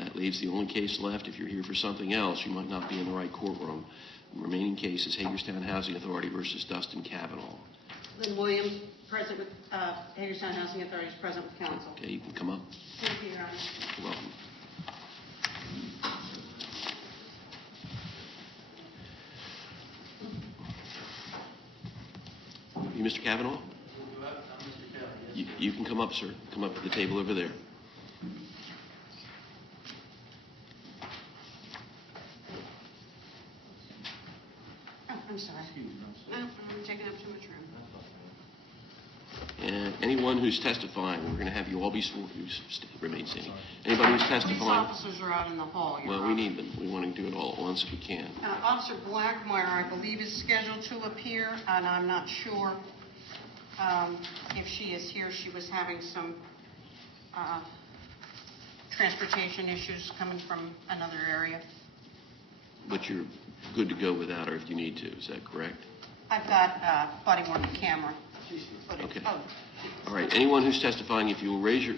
That leaves the only case left. If you're here for something else, you might not be in the right courtroom. The remaining case is Hagerstown Housing Authority versus Dustin Cavanaugh. Lynn Williams, present with Hagerstown Housing Authority, is present with counsel. Okay, you can come up. Thank you, Your Honor. You're welcome. You Mr. Cavanaugh? You can come up, sir. Come up to the table over there. Oh, I'm sorry. No, I'm taking up too much room. And anyone who's testifying, we're going to have you all be sworn. Remain standing. Anybody who's testifying? Police officers are out in the hall. Well, we need them. We want to do it all at once if we can. Officer Blackmeyer, I believe, is scheduled to appear, and I'm not sure if she is here. She was having some transportation issues coming from another area. But you're good to go without her if you need to. Is that correct? I've got body-worn camera. Okay. Oh. All right. Anyone who's testifying, if you will raise your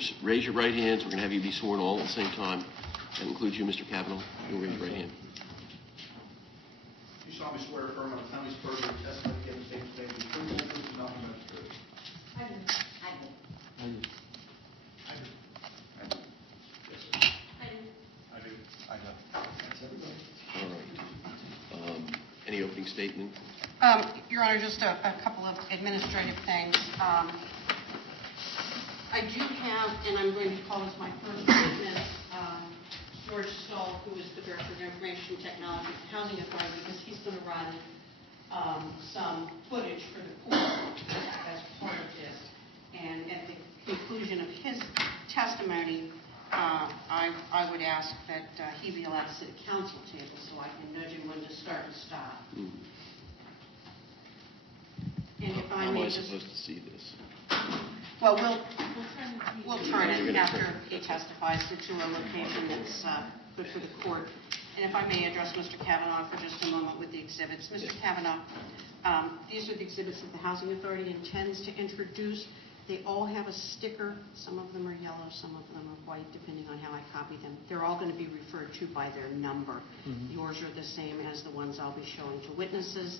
right hands, we're going to have you be sworn all at the same time. That includes you, Mr. Cavanaugh. You'll raise your right hand. You solemnly swear affirm on the time you swear to testify to the same thing, the truth, the truth, and nothing but the truth. I do. I do. I do. I do. Yes, sir. I do. I do. I do. That's everybody. All right. Any opening statement? Your Honor, just a couple of administrative things. I do have, and I'm going to call this my first witness, George Stahl, who is the Director of Information Technology at the Housing Authority, because he's going to run some footage for the court as part of this. And at the conclusion of his testimony, I would ask that he be allowed to sit at counsel table so I can nudge him when to start and stop. And if How am I supposed to see this? Well, we'll turn it after he testifies to a location that's good for the court. And if I may address Mr. Cavanaugh for just a moment with the exhibits. Mr. Cavanaugh, these are the exhibits that the Housing Authority intends to introduce. They all have a sticker. Some of them are yellow, some of them are white, depending on how I copy them. They're all going to be referred to by their number. Yours are the same as the ones I'll be showing to witnesses,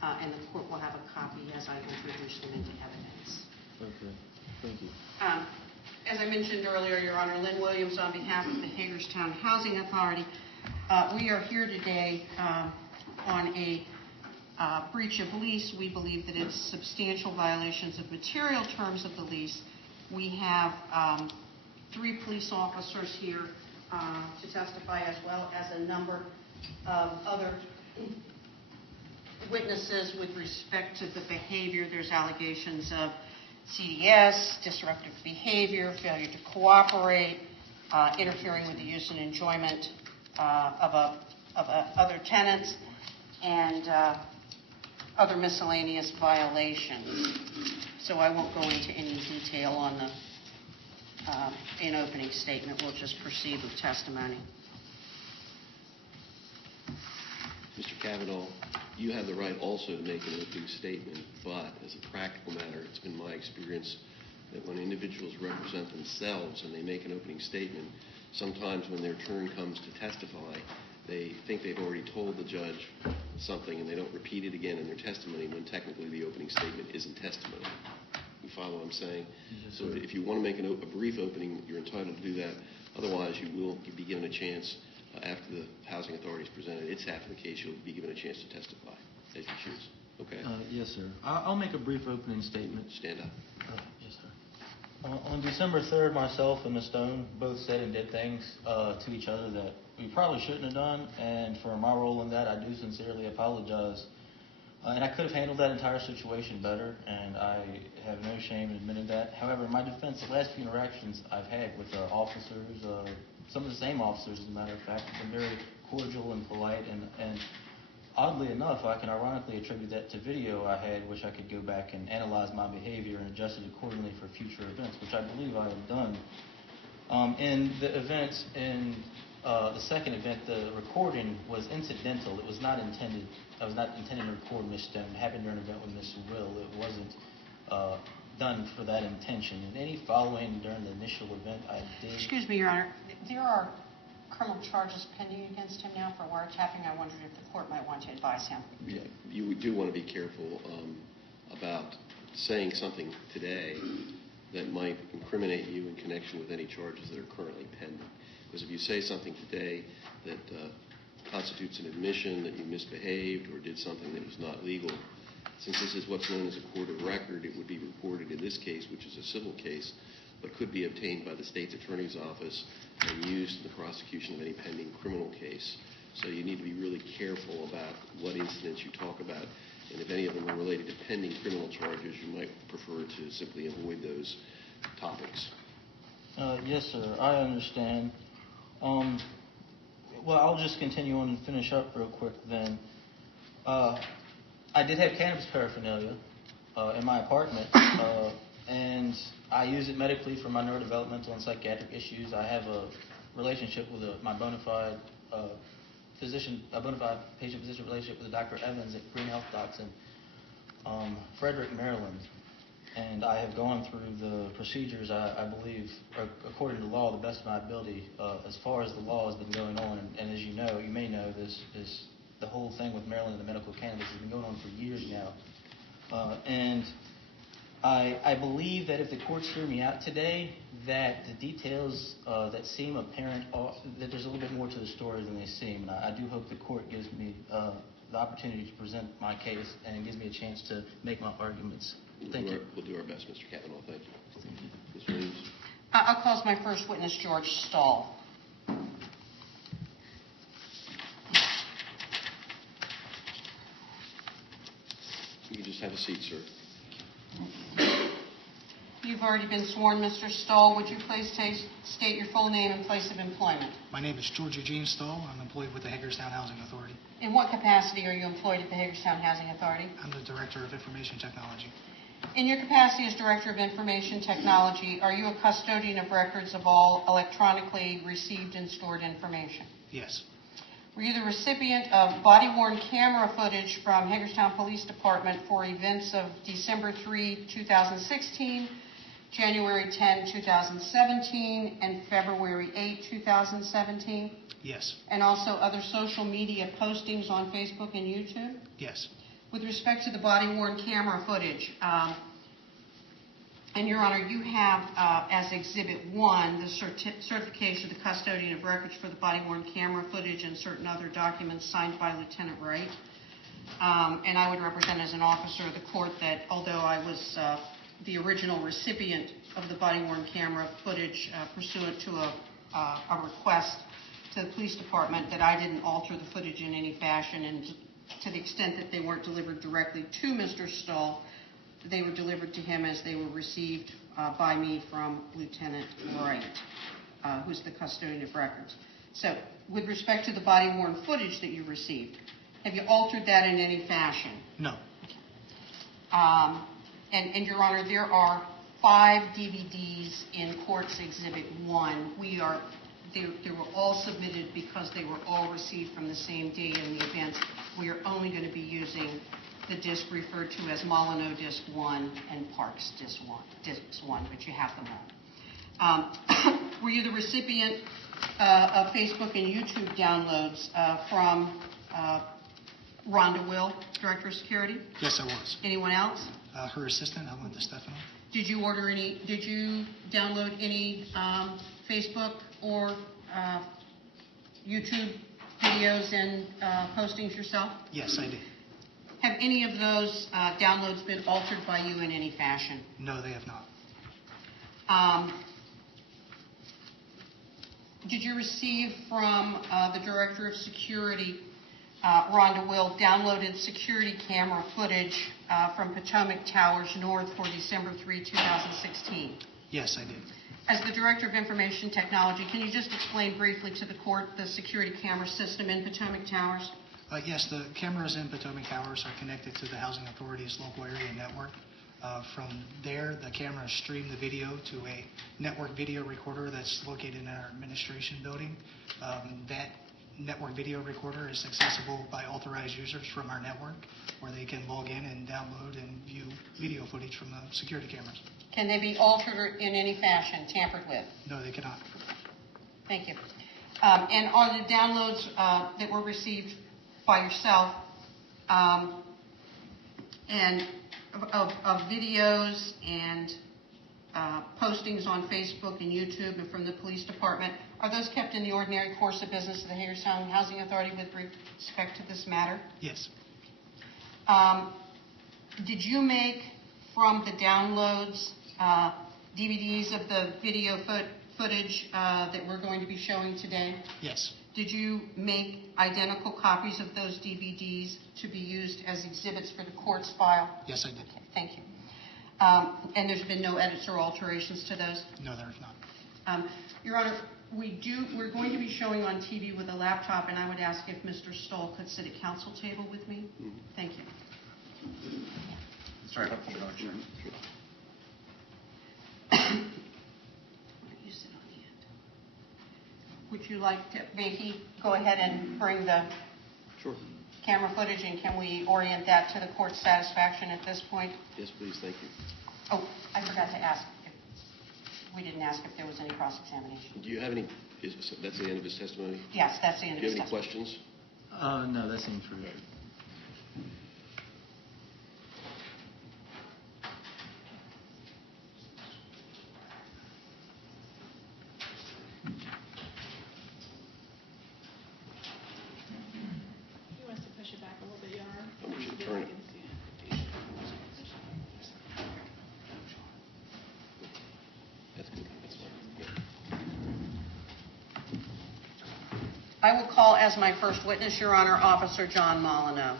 and the court will have a copy as I introduce them into evidence. Okay, thank you. As I mentioned earlier, Your Honor, Lynn Williams on behalf of the Hagerstown Housing Authority. We are here today on a breach of lease. We believe that it's substantial violations of material terms of the lease. We have 3 police officers here to testify, as well as a number of other witnesses with respect to the behavior. There's allegations of CDS, disruptive behavior, failure to cooperate, interfering with the use and enjoyment of other tenants, and other miscellaneous violations. So I won't go into any detail on the in opening statement. We'll just proceed with testimony. Mr. Cavanaugh, you have the right also to make an opening statement, but as a practical matter, it's been my experience that when individuals represent themselves and they make an opening statement, sometimes when their turn comes to testify, they think they've already told the judge something and they don't repeat it again in their testimony when technically the opening statement isn't testimony. You follow what I'm saying? Yes, so if you want to make a brief opening, you're entitled to do that. Otherwise, you will be given a chance after the Housing Authority has presented its half of the case. You'll be given a chance to testify as you choose. Okay? Yes, sir. I'll make a brief opening statement. Stand up. Yes, sir. On December 3rd, myself and Ms. Stone both said and did things to each other that we probably shouldn't have done, and for my role in that, I do sincerely apologize. And I could have handled that entire situation better, and I have no shame in admitting that. However, in my defense, the last few interactions I've had with officers, some of the same officers, as a matter of fact, have been very cordial and polite, and oddly enough, I can ironically attribute that to video I had, which I could go back and analyze my behavior and adjust it accordingly for future events, which I believe I have done. In the event, the second event, the recording was incidental. It was not intended. I was not intending to record Ms. Stone. It happened during an event with Ms. Will. It wasn't done for that intention. And any following during the initial event I did. Excuse me, Your Honor. There are criminal charges pending against him now for wiretapping. I wondered if the court might want to advise him. Yeah, you do want to be careful about saying something today that might incriminate you in connection with any charges that are currently pending. Because if you say something today that constitutes an admission that you misbehaved or did something that was not legal, since this is what's known as a court of record, it would be reported in this case, which is a civil case, but could be obtained by the state's attorney's office and used in the prosecution of any pending criminal case. So you need to be really careful about what incidents you talk about. And if any of them are related to pending criminal charges, you might prefer to simply avoid those topics. Yes, sir. I understand. Well, I'll just continue on and finish up real quick then. I did have cannabis paraphernalia in my apartment, and I use it medically for my neurodevelopmental and psychiatric issues. I have a relationship with my bona fide patient-physician relationship with Dr. Evans at Green Health Docs in Frederick, Maryland. And I have gone through the procedures, I believe, according to law, the best of my ability, as far as the law has been going on. And as you know, you may know this, the whole thing with Maryland and the medical cannabis has been going on for years now. And I believe that if the courts hear me out today, that the details that seem apparent, that there's a little bit more to the story than they seem. And I do hope the court gives me the opportunity to present my case and gives me a chance to make my arguments. Thank you. We'll do our best, Mr. Cavanaugh. Thank you. Ms. Williams? I'll call as my first witness George Stahl. You can just have a seat, sir. You've already been sworn, Mr. Stahl. Would you please state your full name and place of employment? My name is George Eugene Stoll. I'm employed with the Hagerstown Housing Authority. In what capacity are you employed at the Hagerstown Housing Authority? I'm the Director of Information Technology. In your capacity as Director of Information Technology, are you a custodian of records of all electronically received and stored information? Yes. Were you the recipient of body-worn camera footage from Hagerstown Police Department for events of December 3, 2016, January 10, 2017, and February 8, 2017? Yes. And also other social media postings on Facebook and YouTube? Yes. With respect to the body-worn camera footage, and Your Honor, you have as Exhibit 1 the certification of the custodian of records for the body-worn camera footage and certain other documents signed by Lieutenant Wright. And I would represent as an officer of the court that although I was the original recipient of the body-worn camera footage pursuant to a request to the police department, that I didn't alter the footage in any fashion, and to the extent that they weren't delivered directly to Mr. Stahl, they were delivered to him as they were received by me from Lieutenant Wright, who's the custodian of records. So, with respect to the body-worn footage that you received, have you altered that in any fashion? No. And Your Honor, there are 5 DVDs in Court's Exhibit 1. They were all submitted because they were all received from the same date in the events. We are only going to be using the disc referred to as Molyneux Disc 1 and Parks Disc 1, but you have them all. Were you the recipient of Facebook and YouTube downloads from Rhonda Will, Director of Security? Yes, I was. Anyone else? Her assistant, Elinda Stefano. Did you download any Facebook or YouTube videos and postings yourself? Yes, I did. Have any of those downloads been altered by you in any fashion? No, they have not. Did you receive from the Director of Security, Rhonda Will, downloaded security camera footage from Potomac Towers North for December 3, 2016? Yes, I did. As the Director of Information Technology, can you just explain briefly to the court the security camera system in Potomac Towers? Yes, the cameras in Potomac Towers are connected to the Housing Authority's local area network. From there, the cameras stream the video to a network video recorder that's located in our administration building. That network video recorder is accessible by authorized users from our network, where they can log in and download and view video footage from the security cameras. Can they be altered in any fashion, tampered with? No, they cannot. Thank you. And are the downloads that were received by yourself and of videos and postings on Facebook and YouTube and from the police department, are those kept in the ordinary course of business of the Hagerstown Housing Authority with respect to this matter? Yes. Did you make from the downloads DVDs of the video footage that we're going to be showing today? Yes. Did you make identical copies of those DVDs to be used as exhibits for the court's file? Yes, I did. Okay, thank you. And there's been no edits or alterations to those? No, there's not. Your Honor, we're going to be showing on TV with a laptop, and I would ask if Mr. Stoll could sit at council table with me? Thank you. Sorry, Your Honor. You sit on the end. Would you like to, maybe go ahead and bring the Sure. camera footage, and can we orient that to the court's satisfaction at this point? Yes, please, thank you. Oh, I forgot to ask. We didn't ask if there was any cross-examination. Do you have any, that's the end of his testimony? Yes, that's the end Do of you his have any testimony. questions? No, that seems pretty good. He wants to push it back a little bit, Your Honor. I want you to turn it. That's good, that's fine. I will call as my first witness, Your Honor, Officer John Molyneux.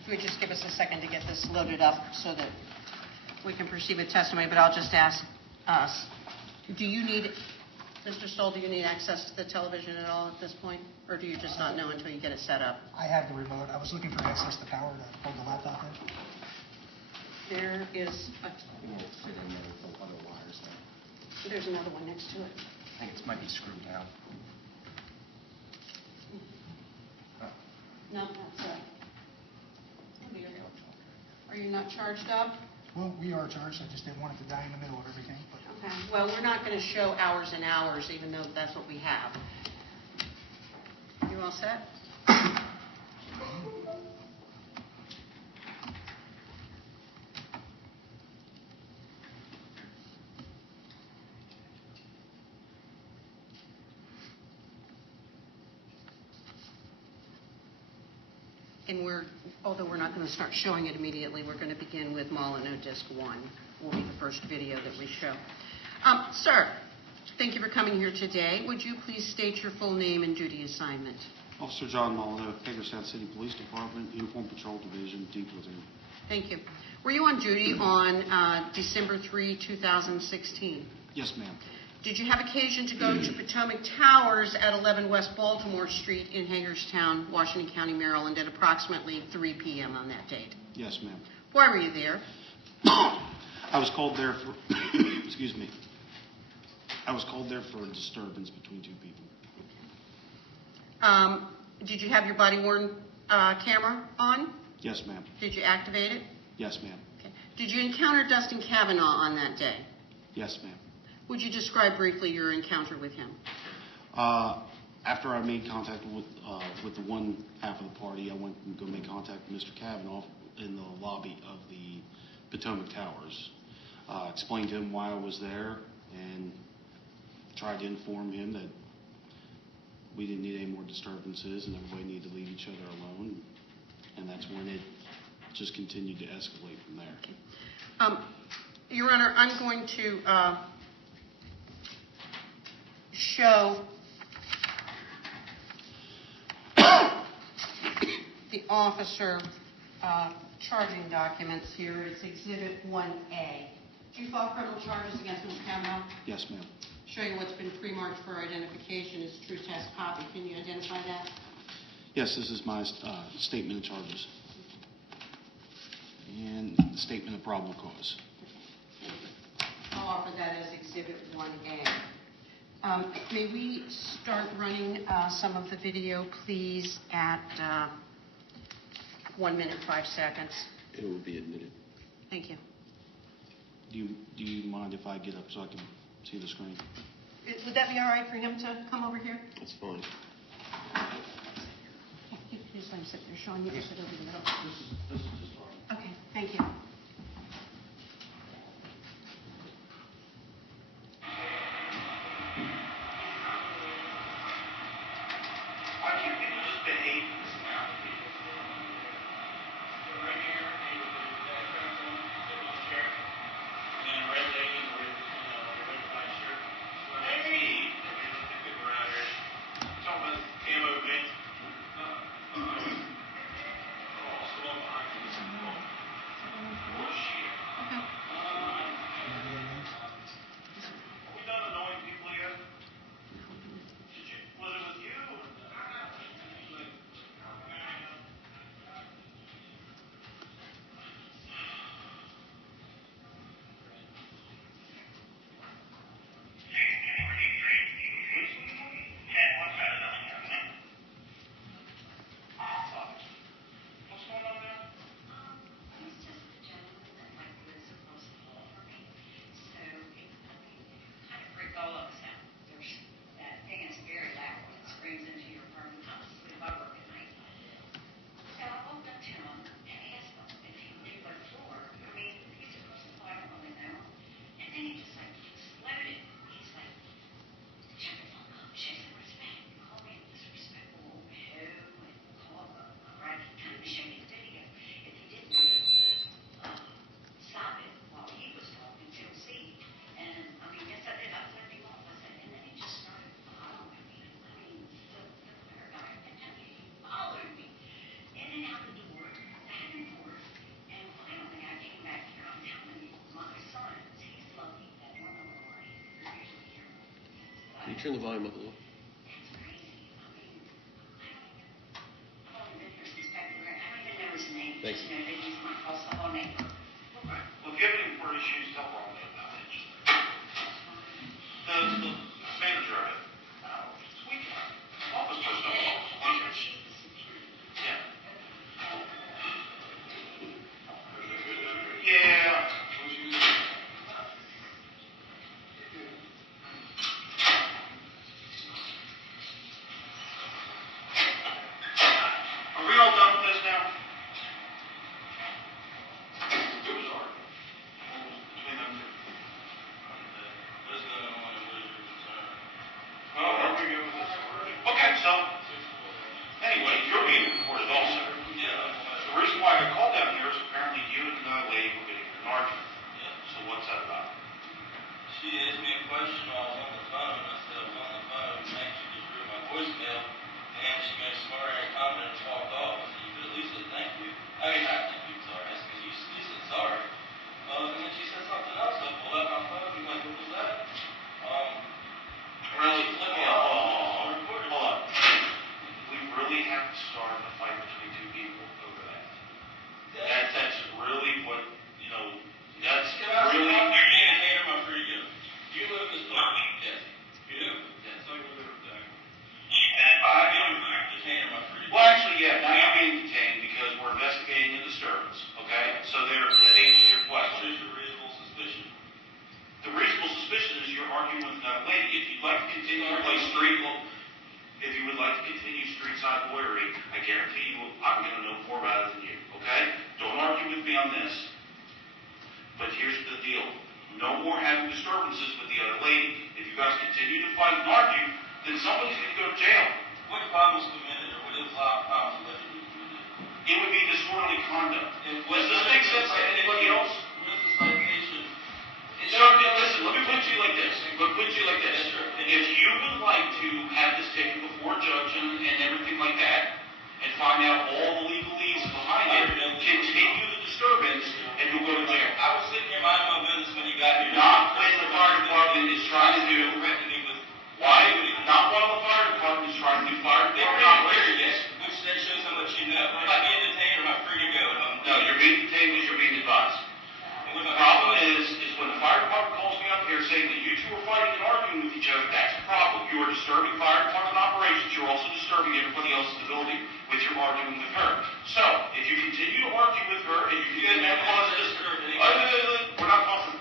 If you would just give us a second to get this loaded up so that we can proceed with testimony, but I'll just ask us, do you need, Mr. Stoll, do you need access to the television at all at this point? Or do you just not know until you get it set up? I have the remote. I was looking for access to power to plug the laptop in. There is, Other wires there. there's another one next to it. I think it might be screwed down. No, that's it. Are you not charged up? Well, we are charged. I just didn't want it to die in the middle of everything. But Okay, well, we're not going to show hours and hours, even though that's what we have. You all set? And although we're not going to start showing it immediately, we're going to begin with Molyneux Disc 1. Will be the first video that we show. Sir, thank you for coming here today. Would you please state your full name and duty assignment? Officer John Molyneux, Hagerstown City Police Department, Uniform Patrol Division, D Platoon. Thank you. Were you on duty on December 3, 2016? Yes, ma'am. Did you have occasion to go to Potomac Towers at 11 West Baltimore Street in Hagerstown, Washington County, Maryland, at approximately 3 p.m. on that date? Yes, ma'am. Why were you there? I was called there for, excuse me. I was called there for a disturbance between two people. Did you have your body-worn camera on? Yes, ma'am. Did you activate it? Yes, ma'am. Okay. Did you encounter Dustin Cavanaugh on that day? Yes, ma'am. Would you describe briefly your encounter with him? After I made contact with the one half of the party, I went and go make contact with Mr. Cavanaugh in the lobby of the Potomac Towers. Explained to him why I was there and tried to inform him that we didn't need any more disturbances and everybody needed to leave each other alone. And that's when it just continued to escalate from there. Your Honor, I'm going to show the officer charging documents here. It's Exhibit 1A. Do you file criminal charges against Mr. Cavanaugh? Yes, ma'am. Show you what's been pre-marked for identification is true test copy. Can you identify that? Yes, this is my statement of charges. And statement of probable cause. I'll offer that as Exhibit 1A. May we start running some of the video, please, at 1 minute, 5 seconds. It will be admitted. Thank you. Do you mind if I get up so I can see the screen? Would that be all right for him to come over here? That's fine. Just let him sit there, Sean, you can sit over the middle. This is just fine. Okay, thank you. Why can't people just behave in this town? Right here, that person sitting on the chair, and then a red lady with, a red flag shirt. Hey, there's a people around here. Talking about camo events. Still behind you. Oh, shit. Okay. Are we done annoying people yet? Was it with you? What's going on there? He's just the gentleman that like lives across the hall from me. So it's kind of freaked all of us out. There's that thing is very loud when it screams into your room. I'm asleep. I work at night. So I walked up to him and asked him if he knew what floor. I mean, he's across the hall. I don't really know. And then he just like exploded. He's like, shut the fuck up. Show some respect. Call me a disrespectful hoe and call right. Trying to show me the video. If he didn't stop it while he was talking, she'll see. And I mean, yes, I did. I flipped him off. I said, and then he just started following me. I mean, the clear guy. And then he followed me in and out the door, back and forth. And finally, I came back here. I'm telling you, my son, he's lucky that one of them are usually here. Can you turn the volume up a little? That's crazy. I mean, I've only been here since February. I don't even know his name. Thanks. Just know that he's my across the hall neighbor. Okay. Well, given him for issues, tell Ron about it. The manager of it. Oh, sweet guy. Office person. Yeah. Yeah. Are we all done with this now? It was hard. Between them two. Well, are we good with this already? Okay, so, anyway, you're being recorded also. Yeah. The reason why I got called down here is apparently you and another lady were getting in an argument. Yeah. So what's that about? She asked me a question while I was on the phone. I said I was on the phone, and she just threw my voicemail, and she made a smart comment and walked off. I said, you could at least say thank you. I mean, not thank you, sorry. I said, you said sorry. And then she said something else. I pulled out my phone, and like, what was that? Really? She let me off. I recorded. Hold on. We really have to start a fight between two people over that. That's really what, that's Can I really. say something? You need to hand her my free gift. You live in this block? Yes. You do? Yes. So you live there. Just hand her my free gift. Well, actually, yeah, now you're being detained because we're investigating the disturbance, okay? So that answers your What question. is your reasonable suspicion? The reasonable suspicion is you're arguing with another lady. If you'd like to continue to play if you would like to continue street-side lawyering, I guarantee you I'm going to know more about it than you, okay? Don't argue with me on this. But here's the deal. No more having disturbances with the other lady. If you guys continue to fight and argue, then somebody's going to go to jail. What crime was committed, or what is crime allegedly committed? It would be disorderly conduct. And Does this make sense to anybody else? What is the citation? Listen, let me put you like this. Yes, sir. If you would like to have this taken before a judge and everything like that, and find out all the legalese behind it, continue the disturbance, and you'll go to jail. I was sitting here minding my business when you got here. Not when the fire department is trying to do. Threatening me with. Why? Not while the fire department is trying to do fire They're department not clear operations. yet, which that shows how much you know. Am I being detained or am I free to go? No, you're being detained because you're being advised. The problem is when the fire department calls me up here saying that you two are fighting and arguing with each other, that's a problem. You are disturbing fire department operations. You're also disturbing everybody else in the building with your arguing with her. So, if you continue to argue with her and you continue to cause this, we're not talking.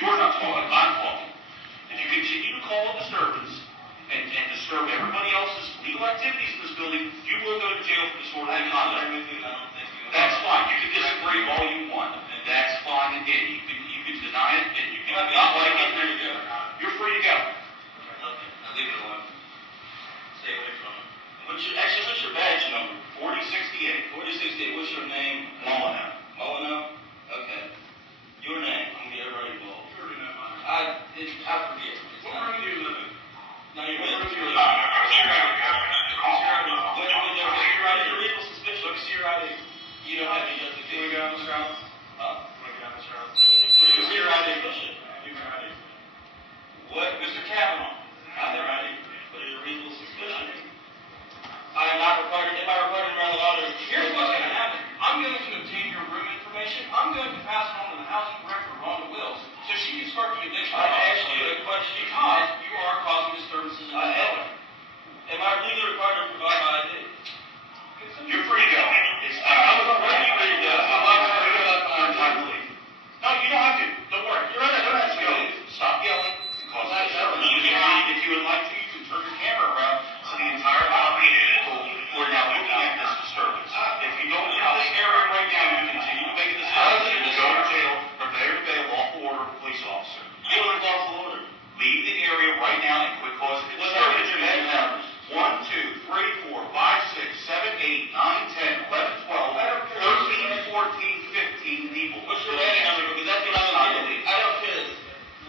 You're not talking. I'm talking. If you continue to call a disturbance and disturb everybody else's legal activities in this building, you will go to jail for disorderly conduct. That's fine. You can disagree all you want. That's fine. Again, you can deny it and you can not like it. You're free to go. Okay, now leave it alone. Stay away from it. What's your badge number? 4068. 4068, what's your name? Molyneux. Molyneux? Okay. Your name, I'm gonna get everybody involved. You already know mine. I forget. What room do you live in? No, you're What room good. do you live in? What's your reasonable suspicion? Let me see your ID. You don't have any justification. Can we go down this route? Huh? Can we go down this route? What's your ID? Give me your ID. What, Mr. Cavanaugh? I have their ID. But it's a reasonable suspicion. I am not required, am I required to run the law to? Here's what's going to happen. I'm going to obtain your room information. I'm going to pass it on to the housing director, Rhonda Wills, so she can start the eviction I process. asked you a question. Because you are causing disturbances in the building. Am I legally required to provide my ID? You're free to go. It's time. I'm free to go. I'm time to leave. No, you don't have to. Don't worry. You're right. Don't have to go. Stop yelling. Cause disturbance. If you would like to, you can turn your camera around so the entire lobby we're now looking at this disturbance. If you don't leave this area right now, you continue to make a disturbance, you will go to jail from there to day, lawful order of police officer. You don't have lawful order. Leave the area right now and quit causing a disturbance. You have 1, 2, 3, 4, 5, 6, 7, 8, 9, 10, 11, 12, 13, 14, 15 people. What's your badge number? Because that's what I'm going to do. I don't care.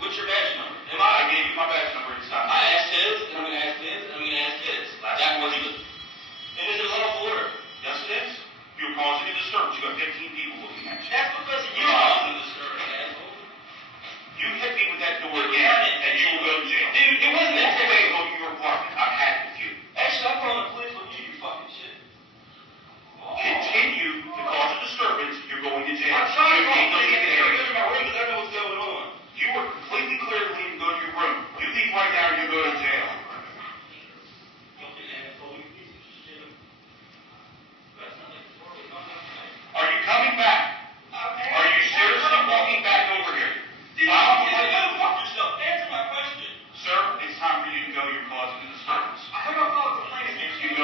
What's your badge number? I gave you my badge number. It's time. I asked his, and I'm going to ask his, and I'm going to ask his. That was it. It was a lawful order. Yes, it is. You're causing a disturbance. You got 15 people looking at you. That's because of you causing the disturbance, asshole. You hit me with that door again, and you will go to jail. Dude, it wasn't that. Stay away from your apartment. I've had it with you. Actually, I'm calling the police on you, you fucking shit. Continue to cause a disturbance, you're going to jail. I'm trying to You need to call leave the the area. police. I'm in my room because I know what's going on. You are completely clear to leave and go to your room. You leave right now, you go to jail. Are you coming back? Are you seriously walking back over here? Answer my question. Sir, it's time for you to go. You're causing a disturbance. I have a complaint against you.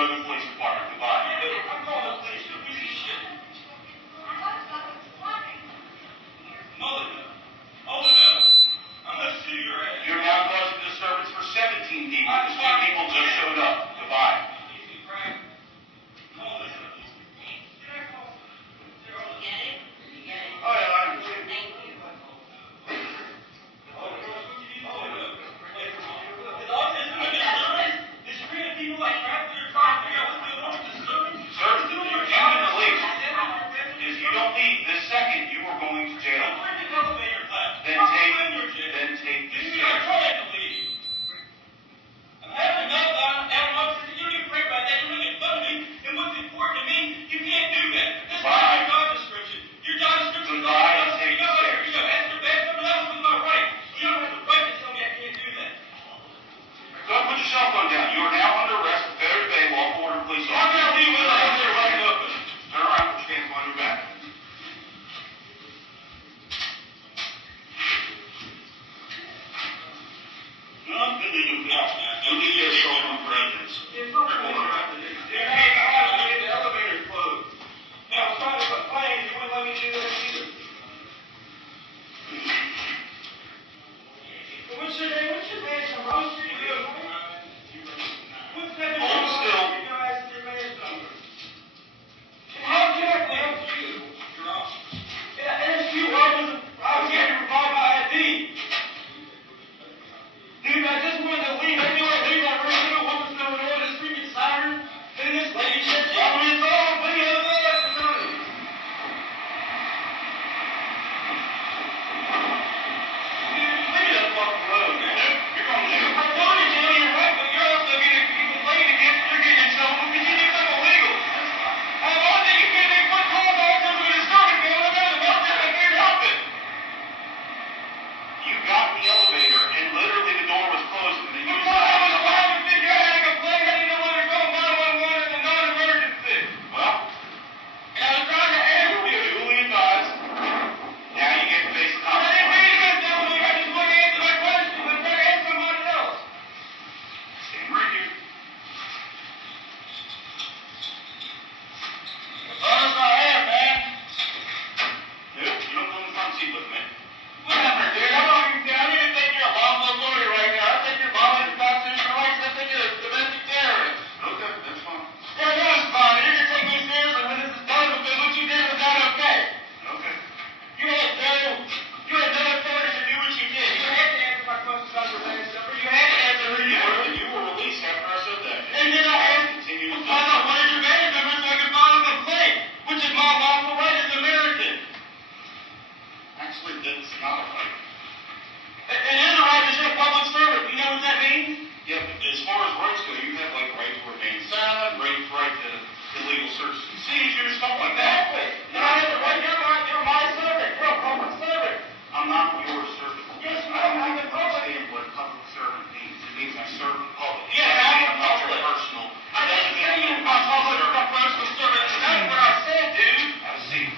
stuff like that. You're my servant. You're a public servant. I'm not your servant. Yes, you I are. don't understand what public servant means. It means I serve the public. Yeah, I'm not your public. personal. I didn't say you were my public or my personal servant. That's what I said, dude. Have a seat.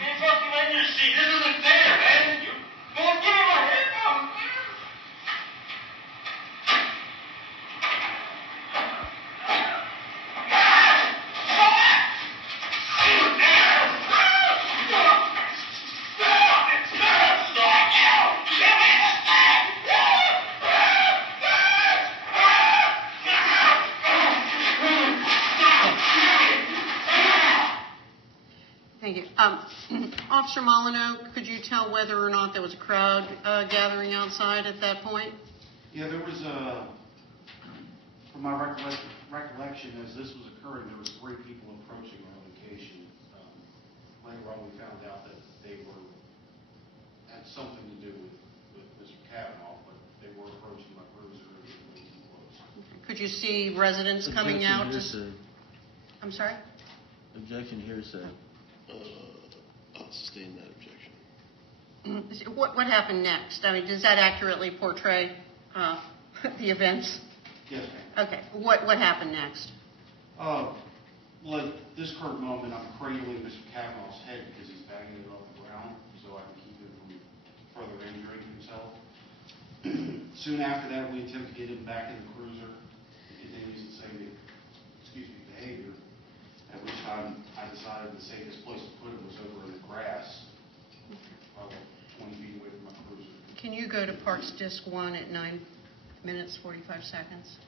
You're fucking in your seat. This isn't fair, man. Man, give me my headphones. Thank you. Officer Molyneux, could you tell whether or not there was a crowd gathering outside at that point? Yeah, there was from my recollection, as this was occurring, there was 3 people approaching our location. Later on, we found out that they had something to do with Mr. Cavanaugh, but they were approaching my cruiser and getting too close. Could you see residents coming Objection, out? hearsay. I'm sorry? Objection, hearsay. I'll sustain that objection. What happened next? I mean, does that accurately portray the events? Yes, ma'am. Okay. What happened next? Well, at this current moment, I'm cradling Mr. Cavanaugh's head because he's banging it off the ground, so I can keep him from further injuring himself. Soon after that, we attempt to get him back in the cruiser. He continues the same, behavior. At which time, I decided the safest place to put him was over in the grass, about 20 feet away from my cruiser. Can you go to Parks Disc 1 at 9 minutes, 45 seconds?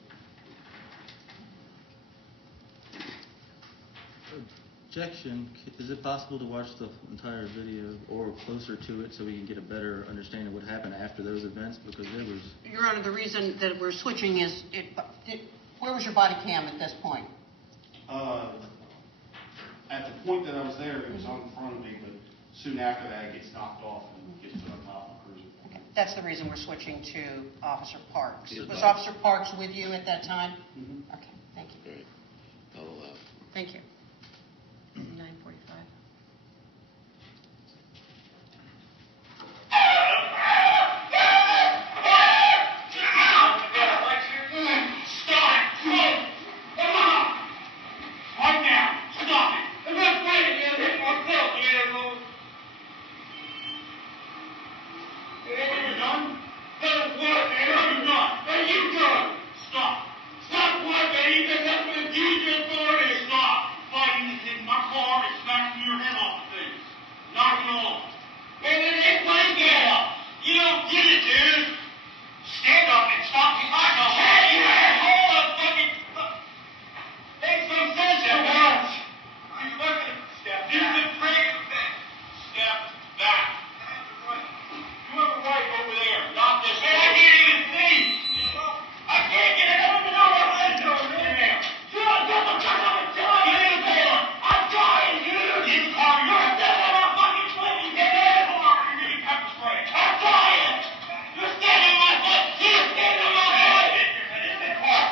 Objection, is it possible to watch the entire video or closer to it so we can get a better understanding of what happened after those events? Because there was... Your Honor, the reason that we're switching is, where was your body cam at this point? At the point that I was there, it was on in front of me, but soon after that, it gets knocked off and gets put on top of the cruiser. That's the reason we're switching to Officer Parks. Yes, Was ma'am. Officer Parks with you at that time? Mm-hmm. Okay, thank you. All right. I'll allow. Thank you. 9:45. You don't get it, dude. Stand up and stop me. I know. Hey, you asshole! I'm fucking. Make some sense at once. You fucking step. You can break that. Step back. You have a right over there, not this. Man, I can't even see. I can't get it. I don't know what I'm doing right now. I'm trying, dude. You are. You're dead. I'm fucking sweating. Get in. You're getting pepper spray. I'm trying. You're standing on my butt. You're standing on my head. Hit your head in the car.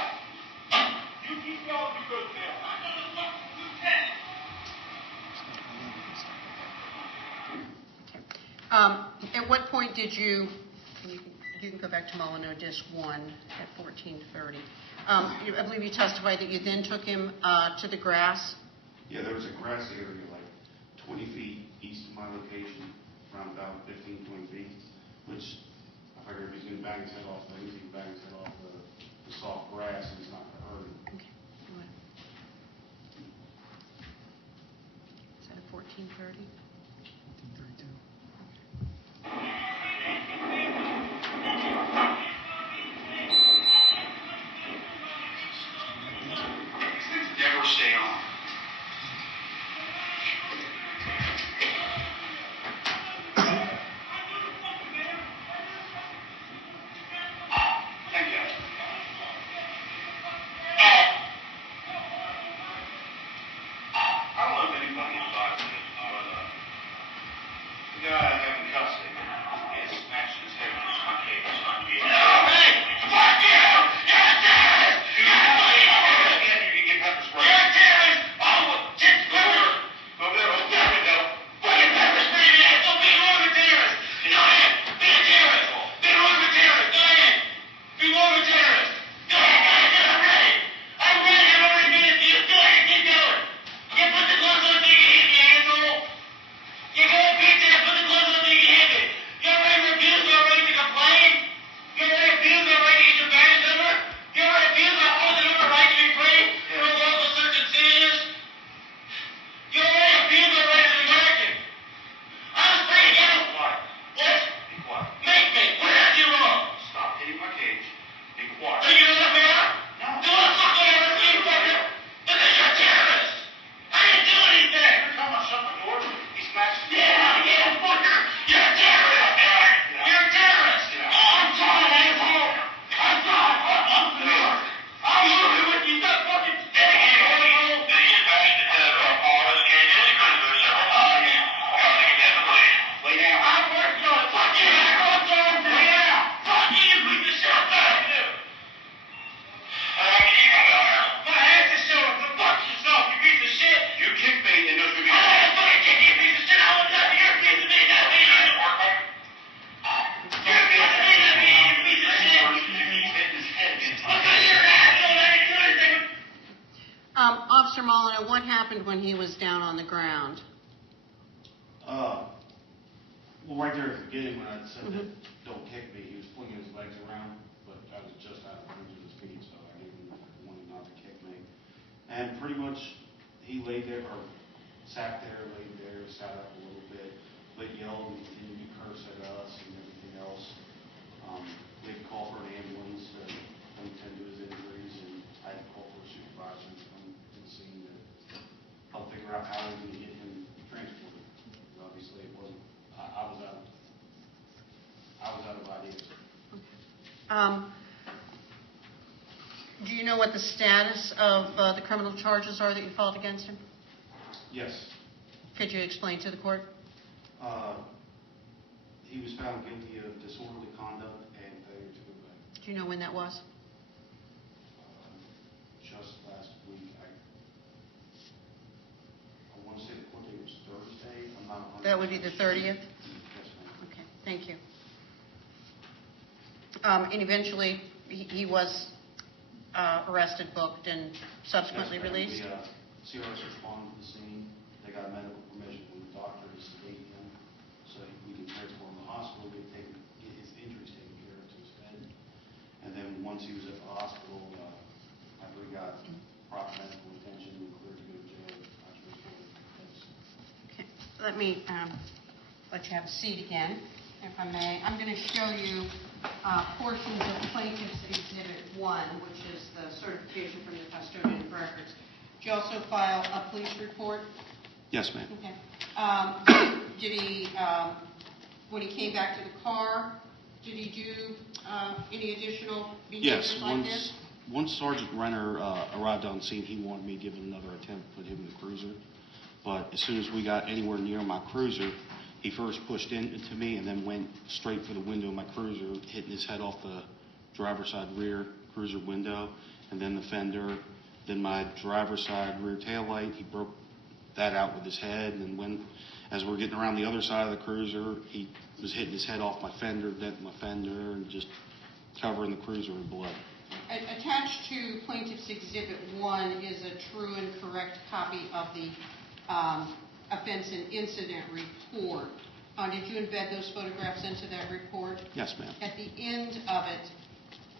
You keep going because now. I know the fuck you can. At what point did you can go back to Molyneux Disc 1 at 14:30. I believe you testified that you then took him to the grass. Yeah, there was a grass area like 20 feet east of my location, around about 15, 20 feet, which I figured if he's going to bang his head off things, he can bang his head off the soft grass and it's not going to hurt him. Okay. Go ahead. Is that at 14:30? 14:32. These things never stay on. Thank you. I don't know if anybody advised me, but the guy I have in custody is smashing his head against my cage. Hey! Fuck you! You're a terrorist! You're a terrorist! You can get pepper spray. You're a terrorist! Oh, just go when he was down on the ground? Well, right there at the beginning when I said that, don't kick me, he was flinging his legs around, but I was just out of range of his feet, so I gave him the warning not to kick me. And pretty much, he laid there, or sat there, laid there, sat up a little bit, but yelled and continued to curse at us and everything else. We had to call for an ambulance to come tend to his injuries, and I had to call for a supervisor to come to the scene to help figure out how we were going to get him transported. Obviously, it wasn't, I was out of ideas. Do you know what the status of the criminal charges are that you filed against him? Yes. Could you explain to the court? He was found guilty of disorderly conduct and failure to obey. Do you know when that was? Just last week, I want to say the court date was Thursday. I'm not 100% That would be the 30th? Yes, ma'am. Okay, thank you. And eventually, he was arrested, booked, and subsequently Yes, ma'am. released? CRS responded to the scene. They got medical permission from the doctor to sedate him, so we can transport him to the hospital, get his injuries taken care of to his head. And then once he was at the hospital, after he got proper medical attention, we cleared to go to jail. Okay, let me let you have a seat again, if I may. I'm going to show you portions of Plaintiff's Exhibit 1, which is the certification from the custodian of records. Did you also file a police report? Yes, ma'am. Okay. Did he, when he came back to the car, did he do any additional behaviors like this? Once Sergeant Renner arrived on scene, he wanted me to give another attempt to put him in the cruiser. But as soon as we got anywhere near my cruiser, he first pushed into me and then went straight for the window of my cruiser, hitting his head off the driver's side rear cruiser window, and then the fender, then my driver's side rear tail light. He broke that out with his head, and when, as we're getting around the other side of the cruiser, he was hitting his head off my fender, denting my fender, and just covering the cruiser in blood. Attached to Plaintiff's Exhibit 1 is a true and correct copy of the offense and incident report. Did you embed those photographs into that report? Yes, ma'am. At the end of it,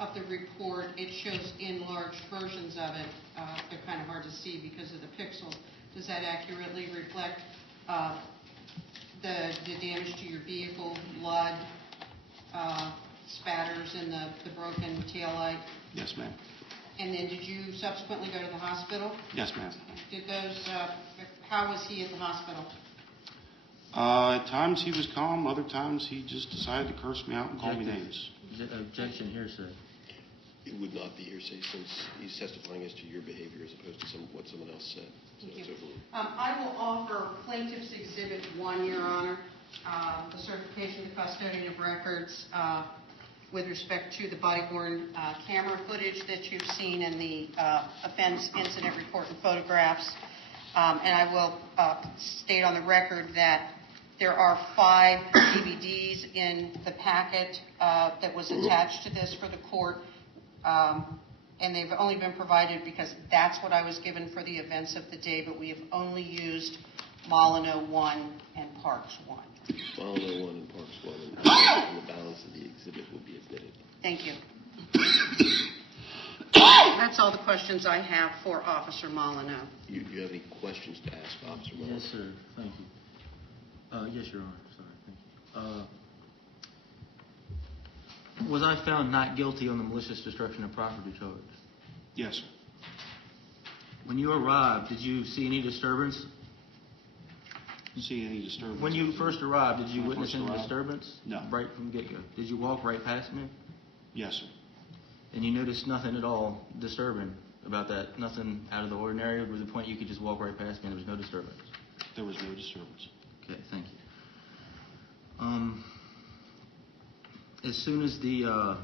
of the report, it shows enlarged versions of it. They're kind of hard to see because of the pixels. Does that accurately reflect the damage to your vehicle, blood, spatters, and the broken taillight? Yes, ma'am. And then did you subsequently go to the hospital? Yes, ma'am. Did those, how was he at the hospital? At times he was calm, other times he just decided to curse me out and call me names. Objection, hearsay. It would not be hearsay since he's testifying as to your behavior as opposed to what someone else said. So Thank you. it's overruled. I will offer Plaintiff's Exhibit 1, Your Honor, the certification of the custodian of records with respect to the body-worn camera footage that you've seen in the offense incident report and photographs. And I will state on the record that there are 5 DVDs in the packet that was attached to this for the court. And they've only been provided because that's what I was given for the events of the day, but we have only used Molyneux 1 and Parks 1. Molyneux 1 and Parks 1, and the balance of the exhibit will be admitted. Thank you. That's all the questions I have for Officer Molyneux. Do you have any questions to ask Officer Molyneux? Yes, sir. Thank you. Yes, Your Honor. Sorry. Thank you. Was I found not guilty on the malicious destruction of property charge? Yes, sir. When you arrived, did you see any disturbance? See any disturbance? When you first arrived, did you When I witness first any arrived? disturbance? No. Right from the get-go? Did you walk right past me? Yes, sir. And you noticed nothing at all disturbing about that? Nothing out of the ordinary? To the point you could just walk right past me and there was no disturbance? There was no disturbance. Okay, thank you. As soon as the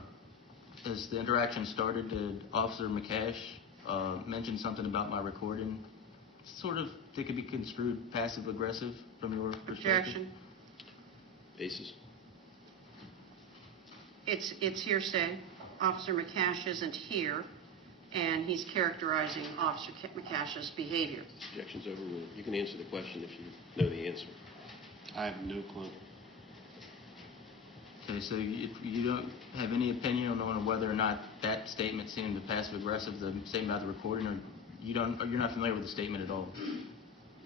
interaction started, did Officer McCash mention something about my recording? Sort of, that could be construed passive-aggressive from your perspective? Objection. Basis? It's hearsay. Officer McCash isn't here. and he's characterizing Officer McCash's behavior. Objection's overruled. You can answer the question if you know the answer. I have no clue. Okay, so you don't have any opinion on whether or not that statement seemed passive-aggressive, the statement about the recording, or you're not familiar with the statement at all?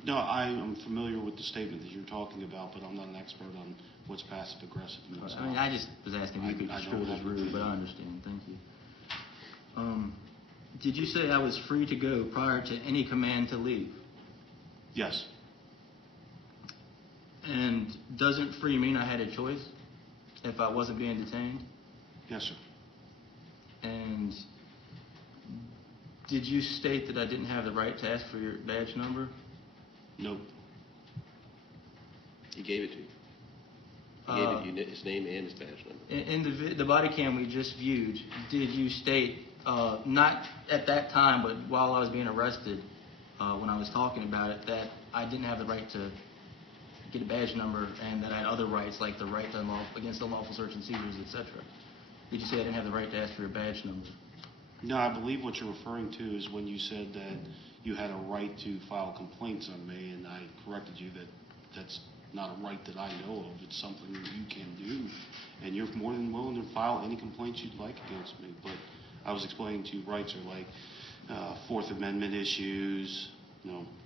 No, I am familiar with the statement that you're talking about, but I'm not an expert on what's passive-aggressive and what's I mean, not. I just was asking if you could I construe it don't as have rude, any- but I understand. Thank you. Did you say I was free to go prior to any command to leave? Yes, And doesn't free mean I had a choice if I wasn't being detained? yes, sir. And did you state that I didn't have the right to ask for your badge number? Nope. He gave it to you. He gave it his name and his badge number. In the body cam we just viewed, did you state, not at that time, but while I was being arrested, when I was talking about it, that I didn't have the right to get a badge number and that I had other rights, like the right to against unlawful search and seizures, etc.? Did you say I didn't have the right to ask for your badge number? No, I believe what you're referring to is when you said that you had a right to file complaints on me, and I corrected you that that's not a right that I know of. It's something that you can do, and you're more than willing to file any complaints you'd like against me. But I was explaining to you rights are like Fourth Amendment issues,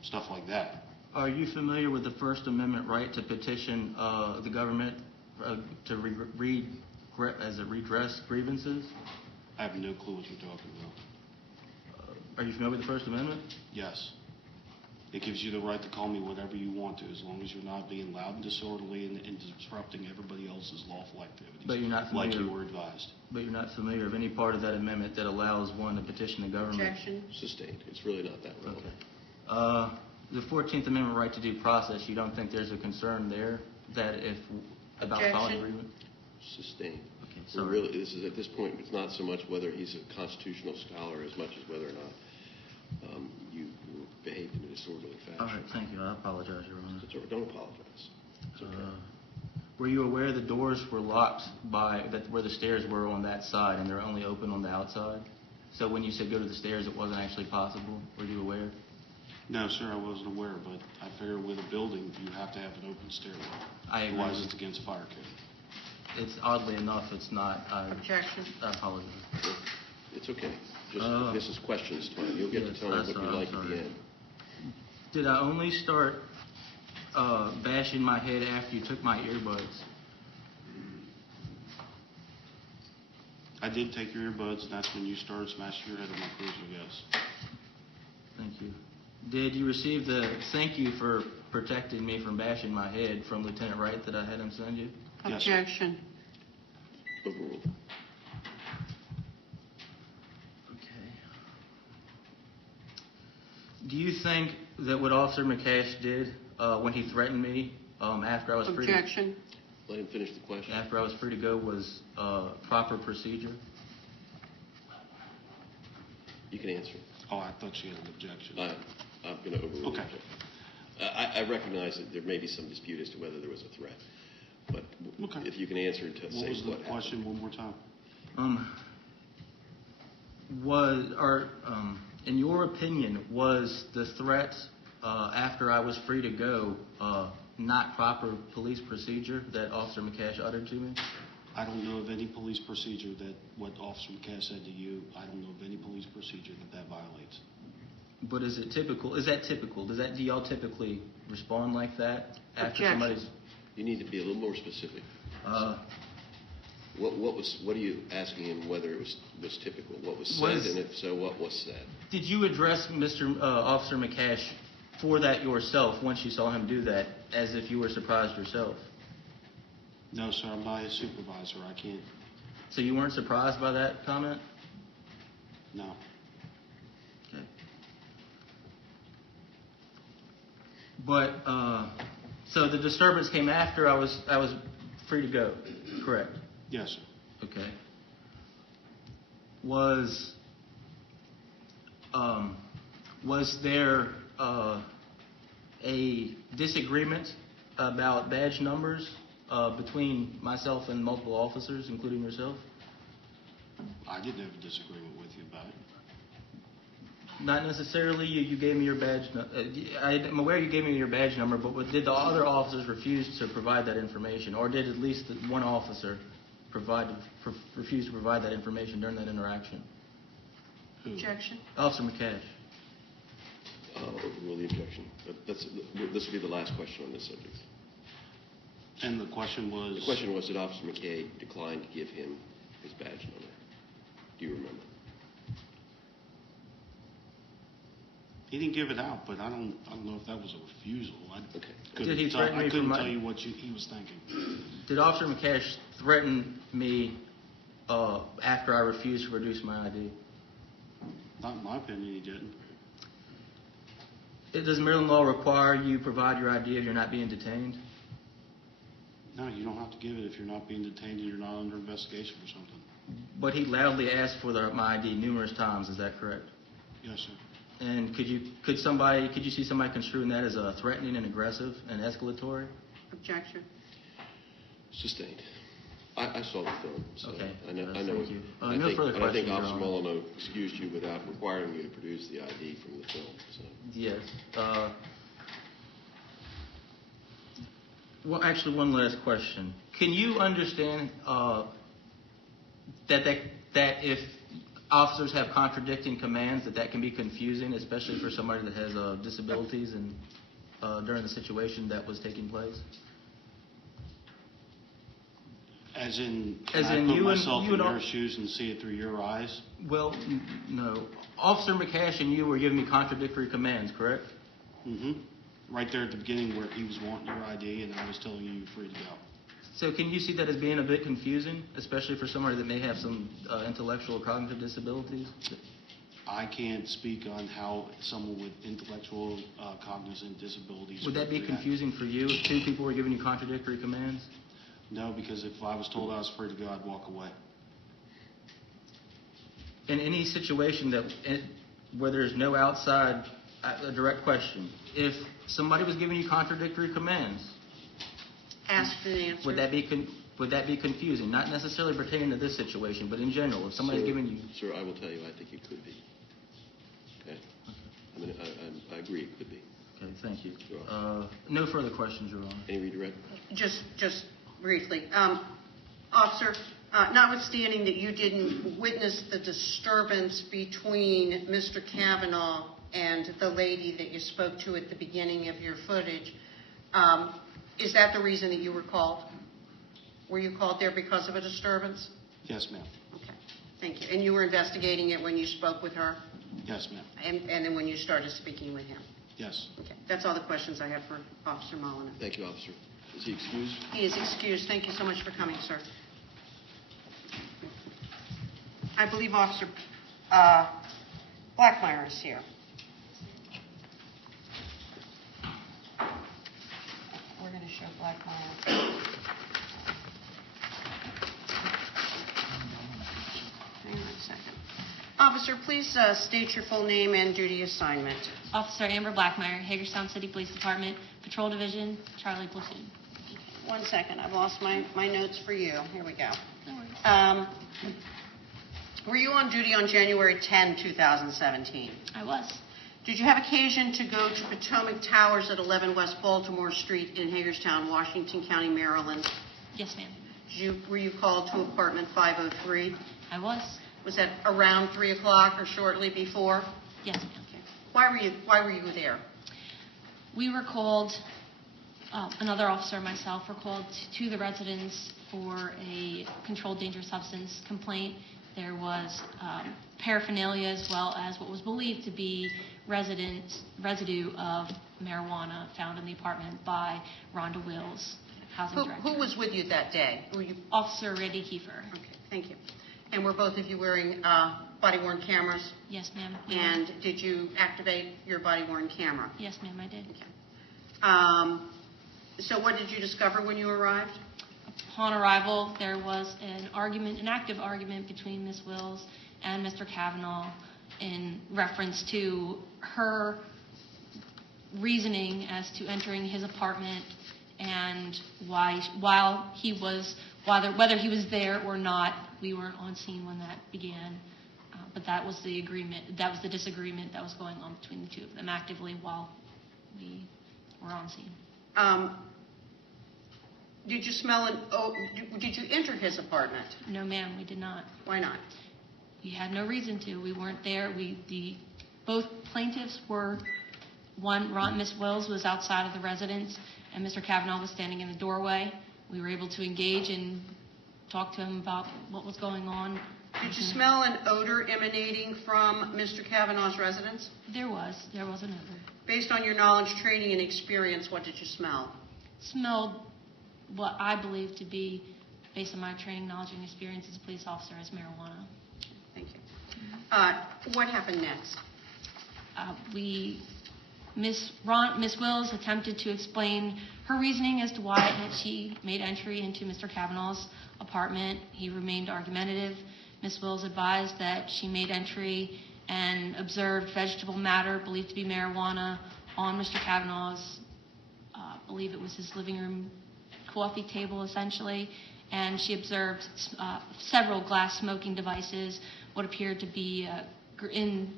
stuff like that. Are you familiar with the First Amendment right to petition the government to redress grievances? I have no clue what you're talking about. Are you familiar with the First Amendment? Yes. It gives you the right to call me whatever you want to, as long as you're not being loud and disorderly and disrupting everybody else's lawful activities. But you're not like familiar- you were advised. But you're not familiar of any part of that amendment that allows one to petition the government? Objection. Sustained. It's really not that relevant. Okay. The 14th Amendment right to due process, you don't think there's a concern there that if about filing Objection. agreement? Sustained. Okay, So sorry. really, this is at this point, it's not so much whether he's a constitutional scholar as much as whether or not you behaved in a disorderly fashion. All right, thank you. I apologize, Your Honor. It's all right. Don't apologize. It's okay. Were you aware the doors were locked where the stairs were on that side and they're only open on the outside? So when you said go to the stairs, it wasn't actually possible? Were you aware? No, sir, I wasn't aware, but I figure with a building, you have to have an open stairwell. I agree. Otherwise, it's against fire code. It's oddly enough, it's not. Objection. I apologize. It's okay. This is questions time. You'll get to Yes, tell me what I'm you like at sorry. the end. Did I only start bashing my head after you took my earbuds? I did take your earbuds, and that's when you started smashing your head on my cruiser, yes. Thank you. Did you receive the thank you for protecting me from bashing my head from Lieutenant Wright that I had him send you? Yes, sir. Objection. Overruled. Okay. Do you think that what Officer McCash did when he threatened me after I was free Objection. Let him finish the question. after I was free to go was proper procedure? You can answer. Oh, I thought she had an objection. I'm going to overrule. Okay. I recognize that there may be some dispute as to whether there was a threat, but Okay. if you can answer and What say was the what happened. question one more time? In your opinion, was the threat after I was free to go not proper police procedure that Officer McCash uttered to me? I don't know of any police procedure that what Officer McCass said to you. I don't know of any police procedure that violates. But is it typical? Is that typical? Do y'all typically respond like that after Objection. somebody's? You need to be a little more specific. Uh, What are you asking him whether it was typical? What was said, Was- and if so, what was said? Did you address Officer McCash for that yourself once you saw him do that, as if you were surprised yourself? No, sir, I'm not his supervisor. I can't. So you weren't surprised by that comment? No. Okay. But so the disturbance came after I was free to go, correct? Yes, sir. Okay. Was there a disagreement about badge numbers between myself and multiple officers, including yourself? I didn't have a disagreement with you about it. Not necessarily. You gave me your badge. I'm aware you gave me your badge number, but did the other officers refuse to provide that information, or did at least one officer refuse to provide that information during that interaction? Objection? Officer McCash. Overrule the objection. This will be the last question on this subject. And the question was? The question was, did Officer McKay decline to give him his badge number? Do you remember? He didn't give it out, but I don't know if that was a refusal. Okay. Did he threaten me? I couldn't tell you what he was thinking. Did Officer McCash threaten me after I refused to produce my ID? Not in my opinion, he didn't. Does Maryland law require you provide your ID if you're not being detained? No, you don't have to give it if you're not being detained and you're not under investigation for something. But he loudly asked for my ID numerous times. Is that correct? Yes, sir. And could you see somebody construing that as threatening and aggressive and escalatory? Objection? Sustained. I saw the film, so Okay. I know. Thank you. I No think, further and I think questions, Your Officer Honor. Molyneux excused you without requiring you to produce the ID from the film. So. Yes. Well, actually, one last question. Can you understand that if officers have contradicting commands, that can be confusing, especially for somebody that has disabilities and during the situation that was taking place? As in, As can in I put you myself and in your all- shoes and see it through your eyes? Well, no. Officer McCash and you were giving me contradictory commands, correct? Mm-hmm. Right there at the beginning where he was wanting your ID and I was telling you you're free to go. So can you see that as being a bit confusing, especially for somebody that may have some intellectual or cognitive disabilities? I can't speak on how someone with intellectual cognizant disabilities Would that be react. confusing for you if two people were giving you contradictory commands? No, because if I was told I was free to go, I'd walk away. In any situation where there's no outside a direct question, if somebody was giving you contradictory commands, Asked and answered. would that be confusing? Not necessarily pertaining to this situation, but in general, if somebody's giving you... Sir, I will tell you, I think it could be. Okay? I mean, I agree it could be. Okay, thank you. You're welcome. No further questions, Your Honor. Any redirect? Just briefly. Officer, notwithstanding that you didn't witness the disturbance between Mr. Cavanaugh and the lady that you spoke to at the beginning of your footage, is that the reason that you were called? Were you called there because of a disturbance? Yes, ma'am. Okay, thank you. And you were investigating it when you spoke with her? Yes, ma'am. And then when you started speaking with him? Yes. Okay, that's all the questions I have for Officer Molyneux. Thank you, officer. Is he excused? He is excused. Thank you so much for coming, sir. I believe Officer Blackmeyer is here. We're going to show Blackmeyer. Hang on a second. Officer, please state your full name and duty assignment. Officer Amber Blackmeyer, Hagerstown City Police Department, Patrol Division, Charlie Platoon. 1 second. I've lost my notes for you. Here we go. No worries. Were you on duty on January 10, 2017? I was. Did you have occasion to go to Potomac Towers at 11 West Baltimore Street in Hagerstown, Washington County, Maryland? Yes, ma'am. Were you called to apartment 503? I was. Was that around 3 o'clock or shortly before? Yes, ma'am. Okay. Why were you there? We were called, another officer and myself were called to the residence for a controlled dangerous substance complaint. There was paraphernalia as well as what was believed to be residue of marijuana found in the apartment by Rhonda Wills, housing director. Who was with you that day? Were you? Officer Randy Kiefer. Okay, thank you. And were both of you wearing body-worn cameras? Yes, ma'am. And did you activate your body-worn camera? Yes, ma'am, I did. Okay. So what did you discover when you arrived? Upon arrival, there was an active argument between Ms. Wills and Mr. Cavanaugh in reference to her reasoning as to entering his apartment and whether he was there or not. We weren't on scene when that began. but that was the agreement, that was the disagreement that was going on between the two of them actively while we were on scene. Did you smell did you enter his apartment? No, ma'am, we did not. Why not? We had no reason to. We weren't there. Both plaintiffs were, Miss Wills was outside of the residence, and Mr. Cavanaugh was standing in the doorway. We were able to engage and talk to him about what was going on. Did you smell an odor emanating from Mr. Cavanaugh's residence? There was an odor. Based on your knowledge, training, and experience, what did you smell? Smelled what I believe to be, based on my training, knowledge, and experience as a police officer, as marijuana. Thank you. What happened next? Miss Wills attempted to explain her reasoning as to why she made entry into Mr. Cavanaugh's apartment. He remained argumentative. Miss Wills advised that she made entry and observed vegetable matter believed to be marijuana on Mr. Cavanaugh's, I believe it was his living room coffee table, essentially, and she observed several glass smoking devices, what appeared to be in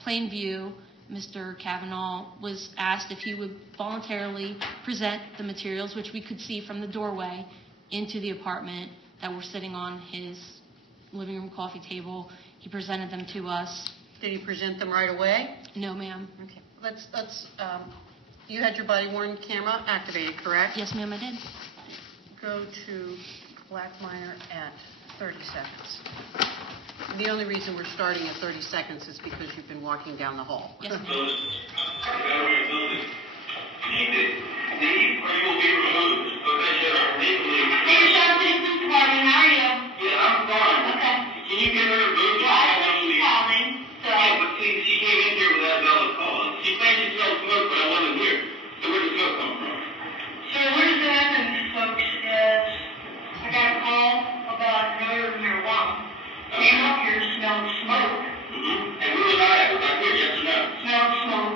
plain view. Mr. Cavanaugh was asked if he would voluntarily present the materials, which we could see from the doorway, into the apartment that were sitting on his living room coffee table. He presented them to us. Did he present them right away? No, ma'am. Okay. You had your body-worn camera activated, correct? Yes, ma'am, I did. Go to Blackmire at 30 seconds. The only reason we're starting at 30 seconds is because you've been walking down the hall. Yes, ma'am. Are you will be removed. Okay, sir. Legally. Hey, Sheriff, this is Carmen. How are you? Yeah, I'm fine. Okay. Can you get her removed? Yeah, I think she's calling. So. Yeah, but see, she came in here without valid cause. She claims she smelled smoke, but I wasn't here. So where did the smoke come from? So what has happened, folks, is I got a call about an odor of marijuana. Came up here, smelled smoke. Mm-hmm. And where was I at? Was I here, yes or no? Smelled smoke.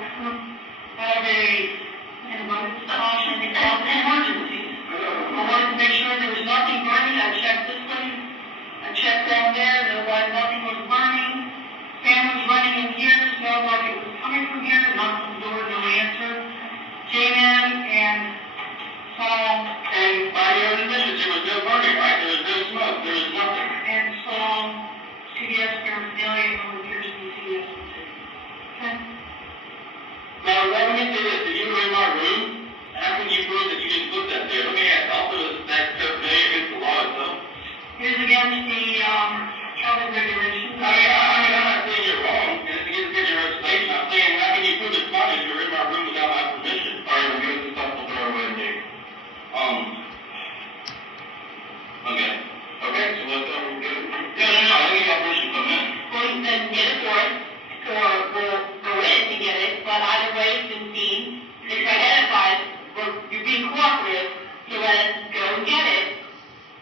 Had an abundance of caution and called an emergency. I wanted to make sure there was nothing burning. I checked this way. I checked down there. Nothing was burning. Fan was running in here. Smelled like it was coming from here. Knocked on the door, no answer. Came in and saw. And by your own admission, there was no burning, right? There was no smoke. There was nothing. And saw CBS paraphernalia and what appears to be CBS. Okay. Now, let me say this. If you were in my room, how can you prove that you didn't put that there? Let me ask. Also, that paraphernalia against the law itself? Here's against the travel regulations. I'm not saying you're wrong. It's against your explanation. I'm saying, how can you prove it's mine if you're in my room without my permission? All right, we'll give this stuff. We'll throw it away, Dave. Okay. Okay, so let's go. No. Let me have permission come in. Well, you can get it for us, or we'll go in to get it, but either way it's been seen, it's identified, you're being cooperative, so let us go and get it.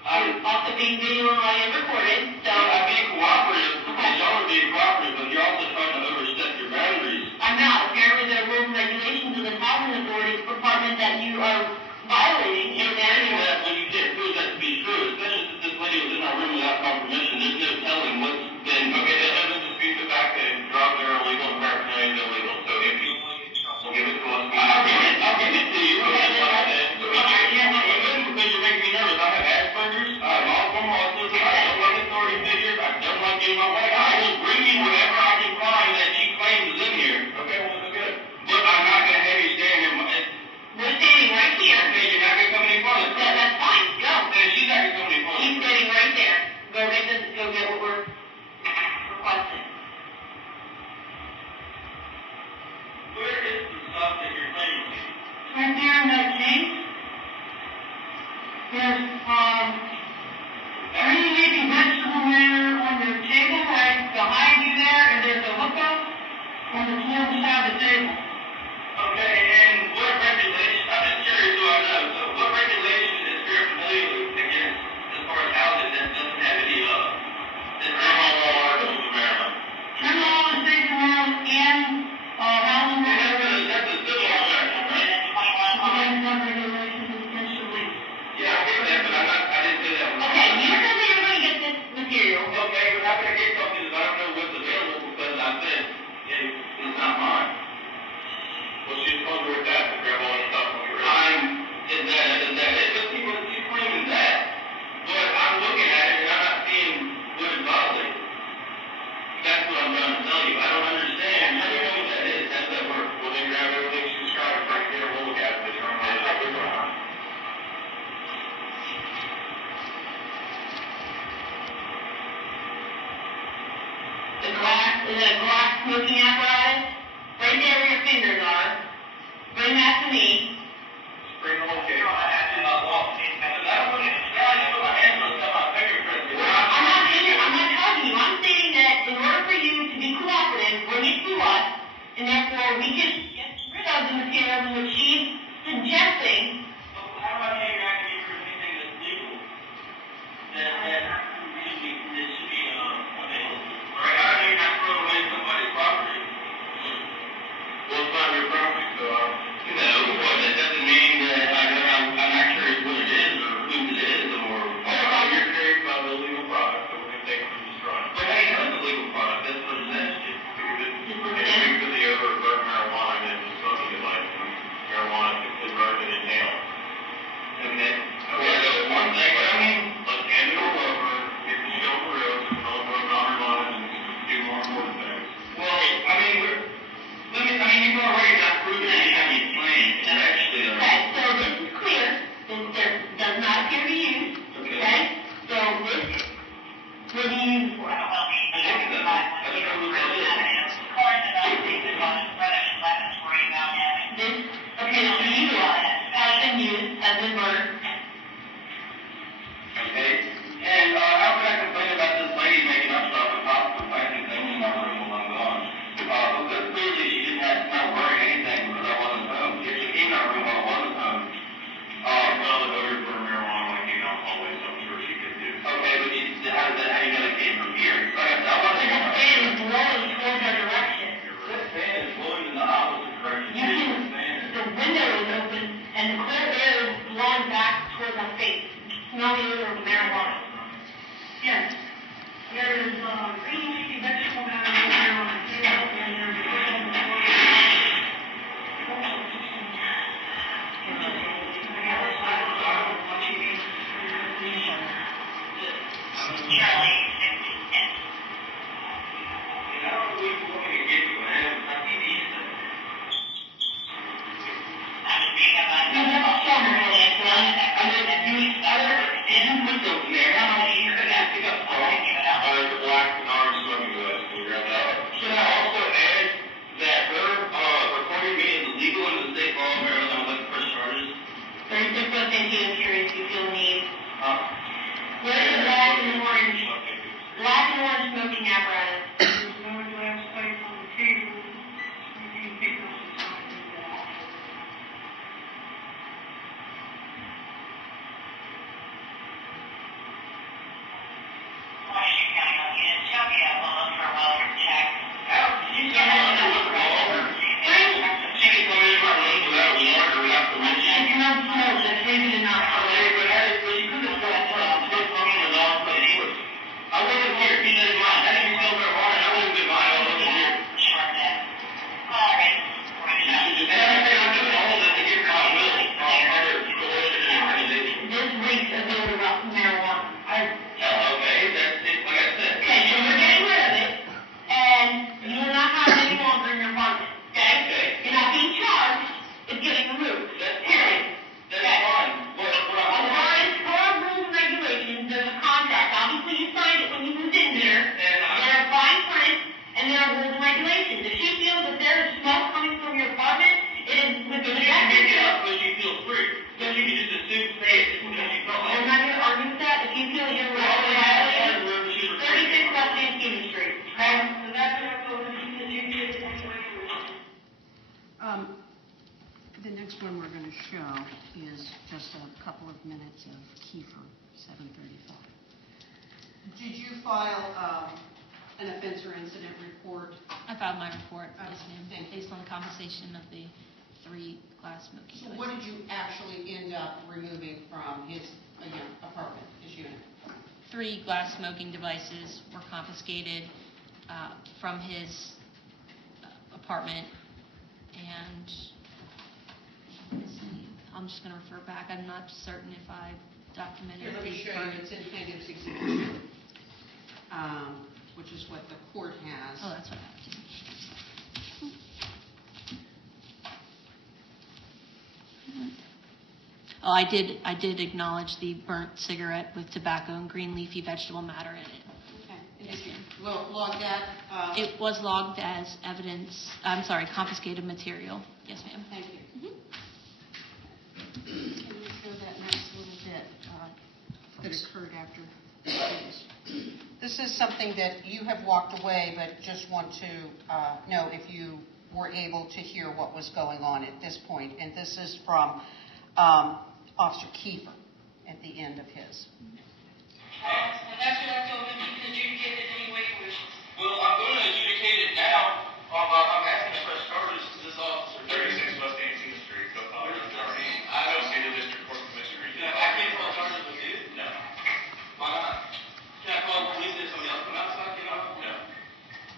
Also being video and audio recorded, so. I'm being cooperative. Okay. Y'all are being cooperative, but you're also trying to overstep your boundaries. I'm not. Apparently there are rules and regulations of the housing authority department that you are violating. You can't do that when you can't prove that to be true, especially since this lady was in our room without my permission. There's no telling what's been. Okay, that doesn't dispute the fact that drugs are illegal and paraphernalia is illegal. So if you will give it to us, I'll give it to you. Because you're making me nervous. I have Asperger's. I have Alzheimer's. I don't like authority figures. I don't like getting my way. I will bring you whatever I can find that she claims is in here. Okay, well, that's good. But I'm not going to have you stand here. We're standing right here. Okay, you're not going to come any farther. That's fine. Go. And she's not going to come any farther. He's standing right there. Go get what we're requesting. Where is the stuff that you're claiming? Right there in that case, there's green leafy vegetable matter on your table right behind you there, and there's a hookup on the floor beside the table. Okay, and what regulation, I'm just curious who I know, so what regulation is very familiar against as far as housing that doesn't have any criminal law articles in Maryland? Criminal law, state law, and housing. That's a civil offense, right? Some regulations against the lease. Yeah, I get that, but I didn't say that. Okay, you're going to get this material, the glass smoking apparatus, right there where your fingers are. Bring that to me. Bring the whole case. I'm not talking to you. I'm saying that in order for you to be cooperative, bring it to us, and therefore we can get rid of the materials which she's suggesting. How do I know you're not going to get rid of anything that's legal? That should be available. All right, how do I know you're not throwing away somebody's property? Well, it's not your property, so, well, that doesn't mean that I'm not curious what it is or whose it is, or, you're curious about the illegal product, so we're gonna take it and destroy it. But hey, it's a legal product, that's what it says. It's because the odor of burnt marijuana and it's smoking device, and marijuana is burned and inhaled. Okay? Okay, so one thing, but I mean, let's hand it all over, get the show for real, all over marijuana and do more important things. Well, I mean, you've already got proven that you have these plans, and actually, Okay, so this is clear. This does not appear to be used. Okay? So this, what do you use for? This, okay, so you has been used, has been burned. okay? And, how can I complain about this lady making up stuff and possibly finding things in my room while I'm gone? Because clearly she didn't have to not worry anything because I wasn't home. She actually came in our room while I wasn't home. Well, the odor for marijuana when I came out always, so I'm sure she could do. Okay, but how do you know it came from here? Like I said, I wasn't The home. fan is blowing towards our direction. This fan is blowing in the opposite direction. You can, the window is open, and the cold air is blowing back towards our face. Smell the odor of marijuana. Yes. There is, green leafy vegetable matter in there on the table, and there's Should I also add that her recording me is illegal under the state law of Maryland? I would like to press charges. 36 plus Antietam Street, if you feel the need. Huh? Where is the black and orange? Black and orange smoking apparatus. She can come in my room without a warrant or without permission. If you have smoke, that's maybe not. But she could have still smoking the law of the force. I wasn't here. Keep that in mind. That didn't still marijuana. I wouldn't have been mine. I wasn't here. And everything I'm doing, all of this against my will, under coercion and intimidation. This reeks of odor of marijuana. Okay, that's it. Like I said. Okay, so we're getting rid of it, and you will not have it any longer in your apartment. Okay? You're not being charged, it's getting removed. Period. That's fine. What As far as core rules and regulations, there's a contract. Obviously, you signed it when you moved in here. There are fine print, and there are rules and regulations. If she feels that there is smoke coming from your apartment, it is within the Make it up so she feels free. So she can just assume, say it because she felt like I'm not going to argue with that. If you feel you're violating 36 West Antietam Street. Okay? So that's what I'm going to do. The next one we're going to show is just a couple of minutes of Kiefer, 735. Did you file an offense or incident report? I filed my report, yes, ma'am, Thank you. based on the compensation of the 3 glass smoking So devices. what did you actually end up removing from his, apartment, his unit? 3 glass smoking devices were confiscated from his apartment, and let's see, I'm just going to refer back. I'm not certain if I documented Here, let me the show you, burn. it's in plaintiff's exhibit 2, which is what the court has. Oh, that's what I have to. Oh, I did acknowledge the burnt cigarette with tobacco and green leafy vegetable matter in it. Okay. And did you Well, log that. It was logged as evidence, confiscated material. Yes, ma'am. Thank you. Mhm. Can you show that next little bit that occurred after? This is something that you have walked away, but just want to know if you were able to hear what was going on at this point. And this is from Officer Kiefer at the end of his. And that's what I told him, you can adjudicate it any way you wish. Well, I'm going to adjudicate it now. I'm asking to press charges to this officer. 36 West Antietam Street, go file your charge. I Go don't see the district court commissioner. You I can file can't your file charge. charges with you. No, Why not? Can I call the police and somebody else come outside, get off? no.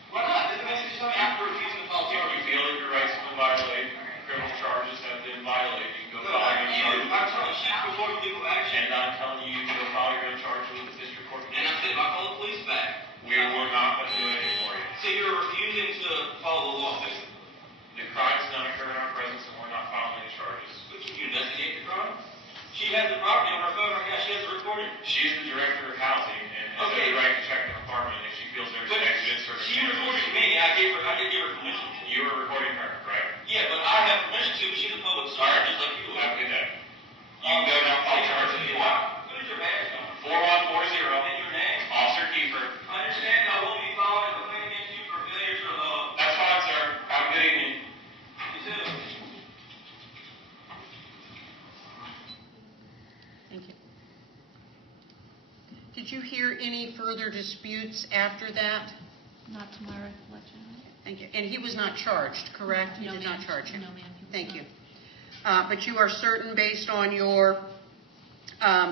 Why not? Doesn't make sense to me after refusing to file If you charges. feel that your rights have been violated, criminal charges have been violated, you can go No, file your I'm charge. telling you, she's reporting legal action. And I'm telling you, you can go file your own charge with the district court And I said, if commissioner. I call the police back. We were not going to do anything for you. So you're refusing to follow the law. The crime's not occurred in our presence, and we're not filing any charges. But can you investigate the crime? She has the property on her phone right now. She has it recorded. She's the director of housing, and has Okay. every right to check the apartment if she feels there's But an exigent she recorded circumstances. me. I did give her permission. You were recording her, right? Yeah, but I have permission to, but she's a public All right. servant, just like you Have a are. good day. You can go now, file charges if you want. What is your badge number? 4140. And your name? Officer Kiefer. I understand I won't be filing a complaint against you for failure to, That's fine, sir. Have a good evening. you too. Thank you. Did you hear any further disputes after that? Not to my recollection. Thank you. And he was not charged, correct? You No, did not ma'am. charge him? No, ma'am, he was Thank not. you. But you are certain, based on your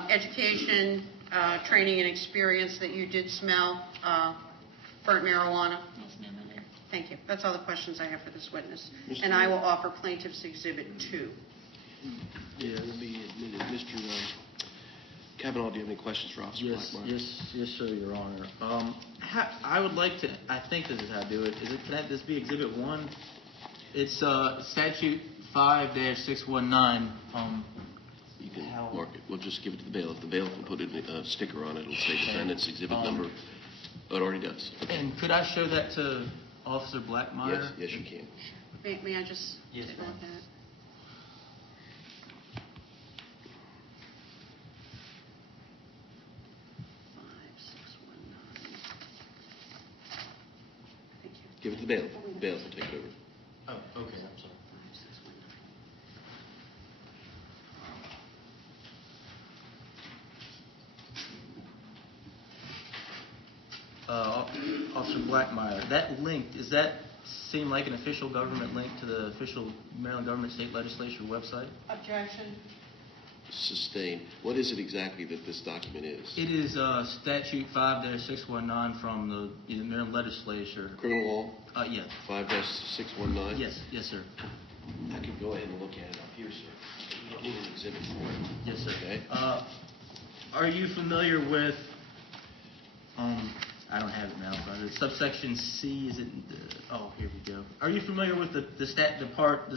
education, training, and experience, that you did smell burnt marijuana? Yes, ma'am, I did. Thank you. That's all the questions I have for this witness. Mr. And I will offer Plaintiff's Exhibit 2. Yeah, it'll be admitted. Mr. Cavanaugh, do you have any questions for Officer Blackmeyer? Yes, sir, Your Honor. I would like to, I think this is how I do it. Can this be Exhibit 1? It's statute 5-619. You can How- mark it. We'll just give it to the bailiff. The bailiff will put a sticker on it. It'll say defendant's exhibit number. Oh, it already does. And could I show that to Officer Blackmeyer? Yes, you can. May I just Yes, take a look ma'am. at it? Thank you. Give it to the bailiff. The bailiff will take it over. Oh, okay, I'm sorry. 5619. Officer Blackmeyer, that link, does that seem like an official government link to the official Maryland Government State Legislature website? Objection. Sustained. What is it exactly that this document is? It is statute 5-619 from the Maryland Legislature. Criminal law, Yes. 5-619? Yes, sir. I could go ahead and look at it up here, sir. We don't need an exhibit for it. Yes, sir. Okay. Are you familiar with, I don't have it now, but it's subsection C, is it, here we go. Are you familiar with the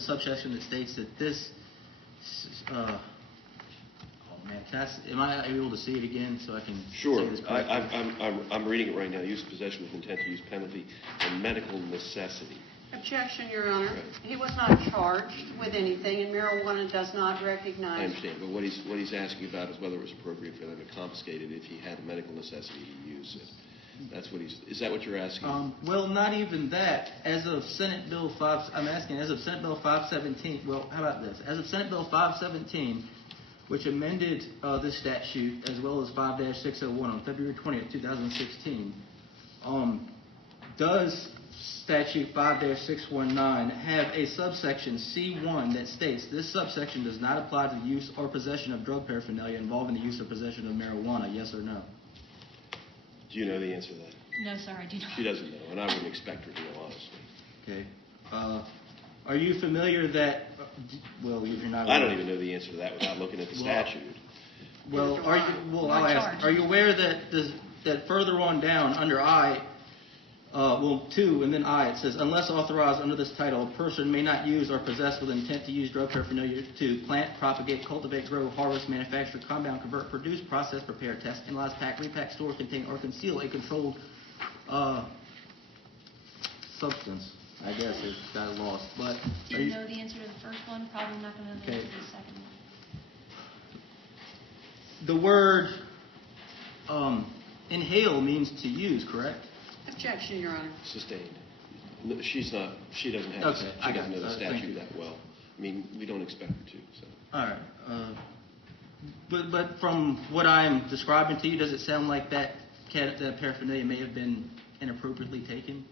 subsection that states that this, am I able to see it again so I can Sure. say this correctly? I'm reading it right now. Use of possession with intent to use penalty and medical necessity. Objection, Your Honor. Right. He was not charged with anything, and marijuana does not I recognize. understand, but what he's asking about is whether it was appropriate for them to confiscate it if he had a medical necessity to use it. That's what is that what you're asking? Well, not even that. As of Senate Bill 5, I'm asking, as of Senate Bill 517, well, how about this? As of Senate Bill 517, which amended this statute, as well as 5-601 on February 20th, 2016, does statute 5-619 have a subsection C1 that states this subsection does not apply to the use or possession of drug paraphernalia involving the use or possession of marijuana, yes or no? Do you know the answer to that? No, sir, I do not. She doesn't know, and I wouldn't expect her to know, honestly. Okay. Are you familiar that, well, if you're not... I don't even know the answer to that without looking at the statute. Well, I'll Not ask, charged. are you aware that further on down, under I, 2, and then I, it says, unless authorized under this title, a person may not use or possess with intent to use drug paraphernalia to plant, propagate, cultivate, grow, harvest, manufacture, compound, convert, produce, process, prepare, test, analyze, pack, repack, store, contain, or conceal a controlled substance, I guess it got lost, but. are Didn't you- know the answer to the first one, probably not going to know the Okay. answer to the second one. The word inhale means to use, correct? Objection, Your Honor. Sustained. No, she doesn't have, Okay, she I doesn't got know it. the Thank statute you. that well. I mean, we don't expect her to, so. All right. But from what I'm describing to you, does it sound like that paraphernalia may have been inappropriately taken?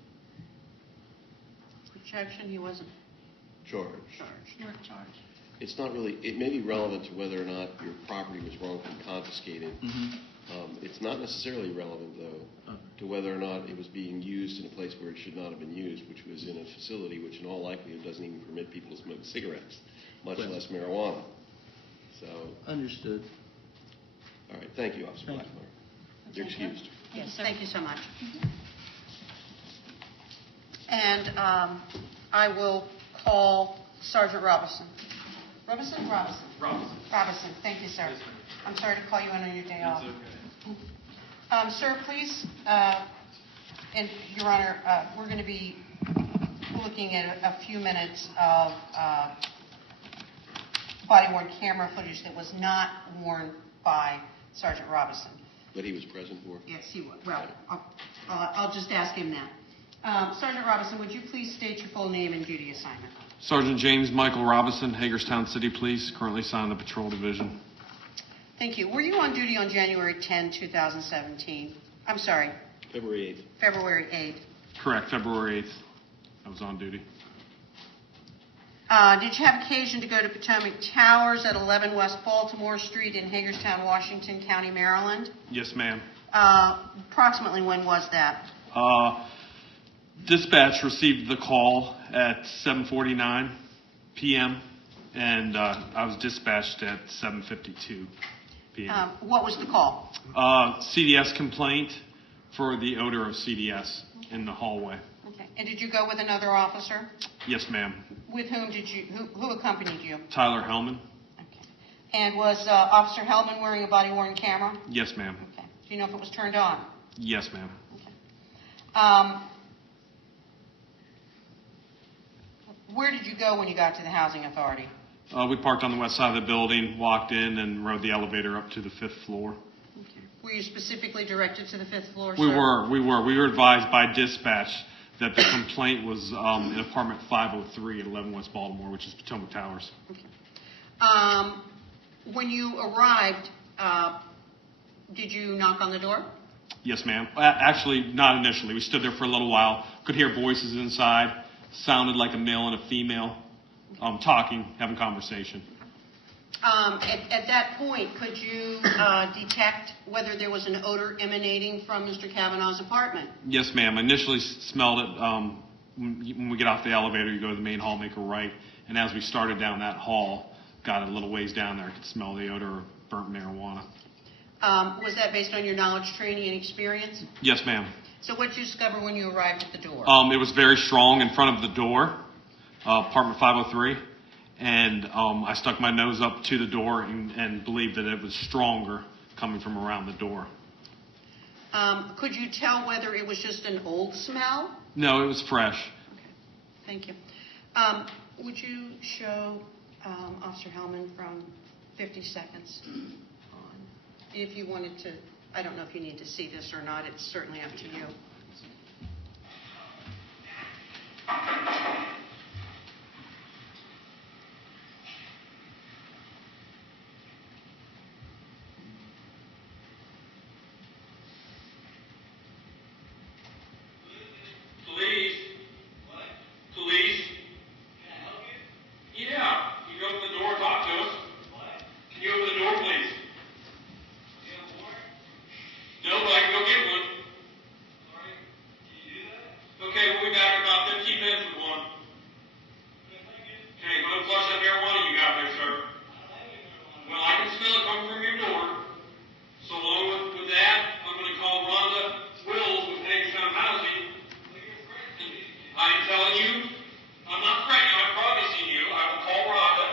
Objection, he wasn't Charged. charged. You weren't charged. It's not really, it may be relevant to whether or not your property was wrongfully confiscated. Mm-hmm. It's not necessarily relevant, though, Okay. to whether or not it was being used in a place where it should not have been used, which was in a facility which in all likelihood doesn't even permit people to smoke cigarettes, much Right. less marijuana. So, Understood. all right, thank you, Officer Thank you. Blackmore. You're Thank you. excused. Thank you, sir. Thank you so much. And I will call Sergeant Robinson. Robinson? Robinson. Robinson. Robinson, thank you, sir. Yes, ma'am. I'm sorry to call you in on your day off. It's okay. Sir, please, and Your Honor, we're going to be looking at a few minutes of body-worn camera footage that was not worn by Sergeant Robinson. But he was present for? Yes, he would. Well, I'll just ask him now. Sergeant Robinson, would you please state your full name and duty assignment? Sergeant James Michael Robinson, Hagerstown City Police, currently assigned to the Patrol Division. Thank you. Were you on duty on January 10, 2017? I'm sorry, February 8th. February 8th. Correct, February 8th, I was on duty. Did you have occasion to go to Potomac Towers at 11 West Baltimore Street in Hagerstown, Washington County, Maryland? Yes, ma'am. Approximately when was that? Dispatch received the call at 7:49 p.m., and I was dispatched at 7:52 p.m. What was the call? CDS complaint for the odor of CDS in the hallway. Okay. And did you go with another officer? Yes, ma'am. With whom did you, who accompanied you? Tyler Hellman? Okay. And was Officer Hellman wearing a body-worn camera? Yes, ma'am. Okay. Do you know if it was turned on? Yes, ma'am. Okay. Where did you go when you got to the housing authority? We parked on the west side of the building, walked in, and rode the elevator up to the 5th floor. Okay. Were you specifically directed to the 5th floor, We sir? were. We were advised by dispatch that the complaint was in apartment 503 at 11 West Baltimore, which is Potomac Towers. Okay. When you arrived, did you knock on the door? Yes, ma'am. Actually, not initially. We stood there for a little while, could hear voices inside, sounded like a male and a female, talking, having conversation. At that point, could you detect whether there was an odor emanating from Mr. Cavanaugh's apartment? Yes, ma'am. Initially smelled it. When we get off the elevator, you go to the main hall, make a right, and as we started down that hall, got a little ways down there, I could smell the odor of burnt marijuana. Was that based on your knowledge, training, and experience? Yes, ma'am. So what did you discover when you arrived at the door? It was very strong in front of the door, apartment 503, and I stuck my nose up to the door and believed that it was stronger coming from around the door. Could you tell whether it was just an old smell? No, it was fresh. Okay, thank you. Would you show Officer Hellman from 50 seconds on? If you wanted to, I don't know if you need to see this or not, it's certainly up to you. Police? What? Police? Can I help you? Yeah. You can open the door and talk to us. What? Can you open the door, please? Do you have a warrant? No, but I can go get one. Sorry. Can you do that? Okay, we'll be back in about 15 minutes with one. Okay, go and flush that marijuana you got there, sir. Well, I can smell it coming from your door. So along with that, I'm going to call Rhonda Wills with Hagerstown Housing. I am telling you, I'm not threatening you, I'm promising you, I will call Rhonda.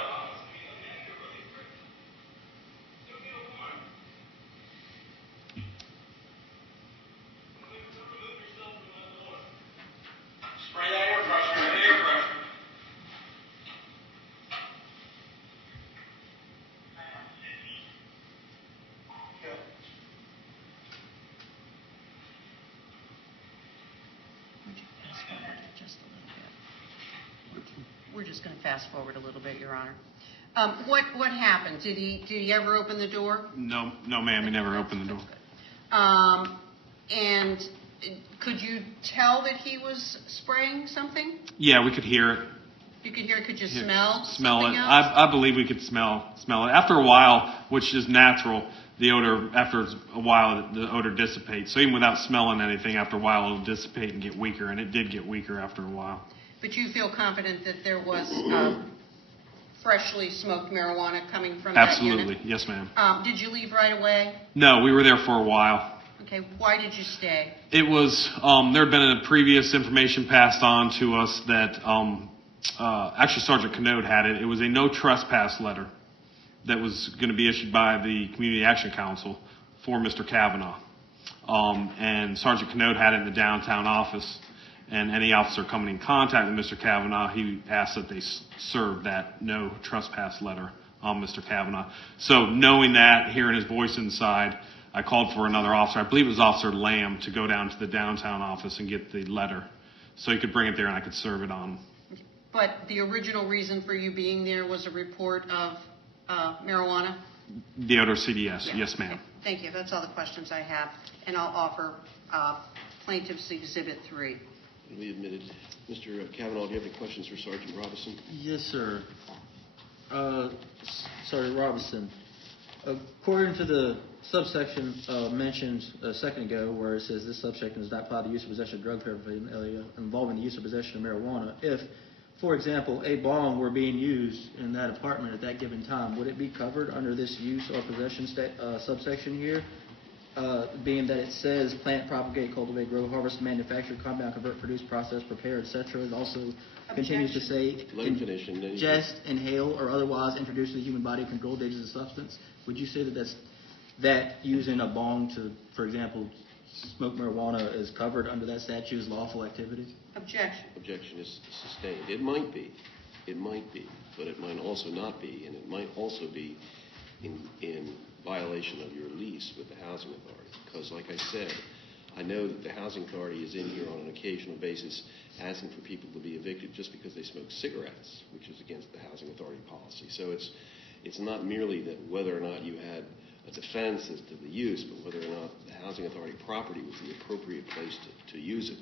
we're just going to fast forward a little bit, Your Honor. What happened? Did he ever open the door? No, ma'am, he never opened the door. And could you tell that he was spraying something? Yeah, we could hear it. You could hear it. Could you smell Smell something it. else? I believe we could smell it. After a while, which is natural, the odor, after a while, the odor dissipates. So even without smelling anything, after a while, it'll dissipate and get weaker, and it did get weaker after a while. But you feel confident that there was freshly smoked marijuana coming from Absolutely. that unit? Yes, ma'am. Did you leave right away? No, we were there for a while. Okay, why did you stay? It was, there had been a previous information passed on to us that, actually Sergeant Canode had it. It was a no trespass letter that was going to be issued by the Community Action Council for Mr. Cavanaugh. And Sergeant Canode had it in the downtown office. And any officer coming in contact with Mr. Cavanaugh, he asked that they serve that no trespass letter on Mr. Cavanaugh. So knowing that, hearing his voice inside, I called for another officer. I believe it was Officer Lamb to go down to the downtown office and get the letter so he could bring it there and I could serve it on him. But the original reason for you being there was a report of marijuana? The odor CDS, Yeah. yes, ma'am. Okay. Thank you. That's all the questions I have. And I'll offer Plaintiff's Exhibit 3. We admitted. Mr. Cavanaugh, do you have any questions for Sergeant Robinson? Yes, sir. Sergeant Robinson, according to the subsection mentioned a second ago, where it says this subsection does not apply to use or possession of drug paraphernalia involving the use or possession of marijuana, if, for example, a bong were being used in that apartment at that given time, would it be covered under this use or possession subsection here? Being that it says plant, propagate, cultivate, grow, harvest, manufacture, compound, convert, produce, process, prepare, etc. It also continues to say Let him finish, and then ingest, inhale, or otherwise introduce to the human body controlled agents of substance. Would you say that using a bong to, for example, smoke marijuana is covered under that statute's lawful activity? Objection. Objection is sustained. It might be, but it might also not be, and it might also be in violation of your lease with the Housing Authority. Because, like I said, I know that the Housing Authority is in here on an occasional basis asking for people to be evicted just because they smoke cigarettes, which is against the Housing Authority policy. So it's not merely that whether or not you had a defense as to the use, but whether or not the Housing Authority property was the appropriate place to use it.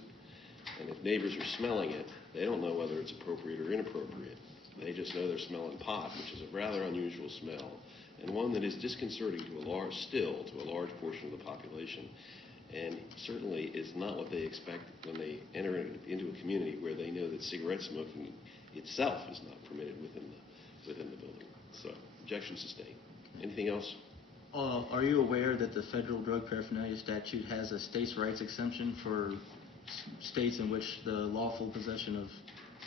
And if neighbors are smelling it, they don't know whether it's appropriate or inappropriate. They just know they're smelling pot, which is a rather unusual smell, and one that is disconcerting to a large portion of the population, and certainly is not what they expect when they enter into a community where they know that cigarette smoking itself is not permitted within the building. So, objection sustained. Anything else? Are you aware that the federal drug paraphernalia statute has a states' rights exemption for states in which the lawful possession of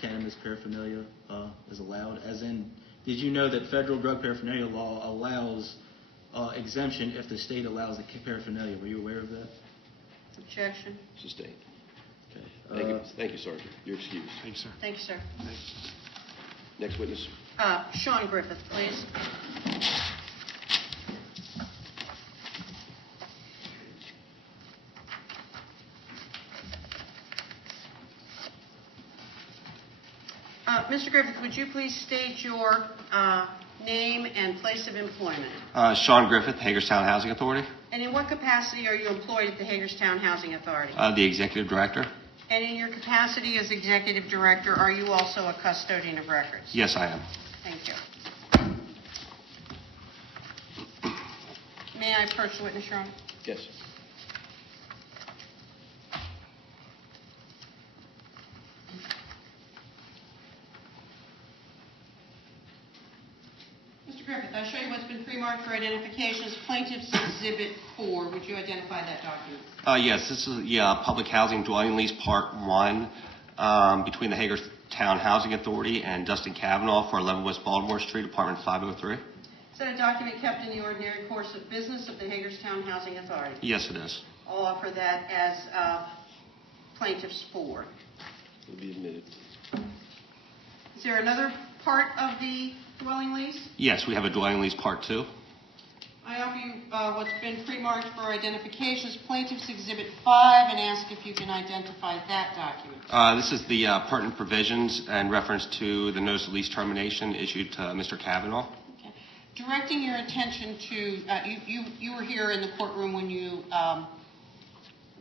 cannabis paraphernalia is allowed? As in, did you know that federal drug paraphernalia law allows exemption if the state allows the paraphernalia? Were you aware of that? Objection. Sustained. Okay. Thank you, Sergeant. You're excused. Thank you, sir. Thank you, sir. Next witness. Sean Griffith, please. Mr. Griffith, would you please state your name and place of employment? Sean Griffith, Hagerstown Housing Authority. And in what capacity are you employed at the Hagerstown Housing Authority? The Executive Director. And in your capacity as Executive Director, are you also a custodian of records? Yes, I am. Thank you. May I approach the witness, Your Honor? Yes. Mr. Griffith, I'll show you what's been pre-marked for identification as Plaintiff's Exhibit 4. Would you identify that document? Yes, this is Public Housing Dwelling Lease Part 1 between the Hagerstown Housing Authority and Dustin Cavanaugh for 11 West Baltimore Street, Apartment 503. Is that a document kept in the ordinary course of business of the Hagerstown Housing Authority? Yes, it is. I'll offer that as Plaintiff's 4. Will be admitted. Is there another part of the dwelling lease? Yes, we have a Dwelling Lease Part 2. I offer you what's been pre-marked for identification as Plaintiff's Exhibit 5 and ask if you can identify that document. This is the pertinent provisions in reference to the notice of lease termination issued to Mr. Cavanaugh. Okay. Directing your attention to, you were here in the courtroom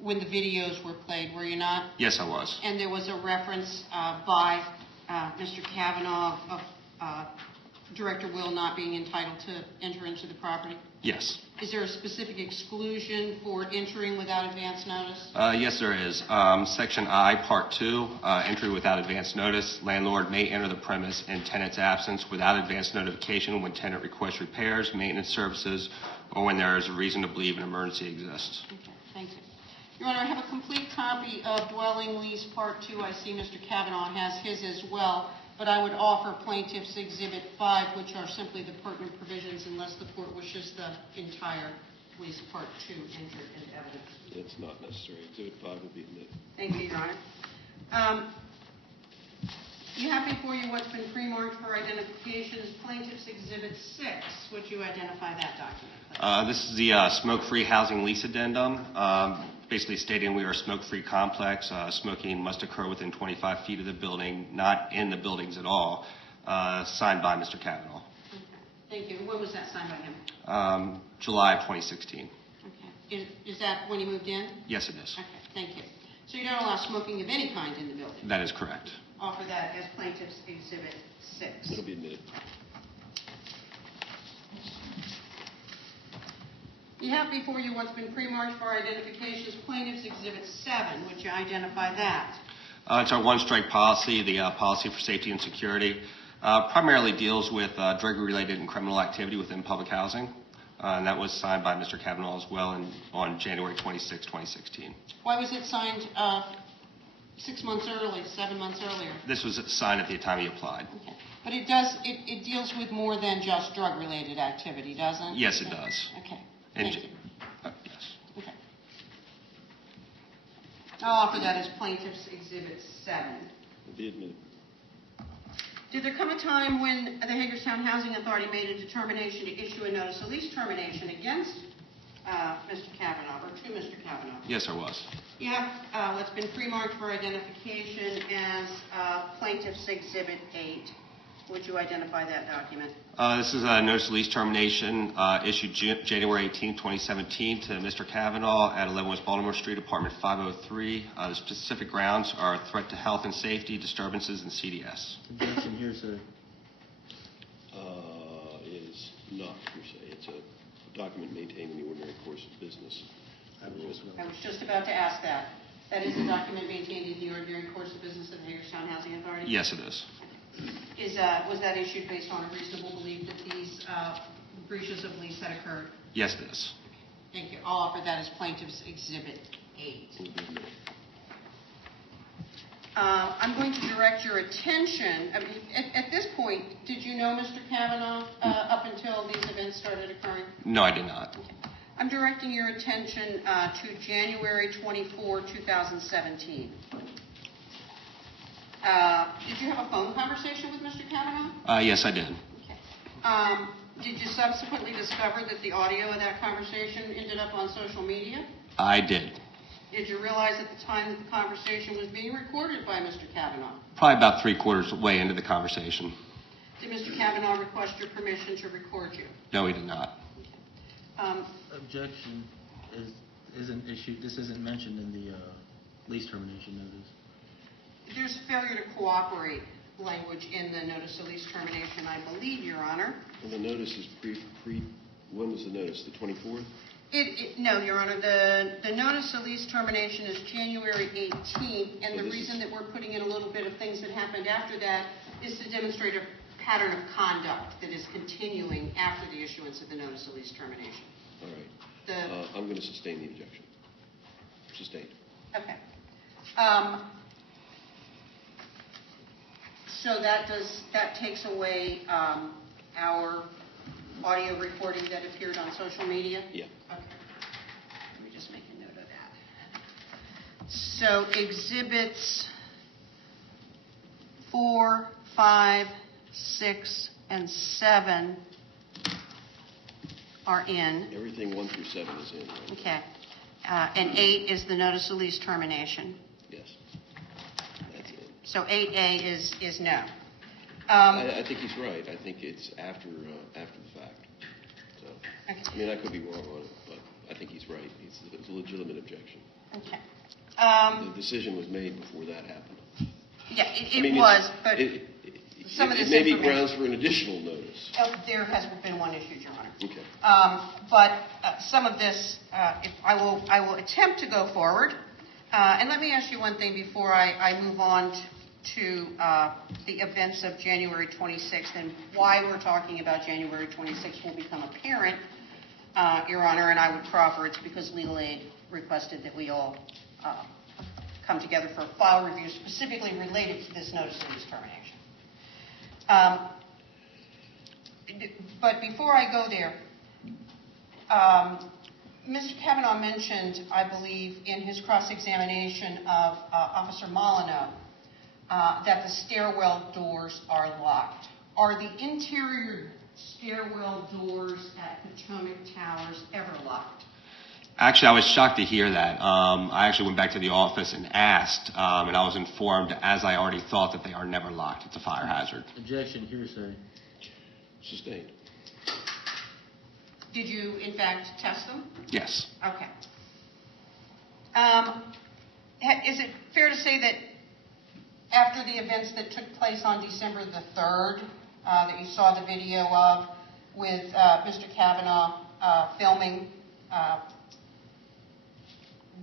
when the videos were played, were you not? Yes, I was. And there was a reference by Mr. Cavanaugh of Director Will not being entitled to enter into the property? Yes. Is there a specific exclusion for entering without advance notice? Yes, there is. Section I, Part 2, entry without advance notice. Landlord may enter the premise in tenant's absence without advance notification when tenant requests repairs, maintenance services, or when there is a reason to believe an emergency exists. Okay, thank you. Your Honor, I have a complete copy of dwelling lease Part 2. I see Mr. Cavanaugh has his as well, but I would offer Plaintiff's Exhibit 5, which are simply the pertinent provisions, unless the court wishes the entire lease Part 2 entered into evidence. It's not necessary. Exhibit 5 will be admitted. Thank you, Your Honor. You have before you what's been pre-marked for identification as Plaintiff's Exhibit 6. Would you identify that document, please? This is the smoke-free housing lease addendum, basically stating we are a smoke-free complex. Smoking must occur within 25 feet of the building, not in the buildings at all, signed by Mr. Cavanaugh. Okay. Thank you. When was that signed by him? July of 2016. Okay. Is that when he moved in? Yes, it is. Okay, thank you. So you don't allow smoking of any kind in the building? That is correct. Offer that as Plaintiff's Exhibit 6. It'll be admitted. You have before you what's been pre-marked for identification as Plaintiff's Exhibit 7. Would you identify that? It's our one-strike policy, the policy for safety and security. Primarily deals with drug-related and criminal activity within public housing. And that was signed by Mr. Cavanaugh as well on January 26, 2016. Why was it signed 6 months early, 7 months earlier? This was signed at the time he applied. Okay. But it deals with more than just drug-related activity, doesn't it? Yes, it does. Okay. And Thank you. yes. Okay. I'll offer that as Plaintiff's Exhibit 7. It'll be admitted. Did there come a time when the Hagerstown Housing Authority made a determination to issue a notice of lease termination against Mr. Cavanaugh, or to Mr. Cavanaugh? Yes, there was. You have what's been pre-marked for identification as Plaintiff's Exhibit 8. Would you identify that document? This is a notice of lease termination issued January 18, 2017 to Mr. Cavanaugh at 11 West Baltimore Street, apartment 503. The specific grounds are threat to health and safety, disturbances, and CDS. Objection here, sir. Is not hearsay. It's a document maintained in the ordinary course of business. I was just about to ask that. That is a document maintained in the ordinary course of business of the Hagerstown Housing Authority? Yes, it is. Was that issued based on a reasonable belief that these breaches of lease had occurred? Yes, it is. Thank you. I'll offer that as Plaintiff's Exhibit 8. I'm going to direct your attention. I mean, at this point, did you know Mr. Cavanaugh up until these events started occurring? No, I did not. Okay. I'm directing your attention to January 24, 2017. Did you have a phone conversation with Mr. Cavanaugh? Yes, I did. Okay. Did you subsequently discover that the audio of that conversation ended up on social media? I did. Did you realize at the time that the conversation was being recorded by Mr. Cavanaugh? Probably about 3/4 way into the conversation. Did Mr. Cavanaugh request your permission to record you? No, he did not. Objection isn't issued. This isn't mentioned in the lease termination notice. There's failure to cooperate language in the notice of lease termination, I believe, Your Honor. And the notice is when was the notice? The 24th? No, Your Honor. The notice of lease termination is January 18th, and the reason that we're putting in a little bit of things that happened after that is to demonstrate a pattern of conduct that is continuing after the issuance of the notice of lease termination. All right. I'm going to sustain the objection. Sustained. Okay. So that takes away our audio recording that appeared on social media? Yeah. Okay. Let me just make a note of that. So exhibits 4, 5, 6, and 7 are in. Everything 1 through 7 is in. Right? Okay. And 8 is the notice of lease termination. Yes. That's it. So 8A is no. I think he's right. I think it's after the fact. So, Okay. I mean, I could be wrong on it, but I think he's right. It's a legitimate objection. Okay. The decision was made before that happened. Yeah, I it mean, was, but some of it this may be information- grounds for an additional notice. There has been one issued, Your Honor. Okay. But some of this, if I will attempt to go forward. And let me ask you one thing before I move on to the events of January 26th, and why we're talking about January 26th will become apparent, Your Honor, and I would proffer it's because legal aid requested that we all come together for a file review specifically related to this notice of lease termination. But before I go there, Mr. Cavanaugh mentioned, I believe, in his cross-examination of Officer Molyneux, that the stairwell doors are locked. Are the interior stairwell doors at Potomac Towers ever locked? Actually, I was shocked to hear that. I actually went back to the office and asked, and I was informed, as I already thought, that they are never locked. It's a fire hazard. Objection, hearsay. Sustained. Did you, in fact, test them? Yes. Okay. Is it fair to say that after the events that took place on December the 3rd, that you saw the video of with Mr. Cavanaugh filming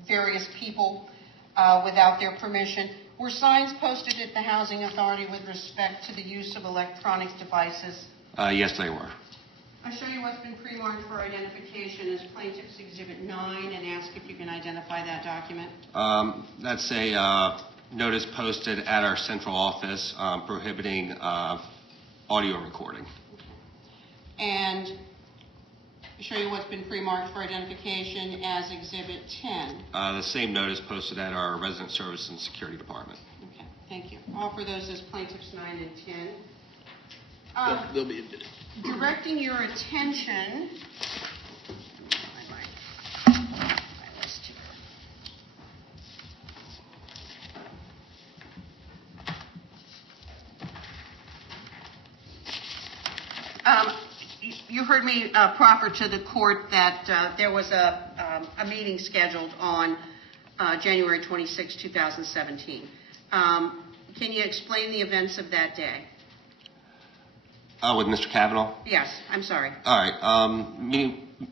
various people without their permission, were signs posted at the Housing Authority with respect to the use of electronic devices? Yes, they were. I'll show you what's been pre-marked for identification as Plaintiff's Exhibit 9 and ask if you can identify that document. That's a notice posted at our central office prohibiting audio recording. And I'll show you what's been pre-marked for identification as Exhibit 10. The same notice posted at our Resident Service and Security Department. Okay, thank you. I'll offer those as Plaintiffs 9 and 10. They'll be Directing your attention, you heard me proffer to the court that there was a meeting scheduled on January 26, 2017. Can you explain the events of that day? With Mr. Cavanaugh? Yes, I'm sorry. All right.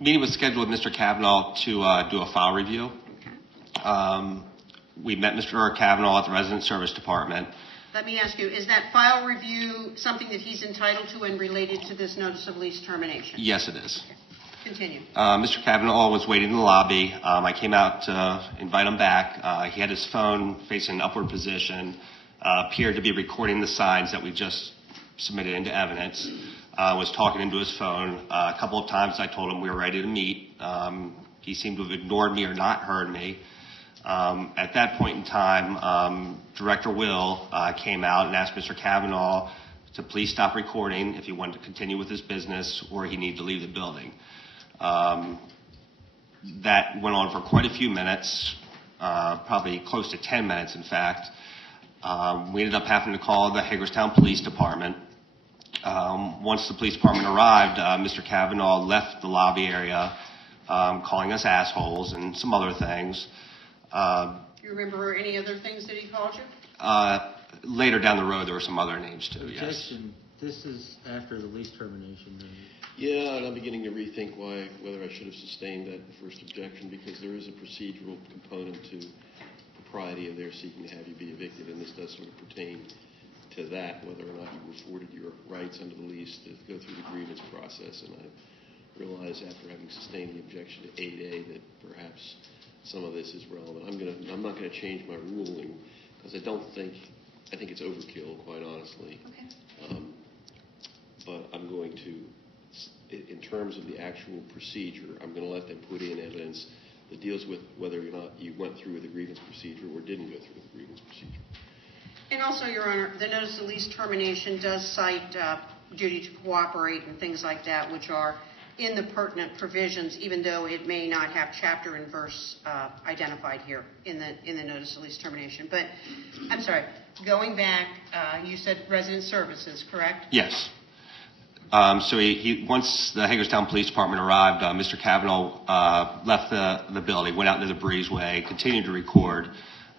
Meeting was scheduled with Mr. Cavanaugh to do a file review. Okay. We met Mr. Cavanaugh at the Resident Service Department. Let me ask you, is that file review something that he's entitled to and related to this notice of lease termination? Yes, it is. Okay. Continue. Mr. Cavanaugh was waiting in the lobby. I came out to invite him back. He had his phone facing an upward position, appeared to be recording the signs that we just submitted into evidence, was talking into his phone. A couple of times I told him we were ready to meet. He seemed to have ignored me or not heard me. At that point in time, Director Will came out and asked Mr. Cavanaugh to please stop recording if he wanted to continue with his business or he needed to leave the building. That went on for quite a few minutes, probably close to 10 minutes, in fact. We ended up having to call the Hagerstown Police Department. Once the police department arrived, Mr. Cavanaugh left the lobby area, calling us assholes and some other things. You remember any other things that he called you? Later down the road, there were some other names too, yes. Objection, this is after the lease termination. Yeah, and I'm beginning to rethink whether I should have sustained that first objection, because there is a procedural component to propriety of their seeking to have you be evicted, and this does sort of pertain to that, whether or not you were afforded your rights under the lease to go through the grievance process. And I realize after having sustained the objection to 8A that perhaps some of this is relevant. I'm not going to change my ruling because I think it's overkill, quite honestly. Okay. But I'm going to, in terms of the actual procedure, I'm going to let them put in evidence that deals with whether or not you went through the grievance procedure or didn't go through the grievance procedure. And also, Your Honor, the notice of lease termination does cite duty to cooperate and things like that, which are in the pertinent provisions, even though it may not have chapter and verse identified here in the notice of lease termination. But, I'm sorry, going back, you said resident services, correct? Yes. So he once the Hagerstown Police Department arrived, Mr. Cavanaugh left the building, went out into the breezeway, continued to record.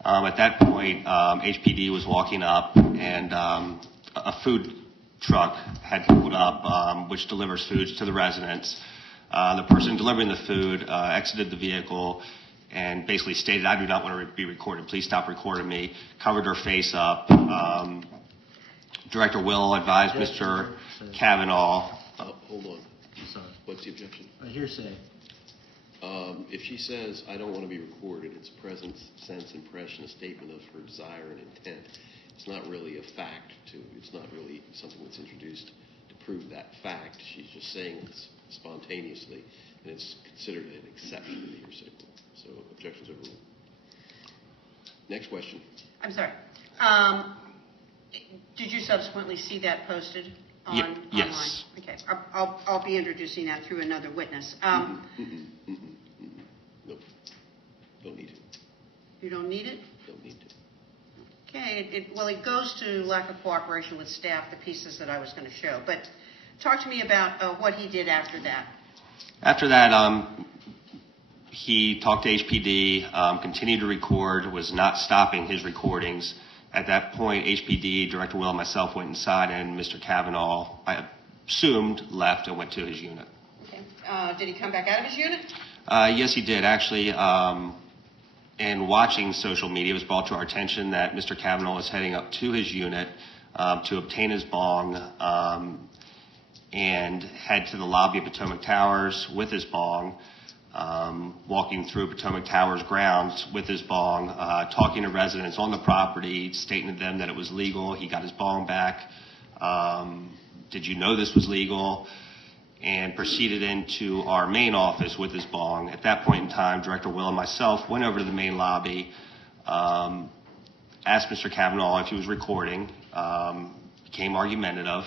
At that point, HPD was walking up, and a food truck had pulled up, which delivers foods to the residents. The person delivering the food exited the vehicle and basically stated, "I do not want to be recorded. Please stop recording me." Covered her face up. Director Will advised Mr. Cavanaugh. Hold on. Sorry. What's the objection? A hearsay. If she says, "I don't want to be recorded," it's present sense impression, a statement of her desire and intent. It's not really a fact it's not really something that's introduced to prove that fact. She's just saying it spontaneously, and it's considered an exception to the hearsay rule. So objections overruled. Next question. I'm sorry. Did you subsequently see that posted online? Yes. Okay. I'll be introducing that through another witness. Nope. Don't need it. You don't need it? Don't need to. Okay. It goes to lack of cooperation with staff, the pieces that I was going to show. But talk to me about what he did after that. After that, he talked to HPD, continued to record, was not stopping his recordings. At that point, HPD, Director Will, and myself went inside, and Mr. Cavanaugh, I assumed, left and went to his unit. Okay. Did he come back out of his unit? Yes, he did. Actually, in watching social media, it was brought to our attention that Mr. Cavanaugh was heading up to his unit to obtain his bong and head to the lobby of Potomac Towers with his bong, walking through Potomac Towers grounds with his bong, talking to residents on the property, stating to them that it was legal. He got his bong back. Did you know this was legal? And proceeded into our main office with his bong. At that point in time, Director Will and myself went over to the main lobby, asked Mr. Cavanaugh if he was recording, became argumentative,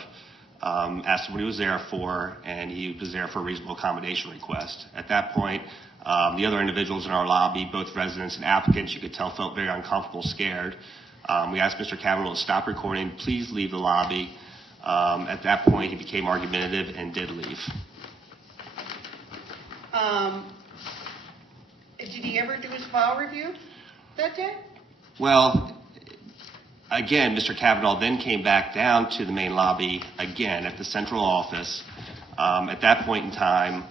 asked him what he was there for, and he was there for a reasonable accommodation request. At that point, the other individuals in our lobby, both residents and applicants, you could tell felt very uncomfortable, scared. We asked Mr. Cavanaugh to stop recording, please leave the lobby. At that point, he became argumentative and did leave. Did he ever do his file review that day? Well, again, Mr. Cavanaugh then came back down to the main lobby again at the central office. At that point in time,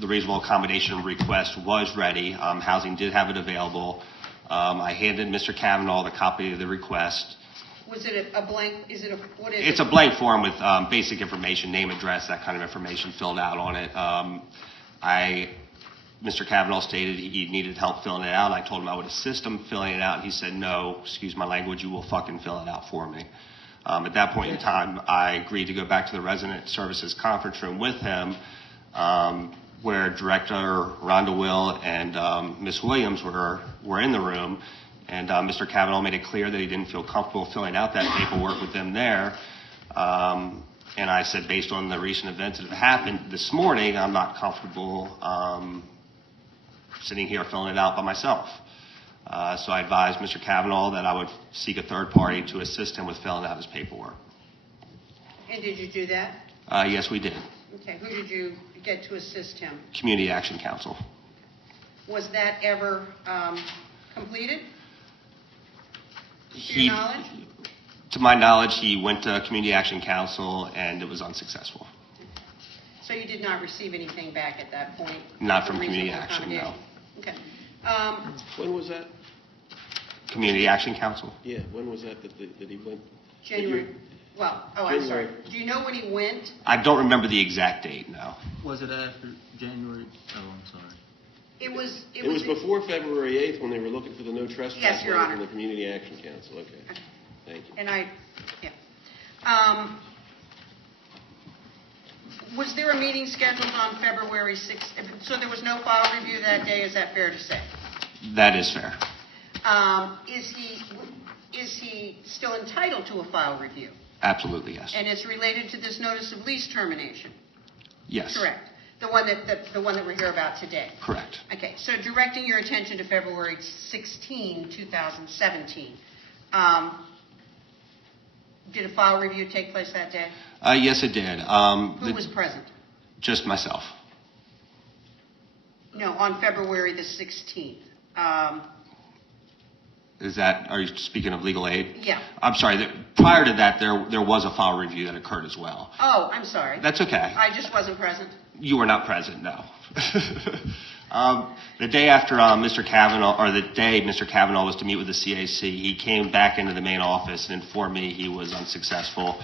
the reasonable accommodation request was ready. Housing did have it available. I handed Mr. Cavanaugh the copy of the request. Was it a blank? What is it? It's a blank form with basic information, name, address, that kind of information filled out on it. Mr. Cavanaugh stated he needed help filling it out. I told him I would assist him filling it out, and he said, "No, excuse my language, you will fucking fill it out for me." At that point in time, I agreed to go back to the resident services conference room with him, where Director Rhonda Will and Ms. Williams were in the room. And Mr. Cavanaugh made it clear that he didn't feel comfortable filling out that paperwork with them there. And I said, based on the recent events that have happened this morning, I'm not comfortable sitting here filling it out by myself. So I advised Mr. Cavanaugh that I would seek a third party to assist him with filling out his paperwork. And did you do that? Yes, we did. Okay. Who did you get to assist him? Community Action Council. Was that ever completed? To your knowledge? To my knowledge, he went to Community Action Council, and it was unsuccessful. So you did not receive anything back at that point? Not from Community Action, no. Okay. When was that? Community Action Council? Yeah, when was that he went? January. I'm sorry. Do you know when he went? I don't remember the exact date, no. Was it after January? Oh, I'm sorry. It was before February 8th when they were looking for the no trespass Yes, Your letter Honor. from the Community Action Council. Okay. Thank you. And was there a meeting scheduled on February 6th? So there was no file review that day, is that fair to say? That is fair. Is he still entitled to a file review? Absolutely, yes. And it's related to this notice of lease termination? Yes. Correct. The one that we're here about today? Correct. Okay, so directing your attention to February 16, 2017, did a file review take place that day? Yes, it did. Who was present? Just myself. No, on February the 16th. Are you speaking of legal aid? Yeah. I'm sorry. Prior to that, there was a file review that occurred as well. Oh, I'm sorry. That's okay. I just wasn't present. You were not present, no. The day after Mr. Cavanaugh, or the day Mr. Cavanaugh was to meet with the CAC, he came back into the main office and informed me he was unsuccessful.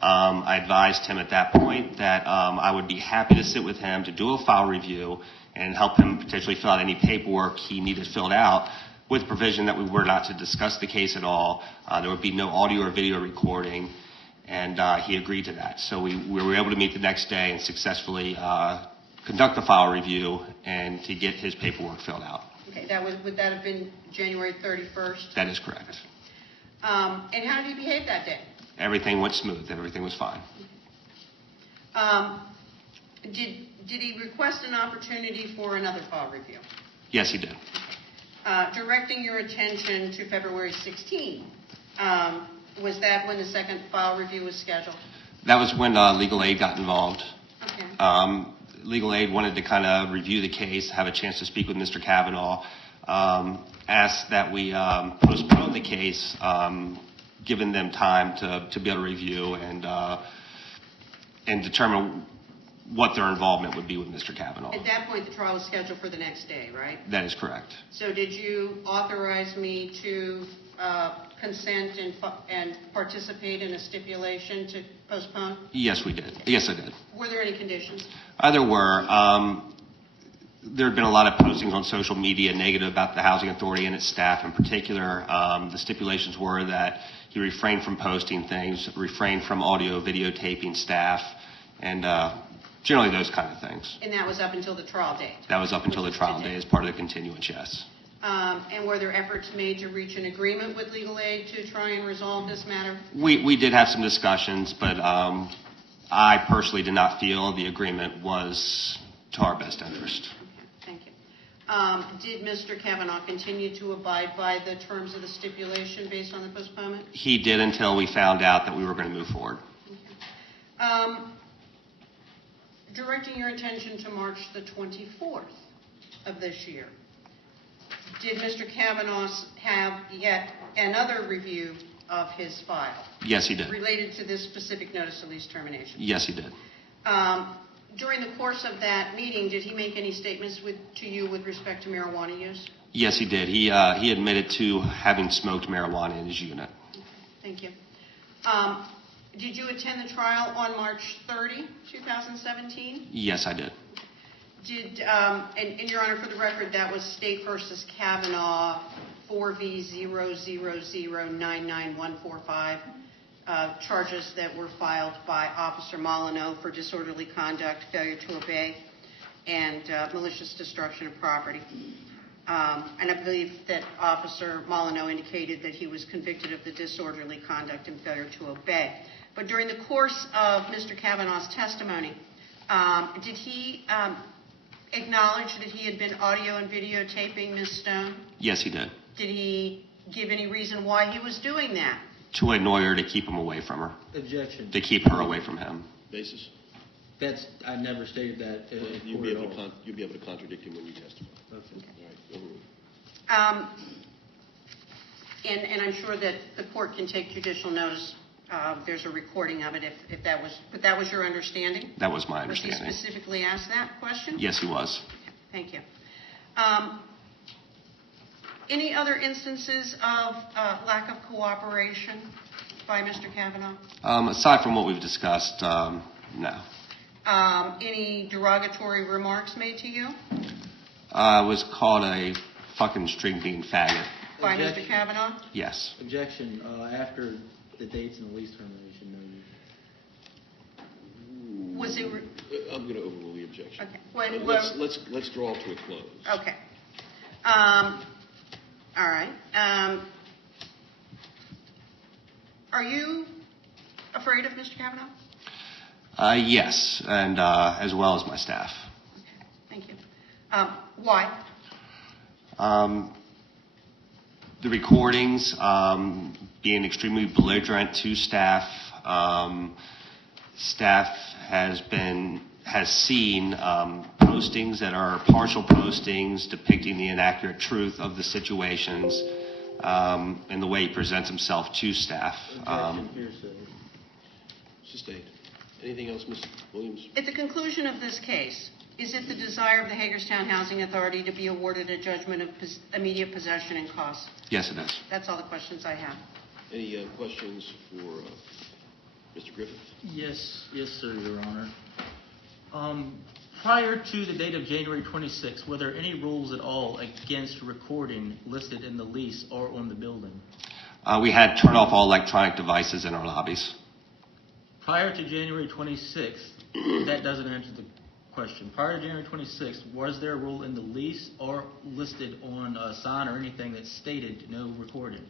I advised him at that point that I would be happy to sit with him to do a file review and help him potentially fill out any paperwork he needed filled out, with provision that we were not to discuss the case at all. There would be no audio or video recording, and he agreed to that. So we were able to meet the next day and successfully conduct the file review and to get his paperwork filled out. Okay, would that have been January 31st? That is correct. And how did he behave that day? Everything went smooth. Everything was fine. Did he request an opportunity for another file review? Yes, he did. Directing your attention to February 16, was that when the second file review was scheduled? That was when legal aid got involved. Okay. Legal aid wanted to kind of review the case, have a chance to speak with Mr. Cavanaugh, asked that we postpone the case, giving them time to be able to review and determine what their involvement would be with Mr. Cavanaugh. At that point, the trial was scheduled for the next day, right? That is correct. So did you authorize me to consent and participate in a stipulation to postpone? Yes, we did. Yes, I did. Were there any conditions? There were. There had been a lot of postings on social media negative about the Housing Authority and its staff in particular. The stipulations were that he refrained from posting things, refrained from audio, videotaping staff, and generally those kind of things. And that was up until the trial date? That was up until the trial date as part of the continuance, yes. And were there efforts made to reach an agreement with legal aid to try and resolve this matter? We did have some discussions, but I personally did not feel the agreement was to our best interest. Thank you. Did Mr. Cavanaugh continue to abide by the terms of the stipulation based on the postponement? He did until we found out that we were going to move forward. Okay. Directing your attention to March the 24th of this year, did Mr. Cavanaugh have yet another review of his file? Yes, he did. Related to this specific notice of lease termination? Yes, he did. During the course of that meeting, did he make any statements to you with respect to marijuana use? Yes, he did. He admitted to having smoked marijuana in his unit. Okay, thank you. Did you attend the trial on March 30, 2017? Yes, I did. And Your Honor, for the record, that was State versus Cavanaugh 4V000999145, charges that were filed by Officer Molyneux for disorderly conduct, failure to obey, and malicious destruction of property. And I believe that Officer Molyneux indicated that he was convicted of the disorderly conduct and failure to obey. But during the course of Mr. Cavanaugh's testimony, did he acknowledge that he had been audio and videotaping Ms. Stone? Yes, he did. Did he give any reason why he was doing that? To annoy her, to keep him away from her. Objection. To keep her away from him. Basis? I never stated that. You'll be able to contradict him when you testify. Okay. All right, overruled. And I'm sure that the court can take judicial notice. There's a recording of it if that was your understanding? That was my understanding. Was he specifically asked that question? Yes, he was. Thank you. Any other instances of lack of cooperation by Mr. Cavanaugh? Aside from what we've discussed, no. Any derogatory remarks made to you? I was called a fucking string bean faggot. By Mr. Cavanaugh? Yes. Objection. After the dates and the lease termination, no. Was it? I'm going to overrule the objection. Okay. Let's draw to a close. Okay. All right. Are you afraid of Mr. Cavanaugh? Yes, and as well as my staff. Why? The recordings being extremely belligerent to staff. Staff has seen postings that are partial postings depicting the inaccurate truth of the situations and the way he presents himself to staff. Sustained. Anything else, Ms. Williams? At the conclusion of this case, is it the desire of the Hagerstown Housing Authority to be awarded a judgment of immediate possession and costs? Yes, it is. That's all the questions I have. Any questions for Mr. Griffith? Yes, sir, Your Honor. Prior to the date of January 26, were there any rules at all against recording listed in the lease or on the building? We had turn off all electronic devices in our lobbies. Prior to January 26th, that doesn't answer the question. Prior to January 26th, was there a rule in the lease or listed on a sign or anything that stated no recording?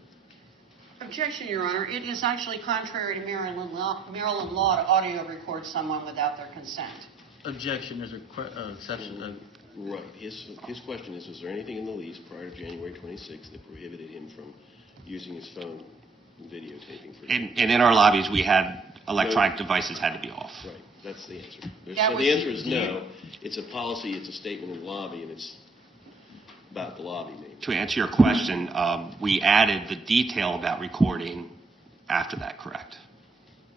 Objection, Your Honor. It is actually contrary to Maryland law to audio record someone without their consent. Objection. There's a exception. Right. His question is there anything in the lease prior to January 26th that prohibited him from using his phone and videotaping? And in our lobbies, we had electronic devices had to be off. Right. That's the answer. The answer is no. It's a policy. It's a statement in the lobby, and it's about the lobby name. To answer your question, we added the detail about recording after that, correct?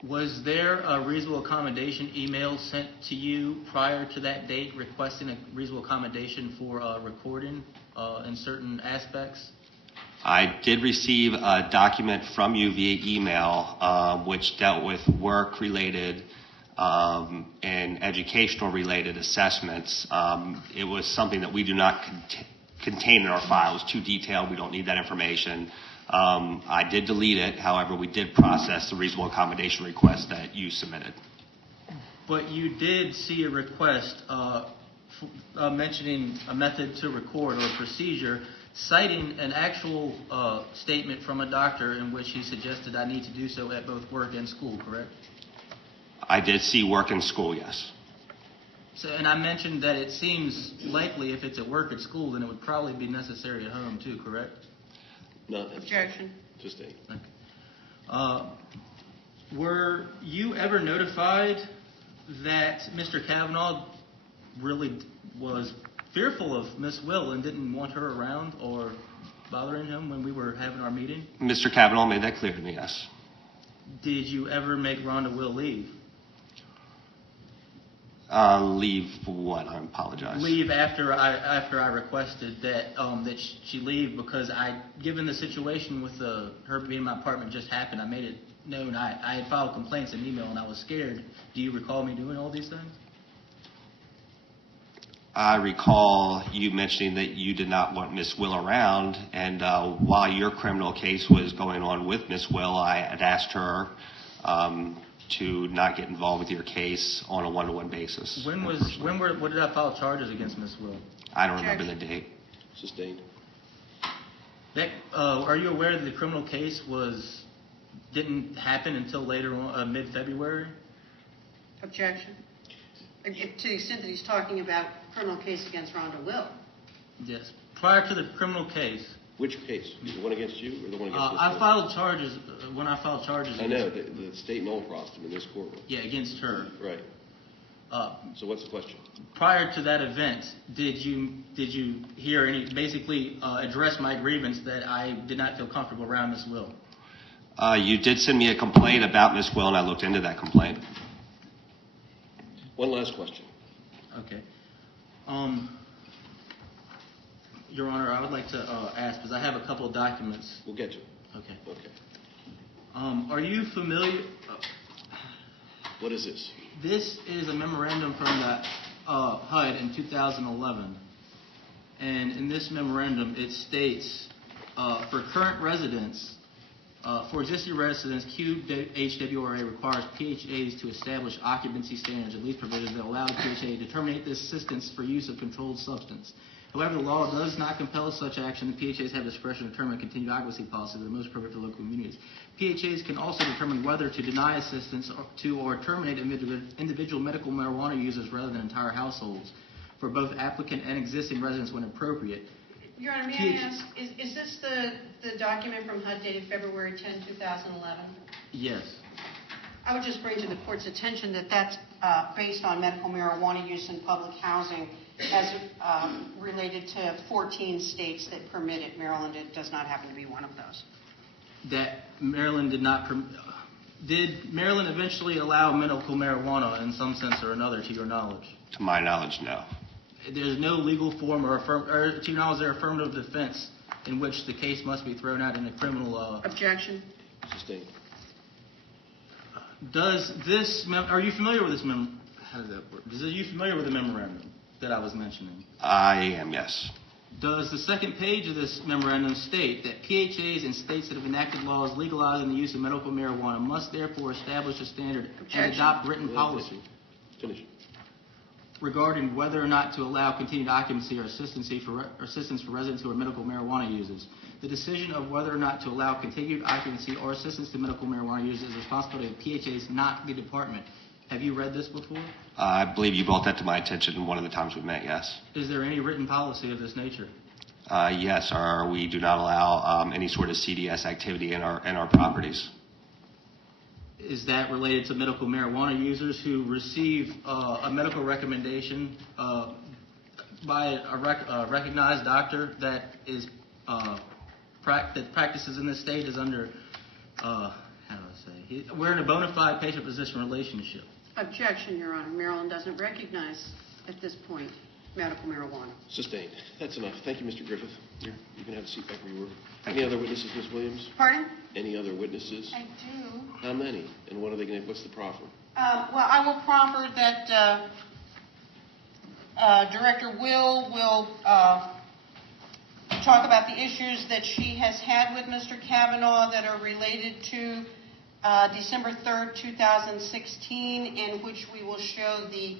Was there a reasonable accommodation email sent to you prior to that date requesting a reasonable accommodation for recording in certain aspects? I did receive a document from you via email which dealt with work-related and educational-related assessments. It was something that we do not contain in our file. It was too detailed. We don't need that information. I did delete it. However, we did process the reasonable accommodation request that you submitted. But you did see a request mentioning a method to record or a procedure, citing an actual statement from a doctor in which he suggested I need to do so at both work and school, correct? I did see work in school, yes. So, and I mentioned that it seems likely if it's at work at school, then it would probably be necessary at home too, correct? Not Objection. Sustained. Okay. Were you ever notified that Mr. Cavanaugh really was fearful of Miss Will and didn't want her around or bothering him when we were having our meeting? Mr. Cavanaugh made that clear to me, yes. Did you ever make Rhonda Will leave? Leave what? I apologize. Leave after I requested that that she leave because given the situation with her being in my apartment just happened, I made it known. I had filed complaints in email and I was scared. Do you recall me doing all these things? I recall you mentioning that you did not want Miss Will around, and while your criminal case was going on with Miss Will, I had asked her to not get involved with your case on a one-to-one basis. What did I file charges against Miss Will? I don't remember the date. Sustained. Are you aware that the criminal case didn't happen until later on, mid-February? Objection. To the extent that he's talking about criminal case against Rhonda Will. Yes. Prior to the criminal case. Which case? The one against you or the one against Miss Will? I filed charges when I filed charges. I know the state null process in this courtroom. Yeah, against her. Right. So what's the question? Prior to that event, did you hear basically address my grievance that I did not feel comfortable around Miss Will? You did send me a complaint about Miss Will, and I looked into that complaint. One last question. Okay. Your Honor, I would like to ask, because I have a couple of documents. We'll get to it. Okay. Okay. Are you familiar? What is this? This is a memorandum from the HUD in 2011. And in this memorandum, it states, for current residents, for existing residents, QHWRA requires PHAs to establish occupancy standards and lease provisions that allow the PHA to terminate the assistance for use of controlled substance. However, the law does not compel such action. The PHAs have discretion to determine continued occupancy policy that are most appropriate for local communities. PHAs can also determine whether to deny assistance or terminate individual medical marijuana users rather than entire households. for both applicant and existing residents when appropriate. Your Honor, may I ask, is this the document from HUD dated February 10, 2011? Yes. I would just bring to the court's attention that that's based on medical marijuana use in public housing as related to 14 states that permit it. Maryland does not happen to be one of those. That Maryland did not did Maryland eventually allow medical marijuana in some sense or another, to your knowledge? To my knowledge, no. There's no legal form or to your knowledge, there affirmative defense in which the case must be thrown out in a criminal Objection. Sustained. Does this are you familiar with this how does that work? Are you familiar with the memorandum that I was mentioning? I am, yes. Does the second page of this memorandum state that PHAs in states that have enacted laws legalizing the use of medical marijuana must therefore establish a standard and adopt written policy Finish. regarding whether or not to allow continued occupancy or assistance for residents who are medical marijuana users? The decision of whether or not to allow continued occupancy or assistance to medical marijuana users is the responsibility of PHAs, not the department. Have you read this before? I believe you brought that to my attention one of the times we met, yes. Is there any written policy of this nature? Yes, we do not allow any sort of CDS activity in our properties. Is that related to medical marijuana users who receive a medical recommendation by a recognized doctor that is that practices in this state is under, how do I say, we're in a bona fide patient-physician relationship? Objection, Your Honor. Maryland doesn't recognize at this point medical marijuana. Sustained. That's enough. Thank you, Mr. Griffith. You can have a seat back where you were. Any other witnesses, Ms. Williams? Pardon? Any other witnesses? I do. How many? And what are they going to? What's the proffer? Well, I will proffer that Director will talk about the issues that she has had with Mr. Cavanaugh that are related to December 3rd, 2016, in which we will show the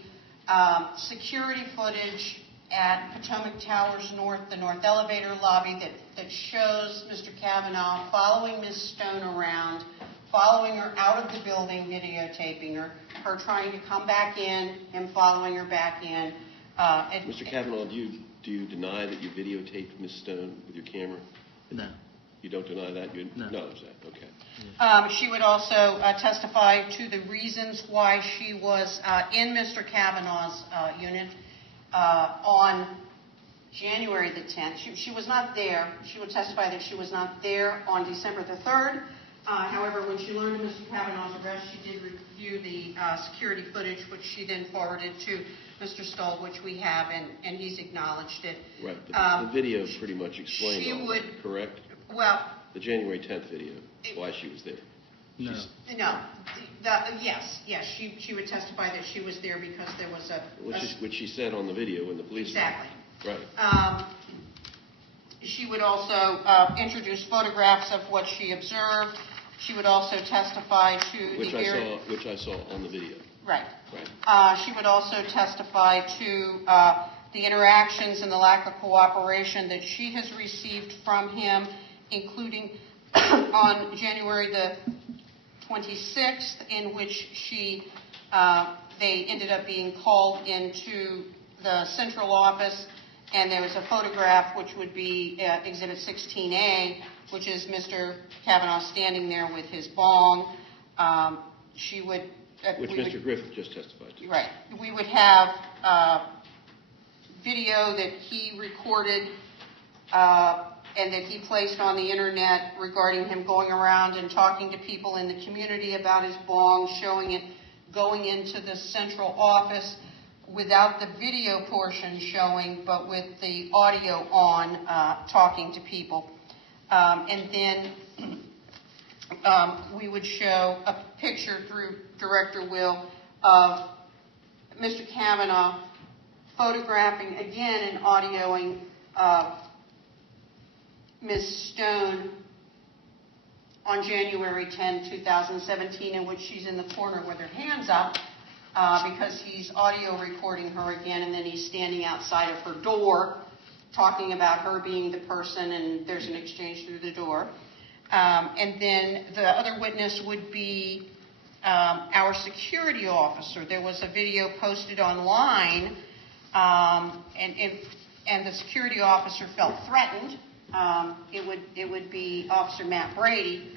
security footage at Potomac Towers North, the North Elevator lobby, that shows Mr. Cavanaugh following Ms. Stone around, following her out of the building, videotaping her trying to come back in, him following her back in. Mr. Cavanaugh, do you deny that you videotaped Ms. Stone with your camera? No. You don't deny that? You No. acknowledge that? Okay. She would also testify to the reasons why she was in Mr. Cavanaugh's unit on January the 10th. She was not there. She would testify that she was not there on December the 3rd. However, when she learned of Mr. Cavanaugh's arrest, she did review the security footage, which she then forwarded to Mr. Stoll, which we have, and he's acknowledged it. Right. The video pretty much explained all that, correct? Well, the January 10th video, why she was there. No. No. Yes. She would testify that she was there because there was Which she said on the video in the police. Exactly. Right. She would also introduce photographs of what she observed. She would also testify to which I saw on the video. Right. Right. She would also testify to the interactions and the lack of cooperation that she has received from him, including on January the 26th, in which they ended up being called into the central office, and there was a photograph which would be Exhibit 16A, which is Mr. Cavanaugh standing there with his bong. Which Mr. Griffith just testified to. Right. We would have video that he recorded and that he placed on the internet regarding him going around and talking to people in the community about his bong, showing it going into the central office without the video portion showing, but with the audio on, talking to people. And then we would show a picture through Director Will of Mr. Cavanaugh photographing again and audioing Ms. Stone on January 10, 2017, in which she's in the corner with her hands up because he's audio recording her again, and then he's standing outside of her door talking about her being the person, and there's an exchange through the door. And then the other witness would be our security officer. There was a video posted online and the security officer felt threatened, it would be Officer Matt Brady,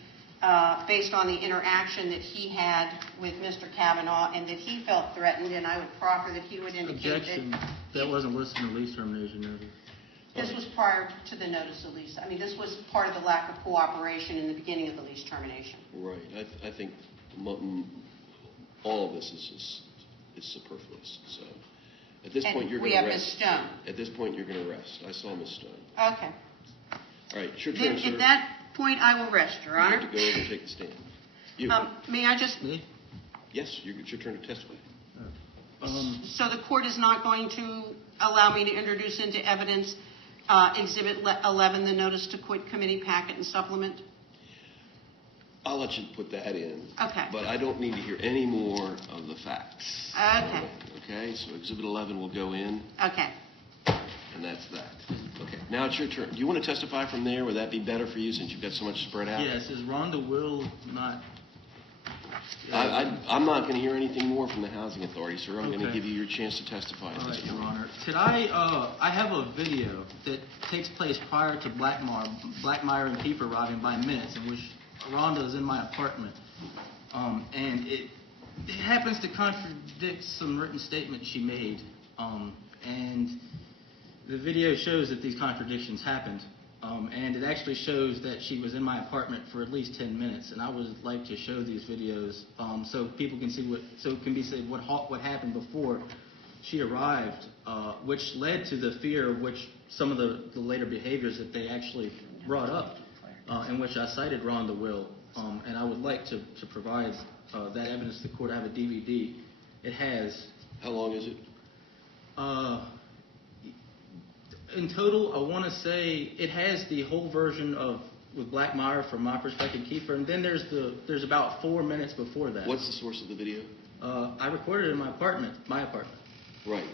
based on the interaction that he had with Mr. Cavanaugh, and that he felt threatened, and I would proffer that he would indicate Objection, that wasn't listed in the lease termination notice. this was prior to the notice of lease. I mean, this was part of the lack of cooperation in the beginning of the lease termination. Right. I think all of this is superfluous. So at this point, you're going to And we have rest. Ms. Stone. At this point, you're going to rest. I saw Ms. Stone. Okay. All right. It's your Then, turn, sir. at that point, I will rest, Your You Honor. have to go over and take the stand. You. May I just, Me? Yes, it's your turn to testify. so the court is not going to allow me to introduce into evidence Exhibit 11, the notice to quit committee packet and supplement? I'll let you put that in. Okay. But I don't need to hear any more of the facts. Okay. Okay, so Exhibit 11 will go in, Okay. and that's that. Okay, now it's your turn. Do you want to testify from there? Would that be better for you since you've got so much spread out? Yes, is Rhonda Will not? I'm not going to hear anything more from the Housing Authority, sir. I'm going to Okay. give you your chance to testify at All this right, Your point. Honor. Could I have a video that takes place prior to Blackmire and Keeper robbing by minutes, in which Rhonda is in my apartment, and it happens to contradict some written statement she made, and the video shows that these contradictions happened, and it actually shows that she was in my apartment for at least 10 minutes, and I would like to show these videos so people can see what happened before she arrived, which led to the fear of which some of the later behaviors that they actually brought up, in which I cited Rhonda Will, and I would like to provide that evidence to the court. I have a DVD. It has... How long is it? In total, I want to say it has the whole version with Blackmire from my perspective, Kiefer, and then there's about 4 minutes before that. What's the source of the video? I recorded it in my apartment. Right.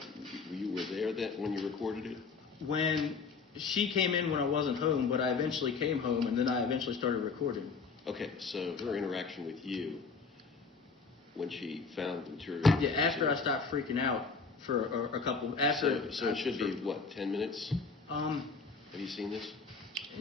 You were there when you recorded it? When she came in when I wasn't home, but I eventually came home, and then I eventually started recording. Okay, so her interaction with you when she found the material. Yeah, after I stopped freaking out for a couple. So it should be, what, 10 minutes? Have you seen this?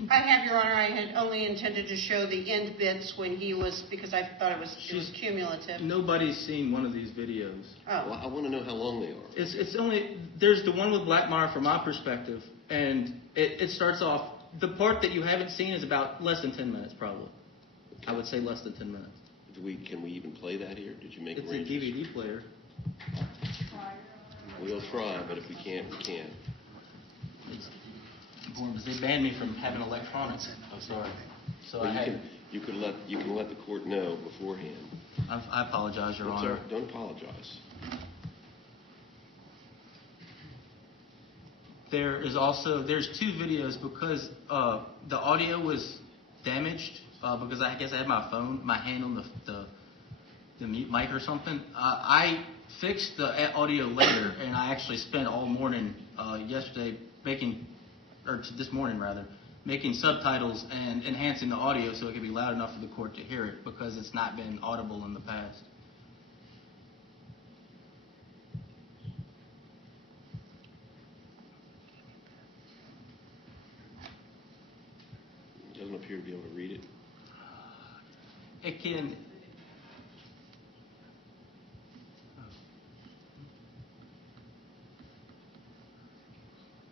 I have, Your Honor. I had only intended to show the end bits when he was, because I thought it was cumulative. Nobody's seen one of these videos. Oh. Well, I want to know how long they are. It's only, there's the one with Blackmire from my perspective, and it starts off, the part that you haven't seen is about less than 10 minutes, probably. I would say less than 10 minutes. Can we even play that here? Did you make It's a arrangements? DVD player. We'll try, but if we can't, we can't. They banned me from having electronics. I'm sorry. So Well, I had. you can let the court know beforehand. I apologize, Your It's Honor. all right. Don't apologize. There's two videos because the audio was damaged because I guess I had my hand on the mute mic or something. I fixed the audio later, and I actually spent all morning yesterday this morning rather, making subtitles and enhancing the audio so it could be loud enough for the court to hear it because it's not been audible in the past. It doesn't appear to be able to read it. It can.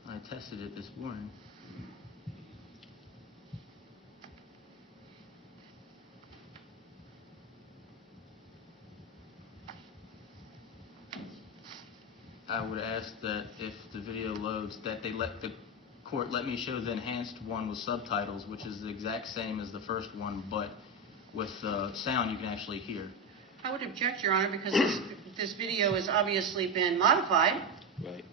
I tested it this morning. I would ask that if the video loads, that they let the court let me show the enhanced one with subtitles, which is the exact same as the first one, but with sound you can actually hear. I would object, Your Honor, because this video has obviously been modified. Right.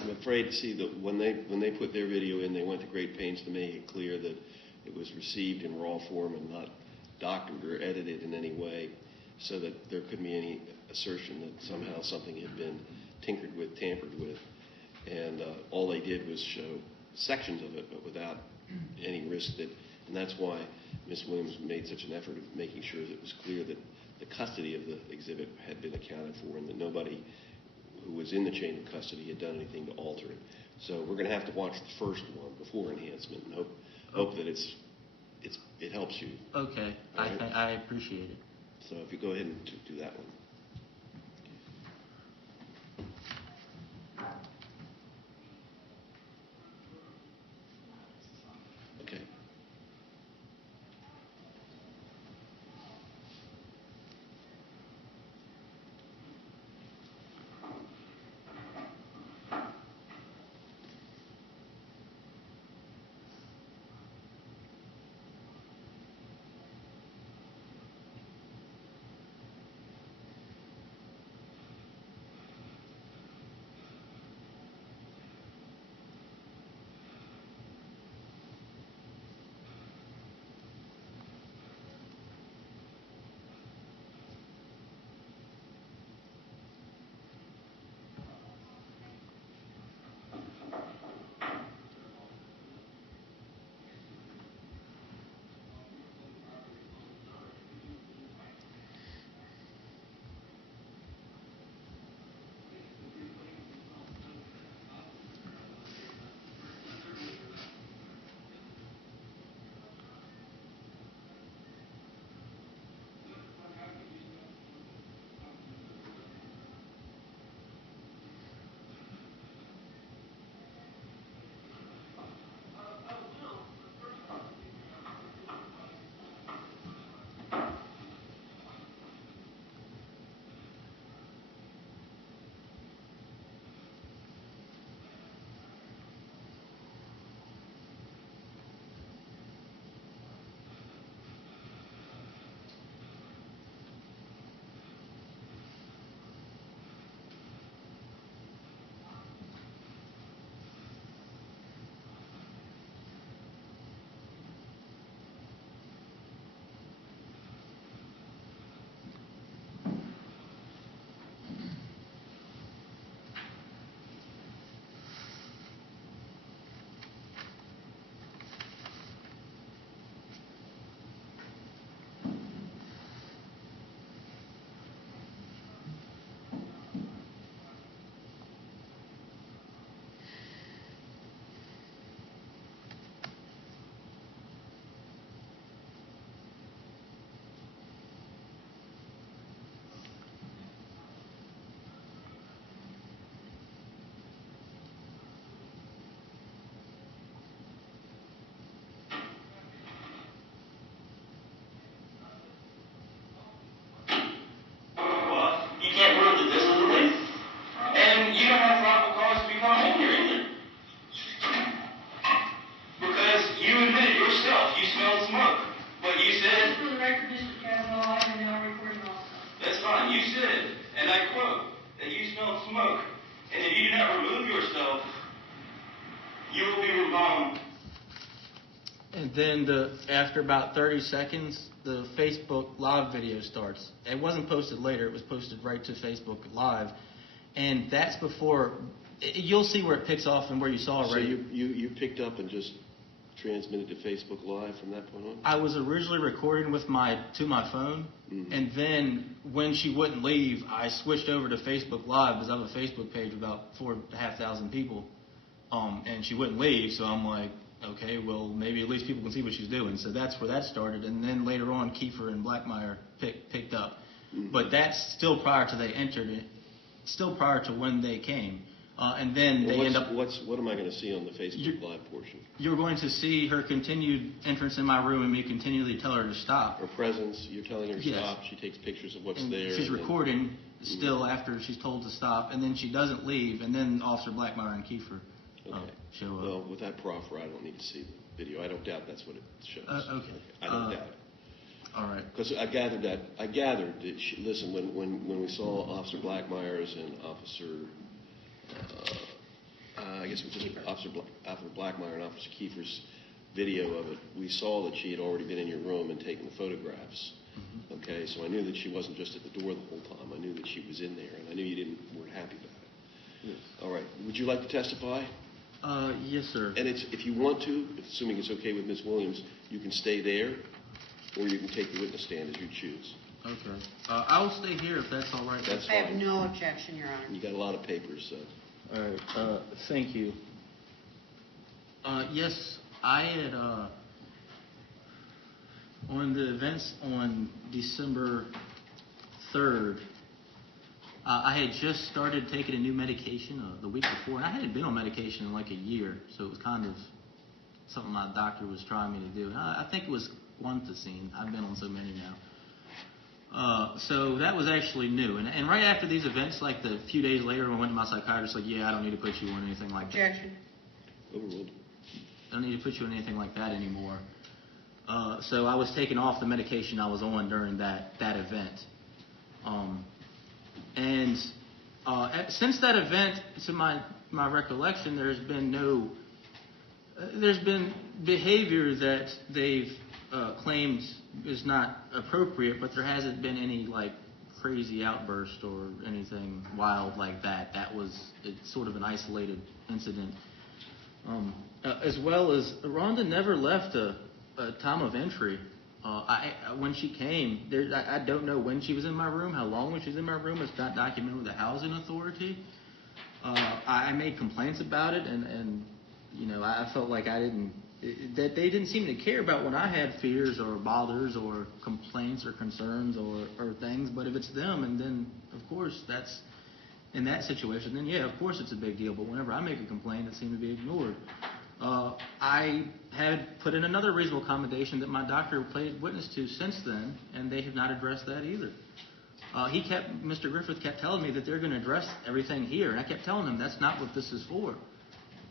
I'm afraid, that when they put their video in, they went to great pains to make it clear that it was received in raw form and not doctored or edited in any way, so that there couldn't be any assertion that somehow something had been tinkered with, tampered with. And all they did was show sections of it, but without any risk that, and that's why Ms. Williams made such an effort of making sure that it was clear that the custody of the exhibit had been accounted for and that nobody who was in the chain of custody had done anything to alter it. So we're going to have to watch the first one before enhancement and hope that it helps you. Okay, All right? I appreciate it. So if you go ahead and do that one. Okay. You can't prove that this is a leak. And you don't have probable cause to become in here either. Because you admitted yourself you smelled smoke. But you said... For the record, Mr. Cavanaugh, I am now recording also. That's fine. You said, and I quote, that you smelled smoke. And if you do not remove yourself, you will be removed. And then after about 30 seconds, the Facebook Live video starts. It wasn't posted later. It was posted right to Facebook Live. And that's before, you'll see where it picks off and where you saw it So already. you picked up and just transmitted to Facebook Live from that point on? I was originally recording to my phone, and then when she wouldn't leave, I switched over to Facebook Live because I have a Facebook page with about 4,500 people, and she wouldn't leave, so I'm like, okay, well, maybe at least people can see what she's doing. So that's where that started, and then later on, Kiefer and Blackmeyer picked up. But that's still prior to they entered it, still prior to when they came. And then they end up... What am I going to see on the Facebook Live portion? You're going to see her continued entrance in my room and me continually tell her to stop. Her presence, you're telling her to Yes. stop, she takes pictures of what's And there. she's and then- recording still after she's told to stop, and then she doesn't leave, and then Officer Blackmeyer and Kiefer show up. Well, with that proffer, I don't need to see the video. I don't doubt that's what it shows. Okay. I don't doubt it. All right. Because I gathered that she, listen, when we saw Officer Blackmeyer's and Officer, I guess it was just Officer Blackmeyer and Officer Kiefer's video of it, we saw that she had already been in your room and taken the photographs. Okay, so I knew that she wasn't just at the door the whole time. I knew that she was in there, and I knew you weren't happy about it. Yes. All right. Would you like to testify? Yes, sir. And if you want to, assuming it's okay with Ms. Williams, you can stay there, or you can take the witness stand as you choose. Okay. I will stay here if that's all right. That's I have fine. no objection, Your Honor. You got a lot of papers, so. All right, thank you. Yes, I had, on the events on December 3rd, I had just started taking a new medication the week before, and I hadn't been on medication in like a year, so it was kind of something my doctor was trying me to do. And I think it was guanfacine. I've been on so many now. So that was actually new. And right after these events, like the few days later, I went to my psychiatrist, like, yeah, I don't need to put you on anything like that. Objection. Overruled. I don't need to put you on anything like that anymore. So I was taken off the medication I was on during that event. Since that event, to my recollection, there's been behavior that they've claimed is not appropriate, but there hasn't been any like crazy outburst or anything wild like that. It's sort of an isolated incident. As well as Rhonda never left a time of entry. When she came, I don't know when she was in my room, how long she was in my room. It's not documented with the housing authority. I made complaints about it, and you know, I felt like that they didn't seem to care about when I had fears or bothers or complaints or concerns or things. But if it's them, and then of course that's in that situation, then yeah, of course it's a big deal. But whenever I make a complaint, it seemed to be ignored. I had put in another reasonable accommodation that my doctor played witness to since then, and they have not addressed that either. Mr. Griffith kept telling me that they're going to address everything here, and I kept telling him that's not what this is for.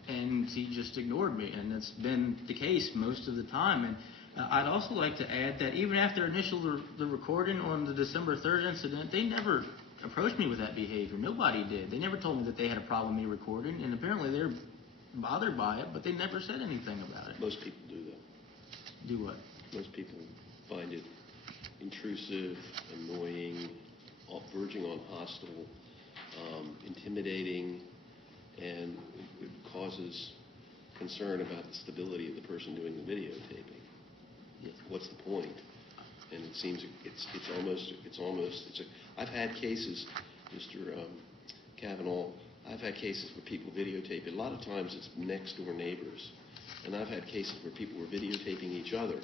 And he just ignored me, and that's been the case most of the time. And I'd also like to add that even after the recording on the December 3rd incident, they never approached me with that behavior. Nobody did. They never told me that they had a problem with me recording, and apparently they're bothered by it, but they never said anything about it. Most people do that. Do what? Most people find it intrusive, annoying, verging on hostile, intimidating, and it causes concern about the stability of the person doing the videotaping. What's the point? And it seems I've had cases, Mr. Cavanaugh, I've had cases where people videotape it. A lot of times it's next door neighbors. And I've had cases where people were videotaping each other.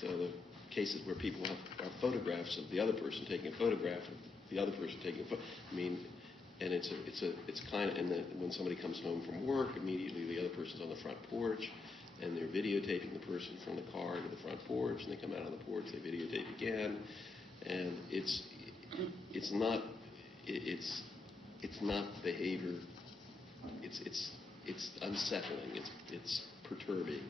So the cases where people have photographs of the other person taking a photograph of the other person taking a photo. I mean, and it's kind of, and then when somebody comes home from work, immediately the other person's on the front porch, and they're videotaping the person from the car to the front porch, and they come out on the porch, they videotape again, and it's not behavior. It's unsettling. It's perturbing,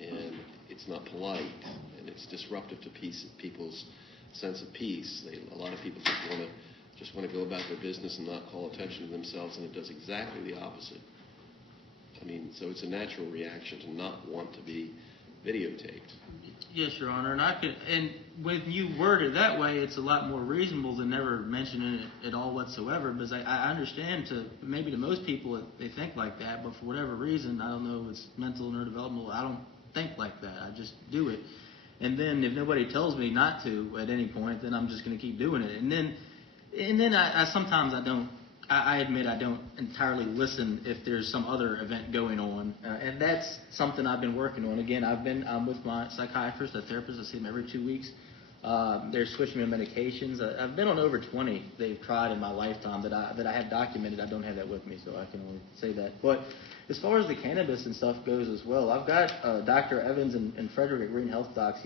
and it's not polite, and it's disruptive to people's sense of peace. A lot of people just want to go about their business and not call attention to themselves, and it does exactly the opposite. I mean, so it's a natural reaction to not want to be videotaped. Yes, Your Honor, and when you word it that way, it's a lot more reasonable than never mentioning it at all whatsoever, because I understand maybe to most people they think like that, but for whatever reason, I don't know if it's mental or neurodevelopmental, I don't think like that. I just do it. And then if nobody tells me not to at any point, then I'm just going to keep doing it. And then I sometimes I admit I don't entirely listen if there's some other event going on, and that's something I've been working on. Again, I'm with my psychiatrist, a therapist. I see him every 2 weeks. They're switching me medications. I've been on over 20 they've tried in my lifetime that I have documented. I don't have that with me, so I can only say that. But as far as the cannabis and stuff goes as well, I've got Dr. Evans and Frederick at Green Health Docs.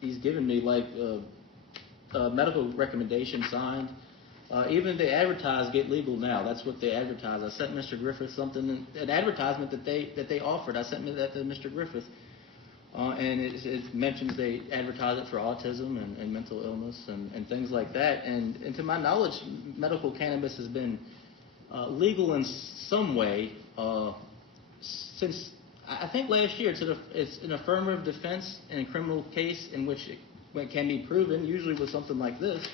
He's given me like a medical recommendation signed. Even they advertise get legal now. That's what they advertise. I sent Mr. Griffith something, an advertisement that they offered. I sent that to Mr. Griffith, and it mentions they advertise it for autism and mental illness and things like that. And to my knowledge, medical cannabis has been legal in some way since I think last year. It's an affirmative defense in a criminal case in which it can be proven, usually with something like this.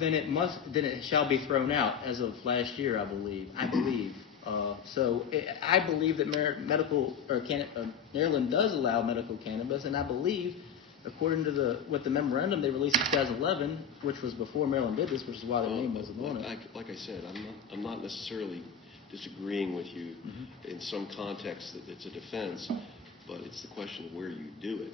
Then it shall be thrown out as of last year, I believe. So I believe that Maryland does allow medical cannabis, and I believe according to what the memorandum they released in 2011, which was before Maryland did this, which is why their name wasn't on it. Like I said, I'm not necessarily disagreeing with you in some context that it's a defense, but it's the question of where you do it.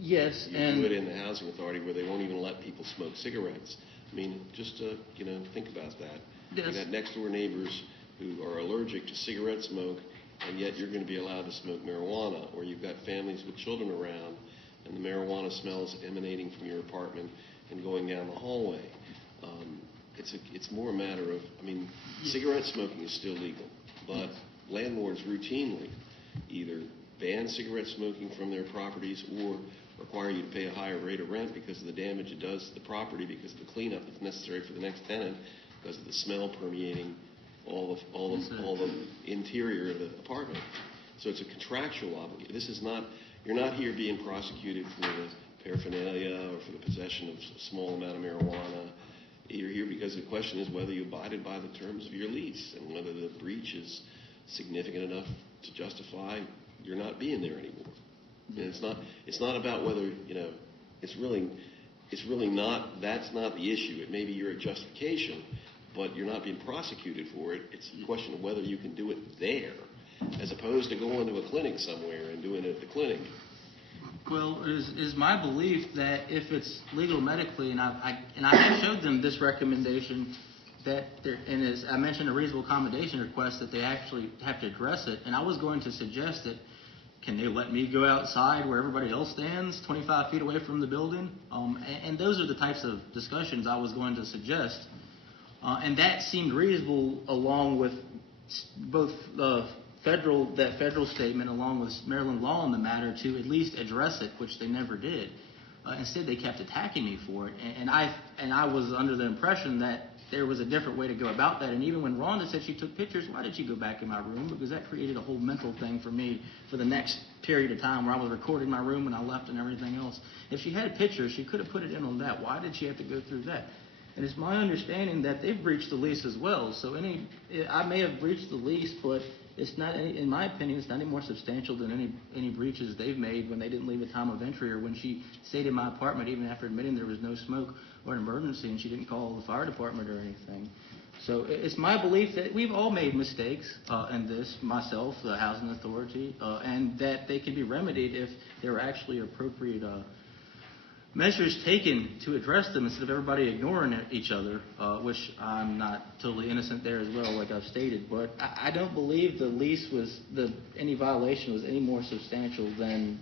Yes, You and do it in the housing authority where they won't even let people smoke cigarettes. I mean, just think about that. Yes. You got next door neighbors who are allergic to cigarette smoke, and yet you're going to be allowed to smoke marijuana, or you've got families with children around, and the marijuana smells emanating from your apartment and going down the hallway. It's more a matter of, cigarette smoking is still legal, but landlords routinely either ban cigarette smoking from their properties or require you to pay a higher rate of rent because of the damage it does to the property, because of the cleanup that's necessary for the next tenant, because of the smell permeating all the interior of the apartment. So it's a contractual obligation. You're not here being prosecuted for the paraphernalia or for the possession of a small amount of marijuana. You're here because the question is whether you abided by the terms of your lease and whether the breach is significant enough to justify you're not being there anymore. And it's not about whether, it's really not, that's not the issue. It may be your justification, but you're not being prosecuted for it. It's a question of whether you can do it there, as opposed to going to a clinic somewhere and doing it at the clinic. well, is my belief that if it's legal medically, and I have showed them this recommendation, that and as I mentioned, a reasonable accommodation request, that they actually have to address it. And I was going to suggest that, can they let me go outside where everybody else stands, 25 feet away from the building? And those are the types of discussions I was going to suggest. And that seemed reasonable, along with both that federal statement, along with Maryland law on the matter, to at least address it, which they never did. Instead, they kept attacking me for it. And I was under the impression that there was a different way to go about that. And even when Rhonda said she took pictures, why did she go back in my room? Because that created a whole mental thing for me for the next period of time where I was recording my room and I left and everything else. If she had pictures, she could have put it in on that. Why did she have to go through that? And it's my understanding that they've breached the lease as well. So I may have breached the lease, but it's not, in my opinion, it's not any more substantial than any breaches they've made when they didn't leave a time of entry, or when she stayed in my apartment even after admitting there was no smoke or an emergency and she didn't call the fire department or anything. So it's my belief that we've all made mistakes in this, myself, the housing authority, and that they can be remedied if there are actually appropriate measures taken to address them instead of everybody ignoring each other, which I'm not totally innocent there as well, like I've stated. But I don't believe the lease any violation was any more substantial than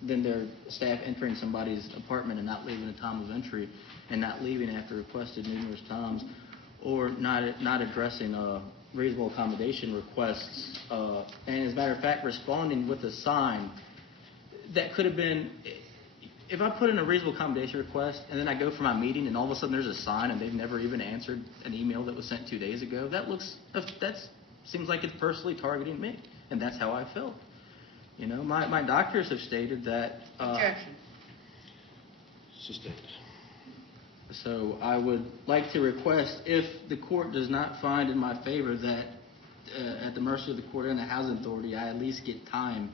their staff entering somebody's apartment and not leaving a time of entry, and not leaving after requested numerous times, or not addressing reasonable accommodation requests, and as a matter of fact, responding with a sign that could have been. If I put in a reasonable accommodation request and then I go for my meeting and all of a sudden there's a sign and they've never even answered an email that was sent 2 days ago, that seems like it's personally targeting me, and that's how I felt. My doctors have stated that. Objection. Sustained. So I would like to request, if the court does not find in my favor that at the mercy of the court and the housing authority, I at least get time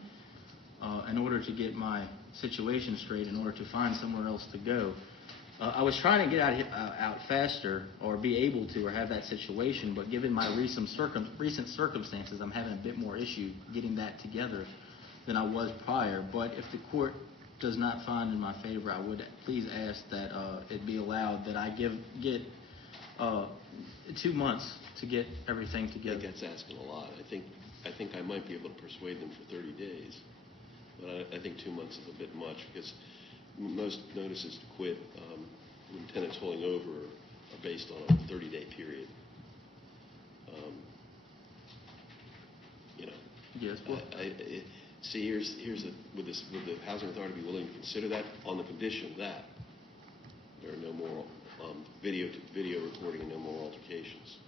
in order to get my situation straight, in order to find somewhere else to go. I was trying to get out faster, or be able to, or have that situation, but given my recent circumstances, I'm having a bit more issue getting that together than I was prior. But if the court does not find in my favor, I would please ask that it be allowed that I get 2 months to get everything together. I think that's asking a lot. I think I might be able to persuade them for 30 days. But I think 2 months is a bit much, because most notices to quit when tenants holding over are based on a 30-day period. Yes. Well, See, would the housing authority be willing to consider that on the condition that there are no more video recording and no more altercations?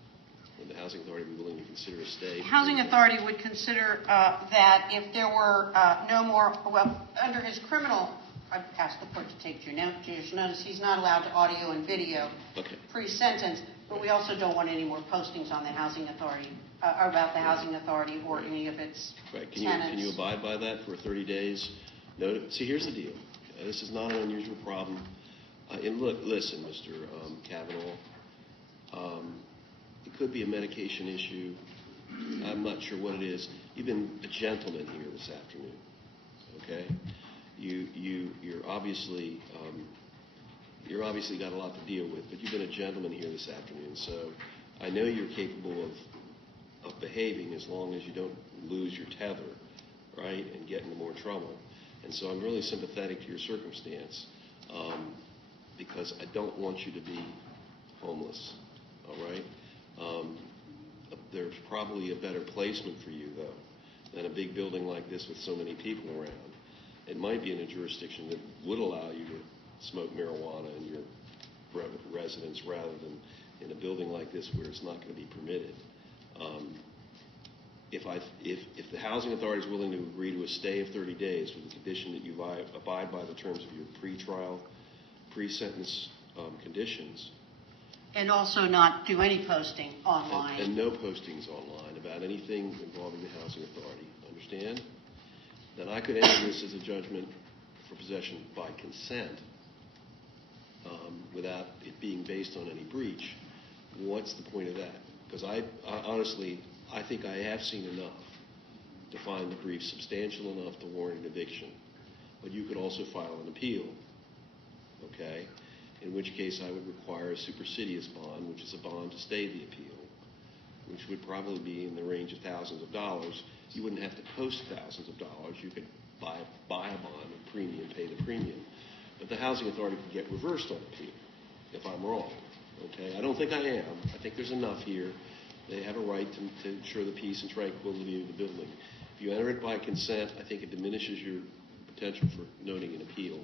Would the housing authority be willing to consider a stay? Housing authority would consider that if there were no more, under his criminal, I've asked the court to take judicial notice, he's not allowed to audio and video pre-sentence, but we also don't want any more postings on the housing authority, about the housing authority or any of its Right. tenants. Can you abide by that for 30 days? See, here's the deal. This is not an unusual problem. And look, listen, Mr. Cavanaugh, it could be a medication issue. I'm not sure what it is. You've been a gentleman here this afternoon, okay? You're obviously got a lot to deal with, but you've been a gentleman here this afternoon. So I know you're capable of behaving as long as you don't lose your tether, right, and get into more trouble. And so I'm really sympathetic to your circumstance because I don't want you to be homeless, all right? There's probably a better placement for you, though, than a big building like this with so many people around. It might be in a jurisdiction that would allow you to smoke marijuana in your residence rather than in a building like this where it's not going to be permitted. If the housing authority is willing to agree to a stay of 30 days with the condition that you abide by the terms of your pre-trial, pre-sentence conditions. And also not do any posting online. And no postings online about anything involving the housing authority. Understand? Then I could enter this as a judgment for possession by consent without it being based on any breach. What's the point of that? Because I honestly, I think I have seen enough to find the brief substantial enough to warrant an eviction. But you could also file an appeal, okay? In which case I would require a supersedious bond, which is a bond to stay the appeal, which would probably be in the range of thousands of dollars. You wouldn't have to post thousands of dollars. You could buy a bond with premium, pay the premium. But the housing authority could get reversed on appeal if I'm wrong, okay? I don't think I am. I think there's enough here. They have a right to ensure the peace and tranquility of the building. If you enter it by consent, I think it diminishes your potential for noting an appeal.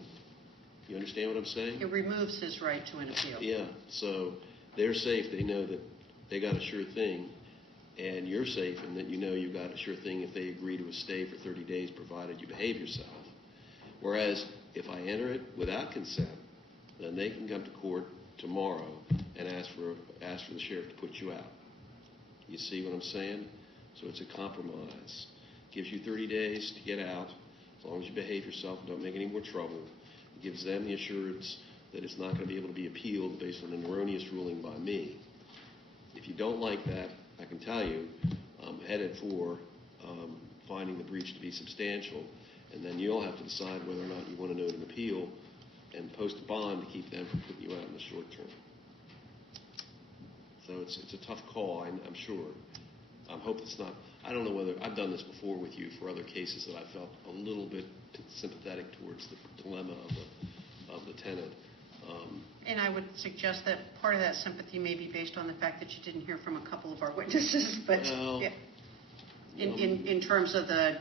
You understand what I'm saying? It removes his right to an appeal. Yeah, so they're safe. They know that they got a sure thing, and you're safe in that you know you got a sure thing if they agree to a stay for 30 days provided you behave yourself. Whereas if I enter it without consent, then they can come to court tomorrow and ask for the sheriff to put you out. You see what I'm saying? So it's a compromise. Gives you 30 days to get out as long as you behave yourself and don't make any more trouble. It gives them the assurance that it's not going to be able to be appealed based on an erroneous ruling by me. If you don't like that, I can tell you, I'm headed for finding the breach to be substantial, and then you'll have to decide whether or not you want to note an appeal and post a bond to keep them from putting you out in the short term. So it's a tough call, I'm sure. I hope it's not. I don't know whether I've done this before with you for other cases that I felt a little bit sympathetic towards the dilemma of the tenant. And I would suggest that part of that sympathy may be based on the fact that you didn't hear from a couple of our witnesses, but yeah, in terms of the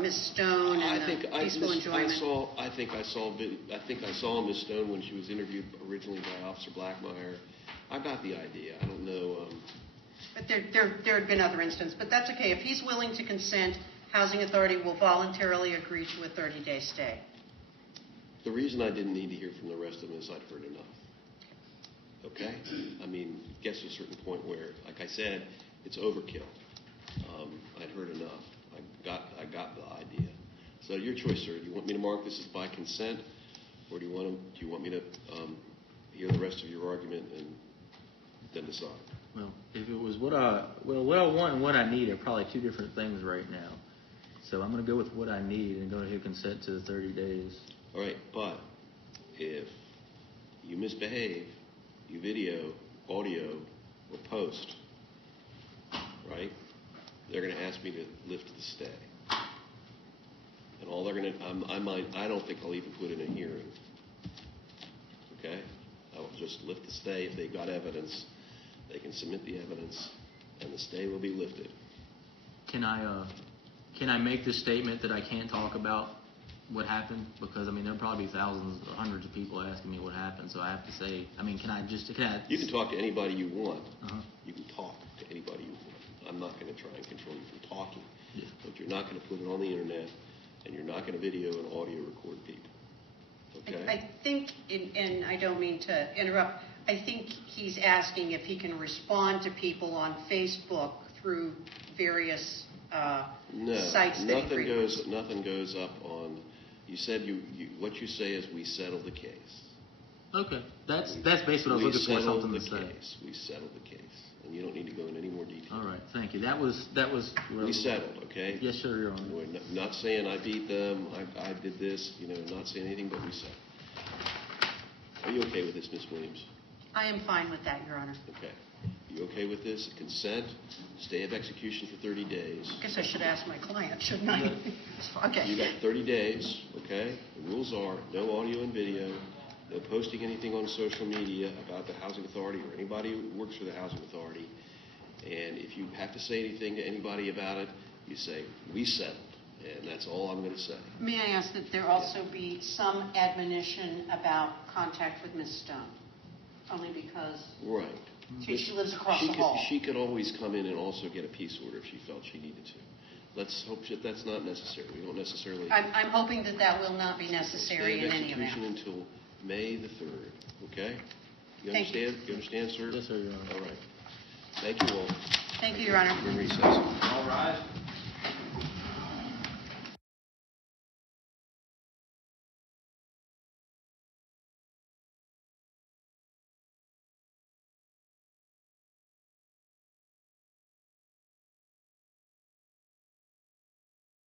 Ms. Stone and the peaceful enjoyment. I think I saw Ms. Stone when she was interviewed originally by Officer Blackmeyer. I got the idea. I don't know. But there had been other instances. But that's okay. If he's willing to consent, Housing Authority will voluntarily agree to a 30-day stay. The reason I didn't need to hear from the rest of them is I'd heard enough. Okay? I mean, it gets to a certain point where, like I said, it's overkill. I'd heard enough. I got the idea. So your choice, sir. Do you want me to mark this as by consent, or do you want me to hear the rest of your argument and then decide? Well, if it was what I want and what I need are probably two different things right now. So I'm going to go with what I need and go ahead and consent to the 30 days. All right, but if you misbehave, you video, audio, or post, right, they're going to ask me to lift the stay. And all they're going to, I don't think I'll even put in a hearing. Okay? I will just lift the stay. If they've got evidence, they can submit the evidence, and the stay will be lifted. Can I make the statement that I can't talk about what happened? Because, I mean, there'll probably be thousands or hundreds of people asking me what happened, so I have to say, I mean, can I? You can talk to anybody you want. Uh-huh. You can talk to anybody you want. I'm not going to try and control you from talking. Yeah. But you're not going to put it on the internet, and you're not going to video and audio record people. Okay? I think, and I don't mean to interrupt, I think he's asking if he can respond to people on Facebook through various sites that he nothing goes up on You said what you say is we settled the case. Okay, that's basically what I was looking for, something to say. We settled the case, and you don't need to go into any more detail. All right, thank you. That was. We settled, okay? Yes, sir, Your Honor. We're not saying I beat them, I did this, not saying anything, but we settled. Are you okay with this, Ms. Williams? I am fine with that, Your Honor. Okay. You okay with this? Consent, stay of execution for 30 days. I guess I should ask my client, shouldn't I? Okay. You got 30 days, okay? The rules are no audio and video, no posting anything on social media about the Housing Authority or anybody who works for the Housing Authority. And if you have to say anything to anybody about it, you say, we settled. And that's all I'm going to say. May I ask that there also be some admonition about contact with Ms. Stone? Only because Right. she lives across the hall. She could always come in and also get a peace order if she felt she needed to. Let's hope that that's not necessary. We don't necessarily... I'm hoping that that will not be necessary in any event. Stay of execution until May the 3rd, okay? You Thank you. understand? You understand, sir? Yes, sir, Your Honor. All right. Thank you all. Thank you, Your Honor. We're in recess.